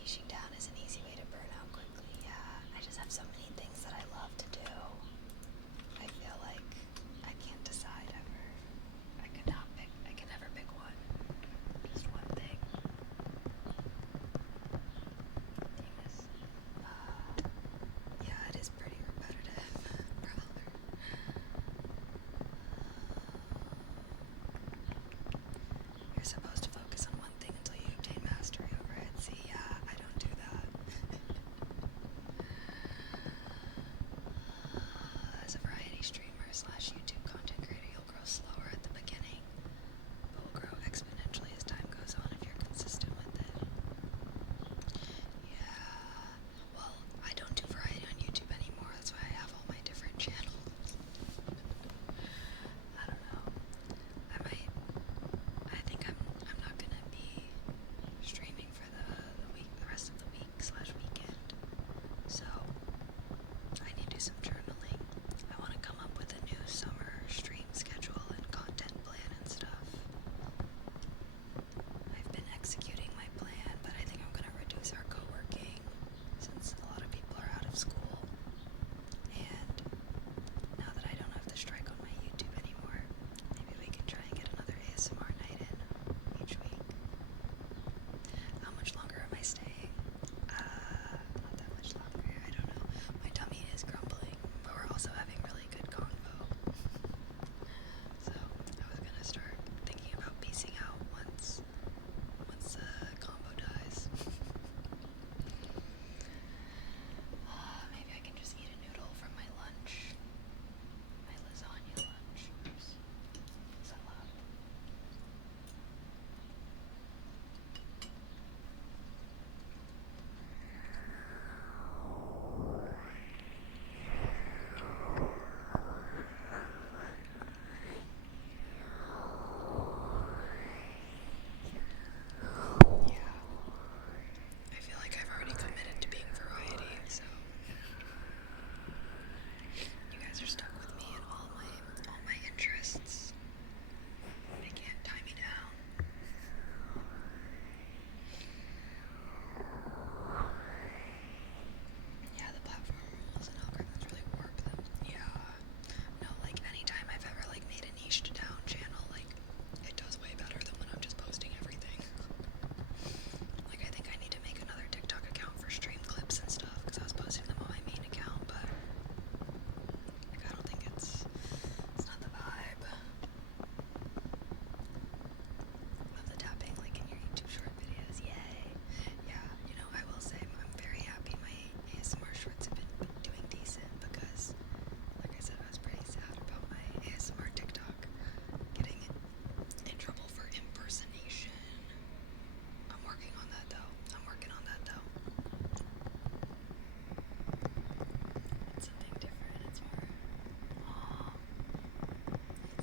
Niching down is an easy way to burn out quickly. Yeah, I just have so many things that I love to do. I feel like I can't decide ever. I can never pick one. Just one thing. Famous. Yeah, it is pretty repetitive. Prowler. You're supposed to focus on one thing until you obtain mastery over it. See, yeah, I don't do that. As a variety streamer slash YouTube content creator, you'll grow slower at the beginning, but will grow exponentially as time goes on if you're consistent with it. Yeah, well, I don't do variety on YouTube anymore. That's why I have all my different channels. I don't know. I think I'm not gonna be streaming for the rest of the week slash weekend. So I need to do some journaling. I want to come up with a new summer stream schedule and content plan and stuff. I've been executing my plan, but I think I'm gonna reduce our co-working since a lot of people are out of school. And now that I don't have the strike on my YouTube anymore, maybe we can try and get another ASMR night in each week. How much longer am I staying? Not that much longer. I don't know. My tummy is grumbling, but we're also having really good convo. So I was gonna start thinking about piecing out once the combo dies. Maybe I can just eat a noodle from my lunch. My lasagna lunch. Oops. Is that loud? Yeah. I feel like I've already committed to being variety, so you guys are stuck with me in all my interests. They can't tie me down. Yeah, the platform rules and algorithms really warp them. Yeah. No, like anytime I've ever like made a niched down channel, like it does way better than when I'm just posting everything. Like I think I need to make another TikTok account for stream clips and stuff because I was posting them on my main account, but like I don't think it's not the vibe. Love the tapping like in your YouTube short videos. Yay. Yeah, you know, I will say I'm very happy my ASMR shorts have been doing decent because like I said, I was pretty sad about my ASMR TikTok getting in trouble for impersonation. I'm working on that though. It's something different. It's more, aw,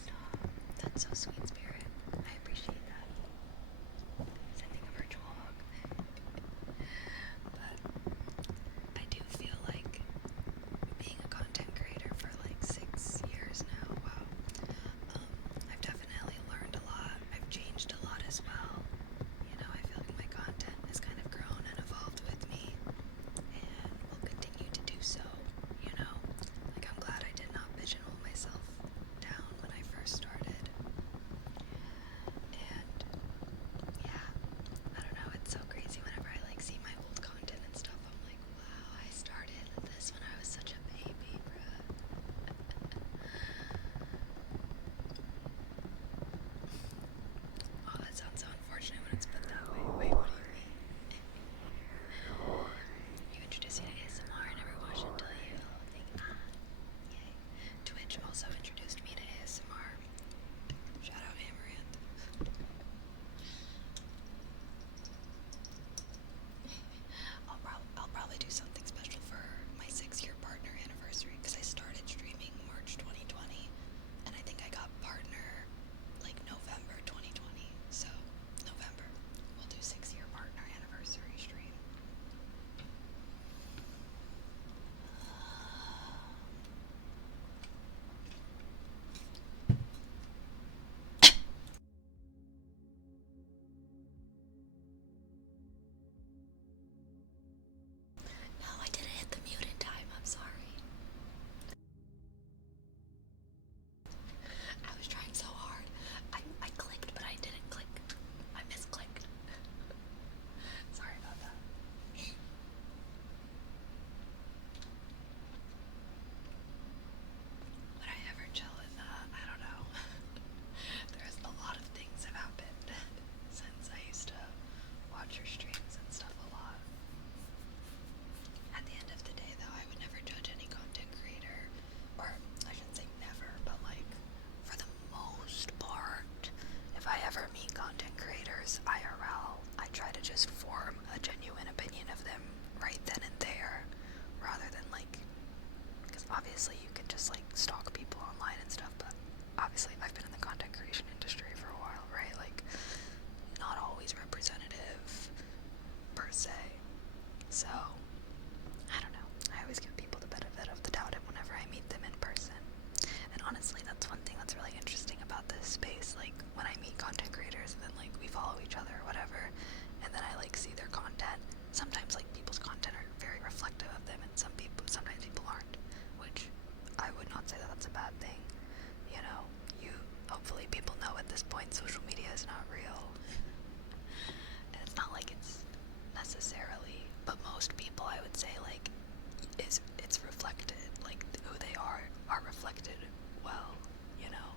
stop. That's so sweet, Spirit. I appreciate that. Sending a virtual hug. But I do feel like being a content creator for like 6 years now, wow. I've definitely learned a lot. I've changed a lot as well. You know, I feel like my content has kind of grown and evolved with me and will continue to do so, you know? Like I'm glad I did not pigeonhole myself down when I first started. ever meet content creators IRL, I try to just form a genuine opinion of them right then and there, rather than like, because obviously you can just like stalk people online and stuff, but obviously I've been in the content creation industry for a while, right? Like, not always representative per se. So, I don't know. I always give people the benefit of the doubt whenever I meet them in person. And honestly, that's one thing that's really interesting about this space. Like, when I meet content creators and then like we follow each other or whatever, and then I like see their content, sometimes like people's content are very reflective of them, and sometimes people aren't, which I would not say that that's a bad thing. You know, hopefully people know at this point social media is not real. And it's not like it's necessarily, but most people, I would say, like, it's reflected, like who they are reflected well, you know.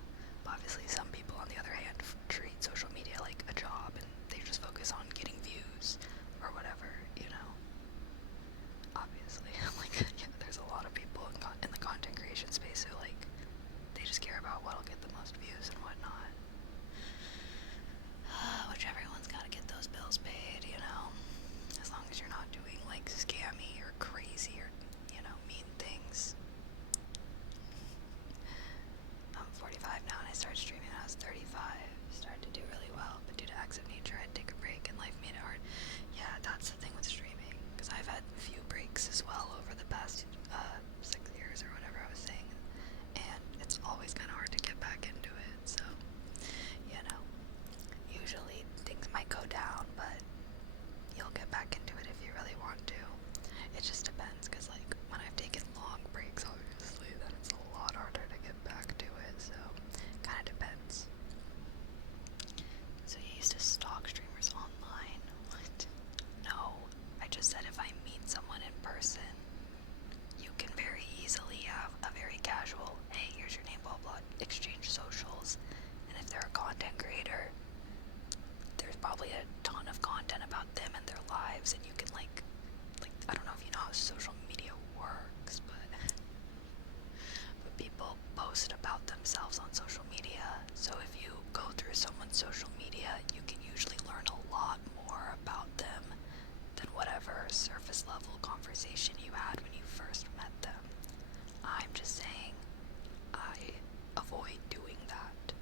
But obviously some people on the other hand treat social media like a job, and they just focus on getting views or whatever, you know. Obviously, like, yeah, there's a lot of people in the content creation space who like, they just care about what'll get the most views and whatnot. Which everyone's gotta get those bills paid, you know. As long as you're not doing like scammy or crazy or, you know, mean things. I'm 45 now and I started streaming when I was 35. Started to do really well, but due to acts of nature I had to take a break and life made it hard. Yeah, that's the thing with streaming, because I've had a few breaks as well over the past 6 years or whatever I was saying, and it's always kind of hard to get back into it. So, you know, usually things might go down, but you'll get back into it if you really want to. It just depends, because like when I've taken long breaks, obviously, then it's a lot harder to get back to it. So, kind of depends. So you used to stalk streamers online? What? No, I just said if I meet someone in person, you can very easily have a very casual, hey, here's your name, blah blah, exchange socials, and if they're a content creator, there's probably a ton of content about them and their lives, and you can like I don't know if you know how social media works, but people post about themselves on social media. So if you go through someone's social media, you can usually learn a lot more about them than whatever surface level conversation you had when you first met them. I'm just saying, I avoid doing that.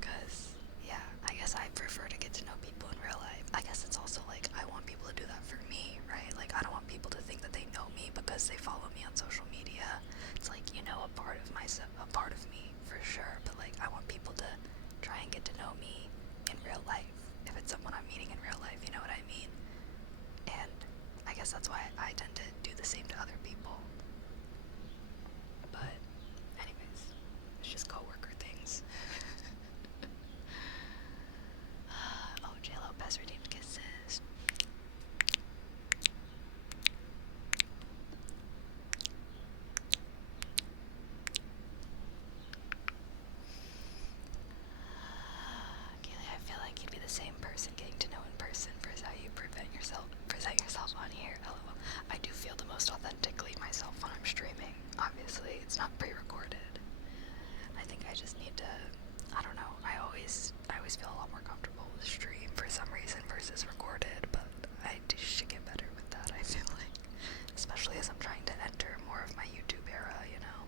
Because, yeah, I guess I prefer to get to know people in real life. I guess it's also like, I want people to do that for me, right? Like, I don't want people to think that they know me because they follow me on social media. It's like, you know, a part of me, for sure, but like, I want people to try and get to know me in real life. If it's someone I'm meeting in real life, you know what I mean? And I guess that's why I tend to do the same to other people. But, anyways, it's just coworker things. Oh, J. Lopez redeemed kisses. Kaylee, I feel like you'd be the same person getting to know in person versus how you present yourself on here. LOL. I do feel the most authentically myself when I'm streaming. Obviously, it's not pre-recorded. I think I just need to, I don't know, I always feel a lot more comfortable with stream for some reason versus recorded, but I should get better with that, I feel like. Especially as I'm trying to enter more of my YouTube era, you know?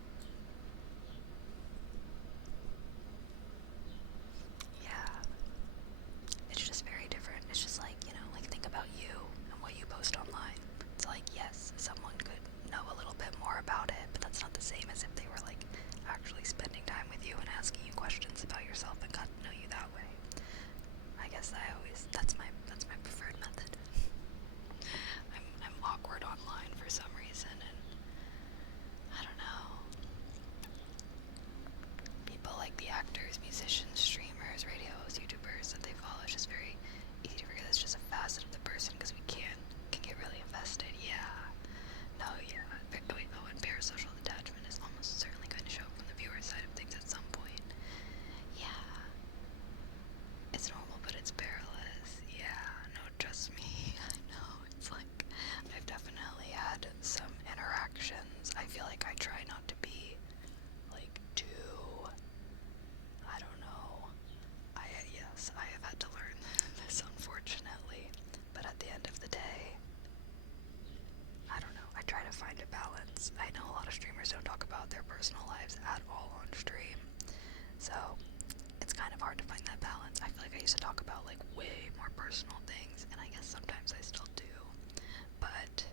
Yeah. It's just very different. It's just like, you know, like think about you and what you post online. It's like, yes, someone could know a little bit more about it, but that's not the same as if they were like actually spending time with you and asking you questions about yourself and got to know you that way. I guess that's my preferred method. I'm awkward online for some reason, and I don't know. People like the actors, musicians, streamers, radios, YouTubers that they follow, it's just very easy to forget it's just a facet of the person because we can get really invested. Yeah. No, yeah. And parasocial detachment is almost certainly going to show up from the viewer's side of things at some point. Yeah. It's normal, but it's perilous. Yeah, no, trust me. I know. It's like, I've definitely had some interactions. I feel like I try not to be, like, too I used to talk about like way more personal things, and I guess sometimes I still do, but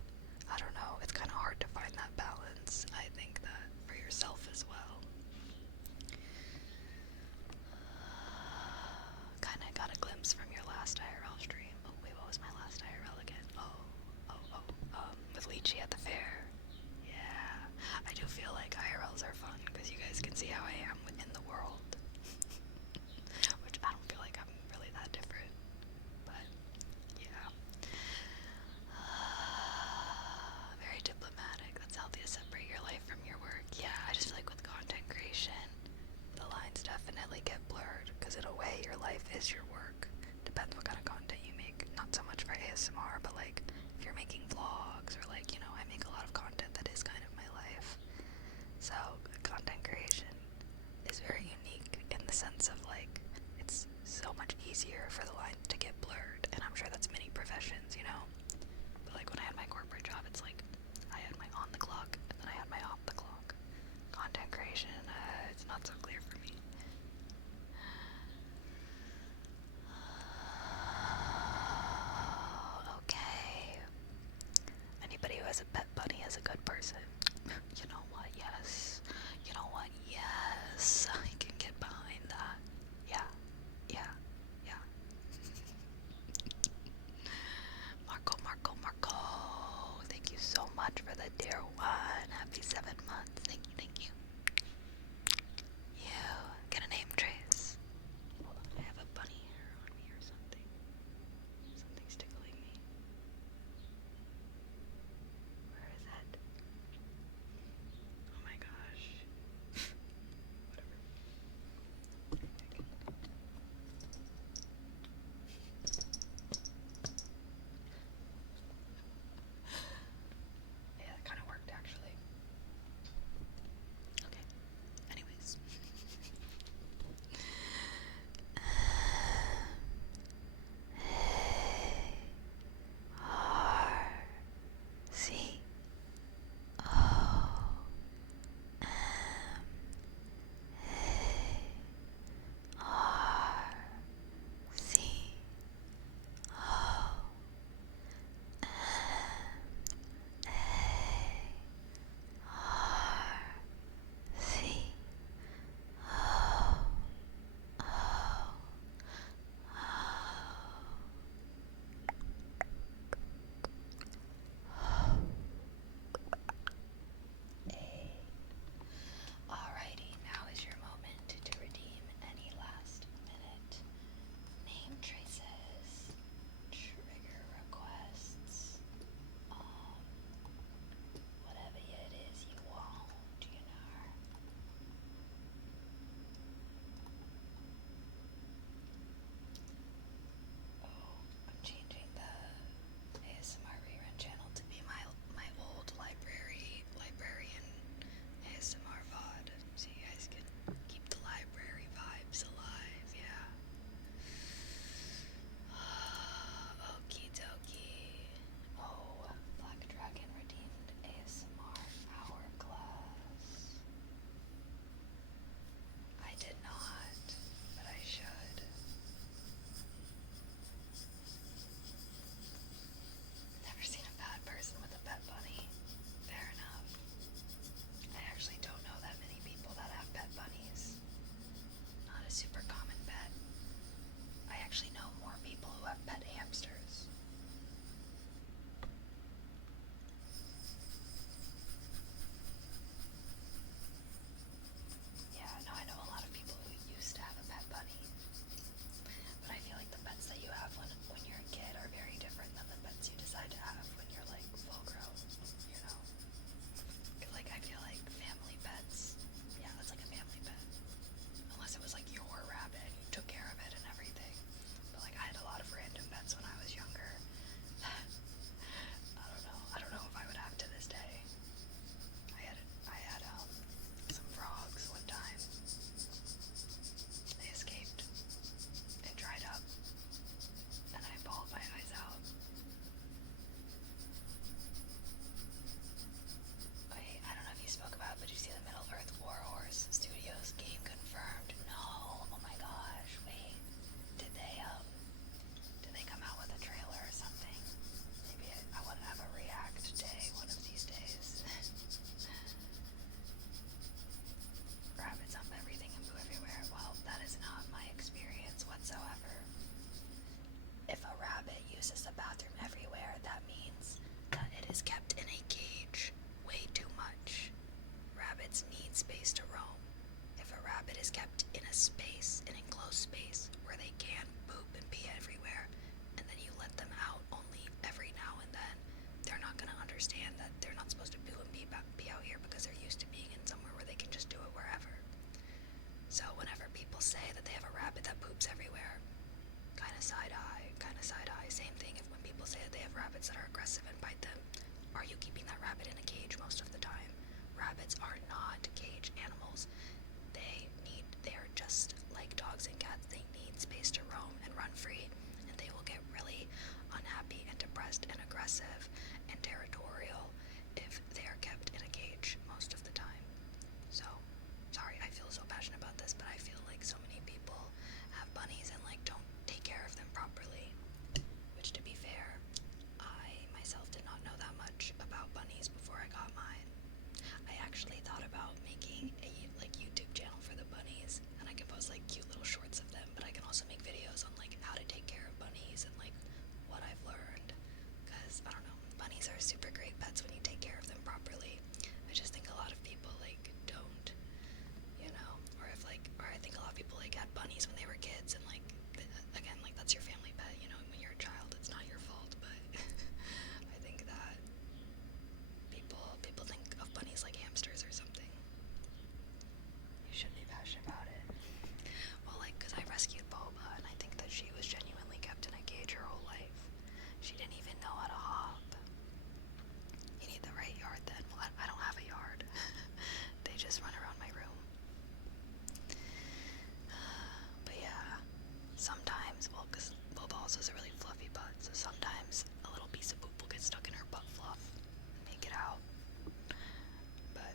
I don't know, it's kind of hard to find that balance. I think that for yourself as well. Kinda got a glimpse from your last IRL stream. Oh wait, what was my last IRL again? With Lychee at the fair. Yeah, I do feel like IRLs are fun because you guys can see how I am within the world. Which I don't feel like I'm really that different, but yeah. Very diplomatic. That's healthy to separate your life from your work. Yeah, I just feel like with content creation, the lines definitely get blurred because in a way your life is your work. Depends what kind of content you make. Not so much for ASMR, but like if you're making vlogs or like, you know, I make a lot of content that is kind of my life. So content creation is very unique in the sense of like it's so much easier for the line to get blurred, and I'm sure that's many professions, you know. But like when I had my corporate job, it's like I had my on the clock and then I had my off the clock. Content creation, it's not so clear for me. Okay. Anybody who has a pet bunny is a good person. You know what? Yes. You know what? Yes. I can get behind that. Yeah. Yeah. Yeah. space, an enclosed space, where they can poop and pee everywhere, and then you let them out only every now and then, they're not going to understand that they're not supposed to poo and pee out here because they're used to being in somewhere where they can just do it wherever. So whenever people say that they have a rabbit that poops everywhere, kind of side eye. Same thing if when people say that they have rabbits that are aggressive and bite them. Are you keeping that rabbit in a cage most of the time? Rabbits are not cage animals. They're just like dogs and cats. They need space to roam and run free, and they will get really unhappy and depressed and aggressive and territorial if they are kept in a cage most of the time. So, sorry, I feel so passionate about this, but I feel like so many people have bunnies and like don't take care of them properly. Which, to be fair, I myself did not know that much about bunnies before I got mine. I actually thought about making a like YouTube channel for the bunnies, and I can post like cute little shorts of them, but I can also make videos on like how to take care of bunnies and like what I've learned. Because I don't know, bunnies are super great pets when you take care of them properly. I just think a lot of people like don't, you know, or I think a lot of people like had bunnies when they were kids, and like again, like that's your family pet, you know, when you're a child, it's not your fault, but I think that people think of bunnies like hamsters or something. You shouldn't be passionate about it. Well, like, because I rescued Boba, and I think that she was genuinely kept in a cage her whole life. She didn't even know how to hop. You need the right yard then. Well, I don't have a yard. They just run around my room. But yeah, sometimes, well, because Boba also has a really fluffy butt, so sometimes a little piece of poop will get stuck in her butt fluff and make it out. But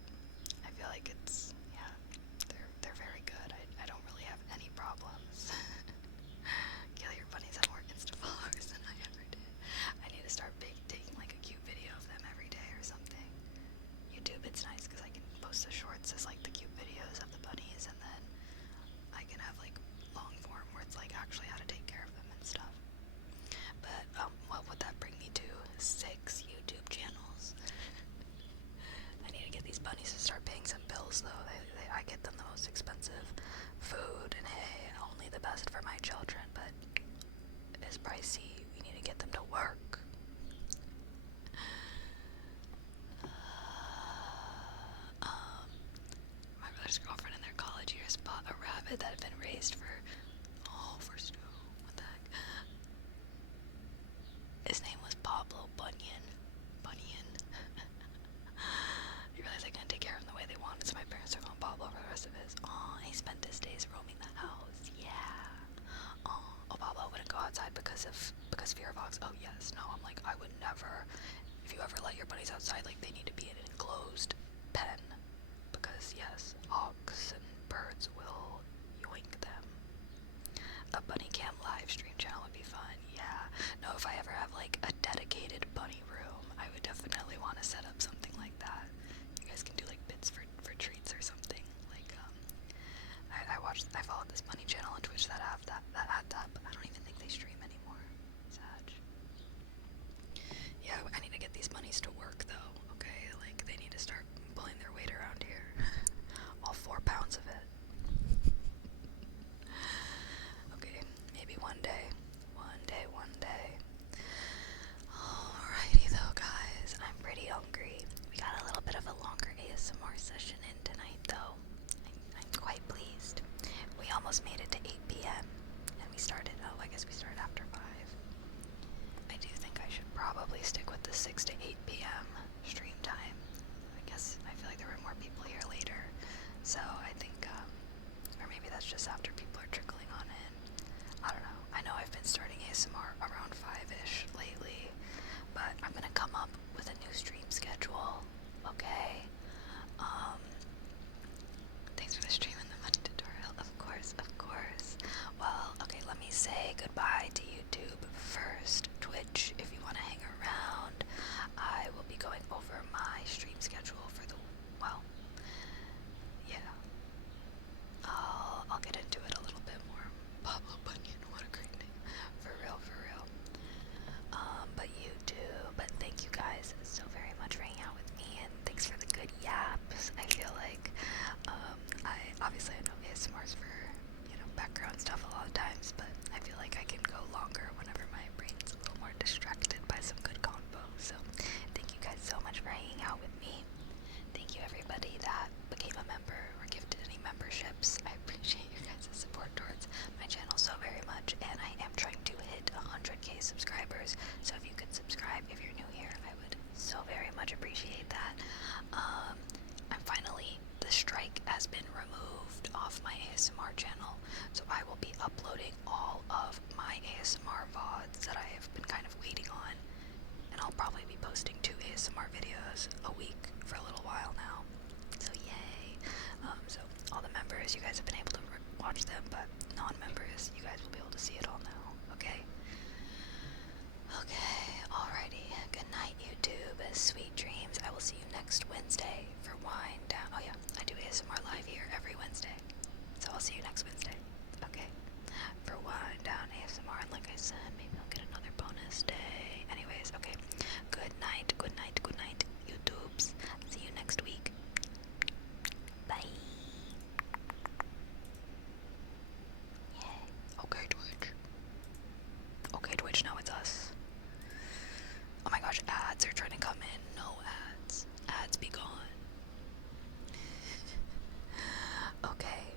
I feel like it's, yeah, they're very good. I don't really have any problems. Kill your bunnies have more Insta followers than I ever did. I need to start taking like a cute video of them every day or something. YouTube, it's nice because I can post the shorts as like the cute videos of the bunnies, and then I can have like long form where it's like actually how to take care of them and stuff. But what would that bring me to? 6 YouTube channels. I need to get these bunnies to start paying some bills though. I get them the most expensive food, and hey, only the best for my children, but it's pricey. We need to get them to work. My brother's girlfriend in their college years bought a rabbit that had been raised for stew. What the heck? His name was Pablo Bunyan. You realize I couldn't take care of him the way they wanted, so my parents took on Pablo for the rest of his. And he spent his days roaming the house. Yeah. Pablo wouldn't go outside because fear of hogs. Oh yes, no. I'm like, I would never. If you ever let your bunnies outside, like they need to be in an enclosed pen, because yes, hawks and birds will yoink them. A bunny cam live stream channel would be fun. Yeah. No, if I ever have like a dedicated bunny room, I would definitely want to set up something like that. You guys can do like bits for treats or something. Like I followed this bunny channel on Twitch that had that, but I don't even think they stream anymore. Sad. Yeah, I need to get these bunnies to work though. Okay, like they need to start pulling their weight around here. All 4 pounds of it. Okay, maybe one day. Alrighty though, guys. I'm pretty hungry. We got a little bit of a longer ASMR session in tonight though. I'm quite pleased. We almost made it to 8 p.m. and I guess we started after 5. I do think I should probably stick with the 6 to 8 p.m. stream time. I feel like there were more people here later. So I think, or maybe that's just after people are trickling on in. I don't know. I know I've been starting ASMR around 5-ish lately, but I'm gonna come up with a new stream schedule, okay? Thanks for the stream and the money tutorial. Of course. Well, okay, let me say goodbye to YouTube first. Twitch, if you want to hang around, I will be going over my stream schedule for yeah. I'll get into it a little bit more. Pablo Bunyan, what a great name. For real. But thank you guys so very much for hanging out with me, and thanks for the good yaps. I feel like, I know ASMR's for about stuff a lot of times, but I feel like I can go longer whenever my brain's a little more distracted by some good convo. So thank you guys so much for hanging out with me. Thank you everybody that became a member or gifted any memberships. I appreciate your guys' support towards my channel so very much, and I am trying to hit 100k subscribers, so if you could subscribe if you're new here, I would so very much appreciate that. I'm finally, the strike has been removed off my ASMR channel, so I will be uploading all of my ASMR VODs that I have been kind of waiting on, and I'll probably be posting 2 ASMR videos a week for a little while now, so yay. So all the members, you guys have been able to watch them, but non-members, you guys will be able to see it all now, okay? Okay, alrighty. Good night, YouTube. Sweet dreams. I will see you next Wednesday for Wind Down. Oh yeah, I do ASMR live here every Wednesday, so I'll see you next Wednesday, okay? For Wind Down ASMR, and like I said, maybe I'll get another bonus day. Anyways, okay. Good night, good night, good night, YouTubes. See you next week. Bye. Yay. Okay, Twitch. Okay, Twitch, now it's us. Oh my gosh, ads are trying to come in. No ads. Ads be gone. Okay.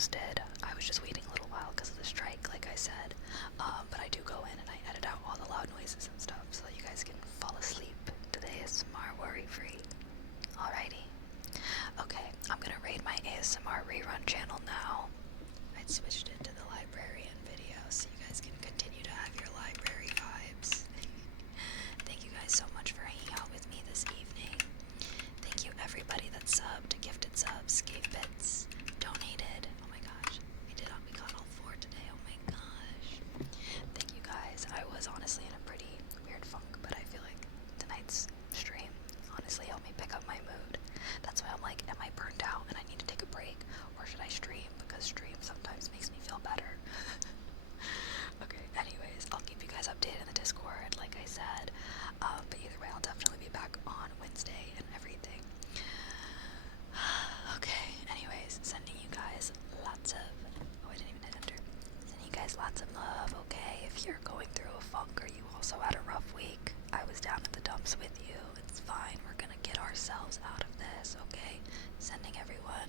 posted. I was just waiting a little while because of the strike, like I said. But I do go in and I edit out all the loud noises and stuff so that you guys can fall asleep to the ASMR worry-free. Alrighty. Okay, I'm gonna raid my ASMR rerun channel now. I switched it to the librarian video so you guys can continue to have your library vibes. Thank you guys so much for hanging out with me this evening. Thank you everybody that subbed, gifted subs, gave bits, donated. Oh my gosh, we got all 4 today. Oh my gosh. Thank you guys. I was honestly in a pretty weird funk, but I feel like tonight's stream honestly helped me pick up my mood. That's why I'm like, am I burnt out and I need to take a break, or should I stream? Because stream sometimes makes me feel better. Okay, anyways, I'll keep you guys updated in the Discord, like I said. But either way, I'll definitely be back on Wednesday and everything. Okay, anyways, sending you guys lots of... Oh, I didn't even hit enter. Sending you guys lots of love, okay? If you're going through a funk or you also had a rough week, I was down at the dumps with you. It's fine. We're gonna get ourselves out of this, okay? Sending everyone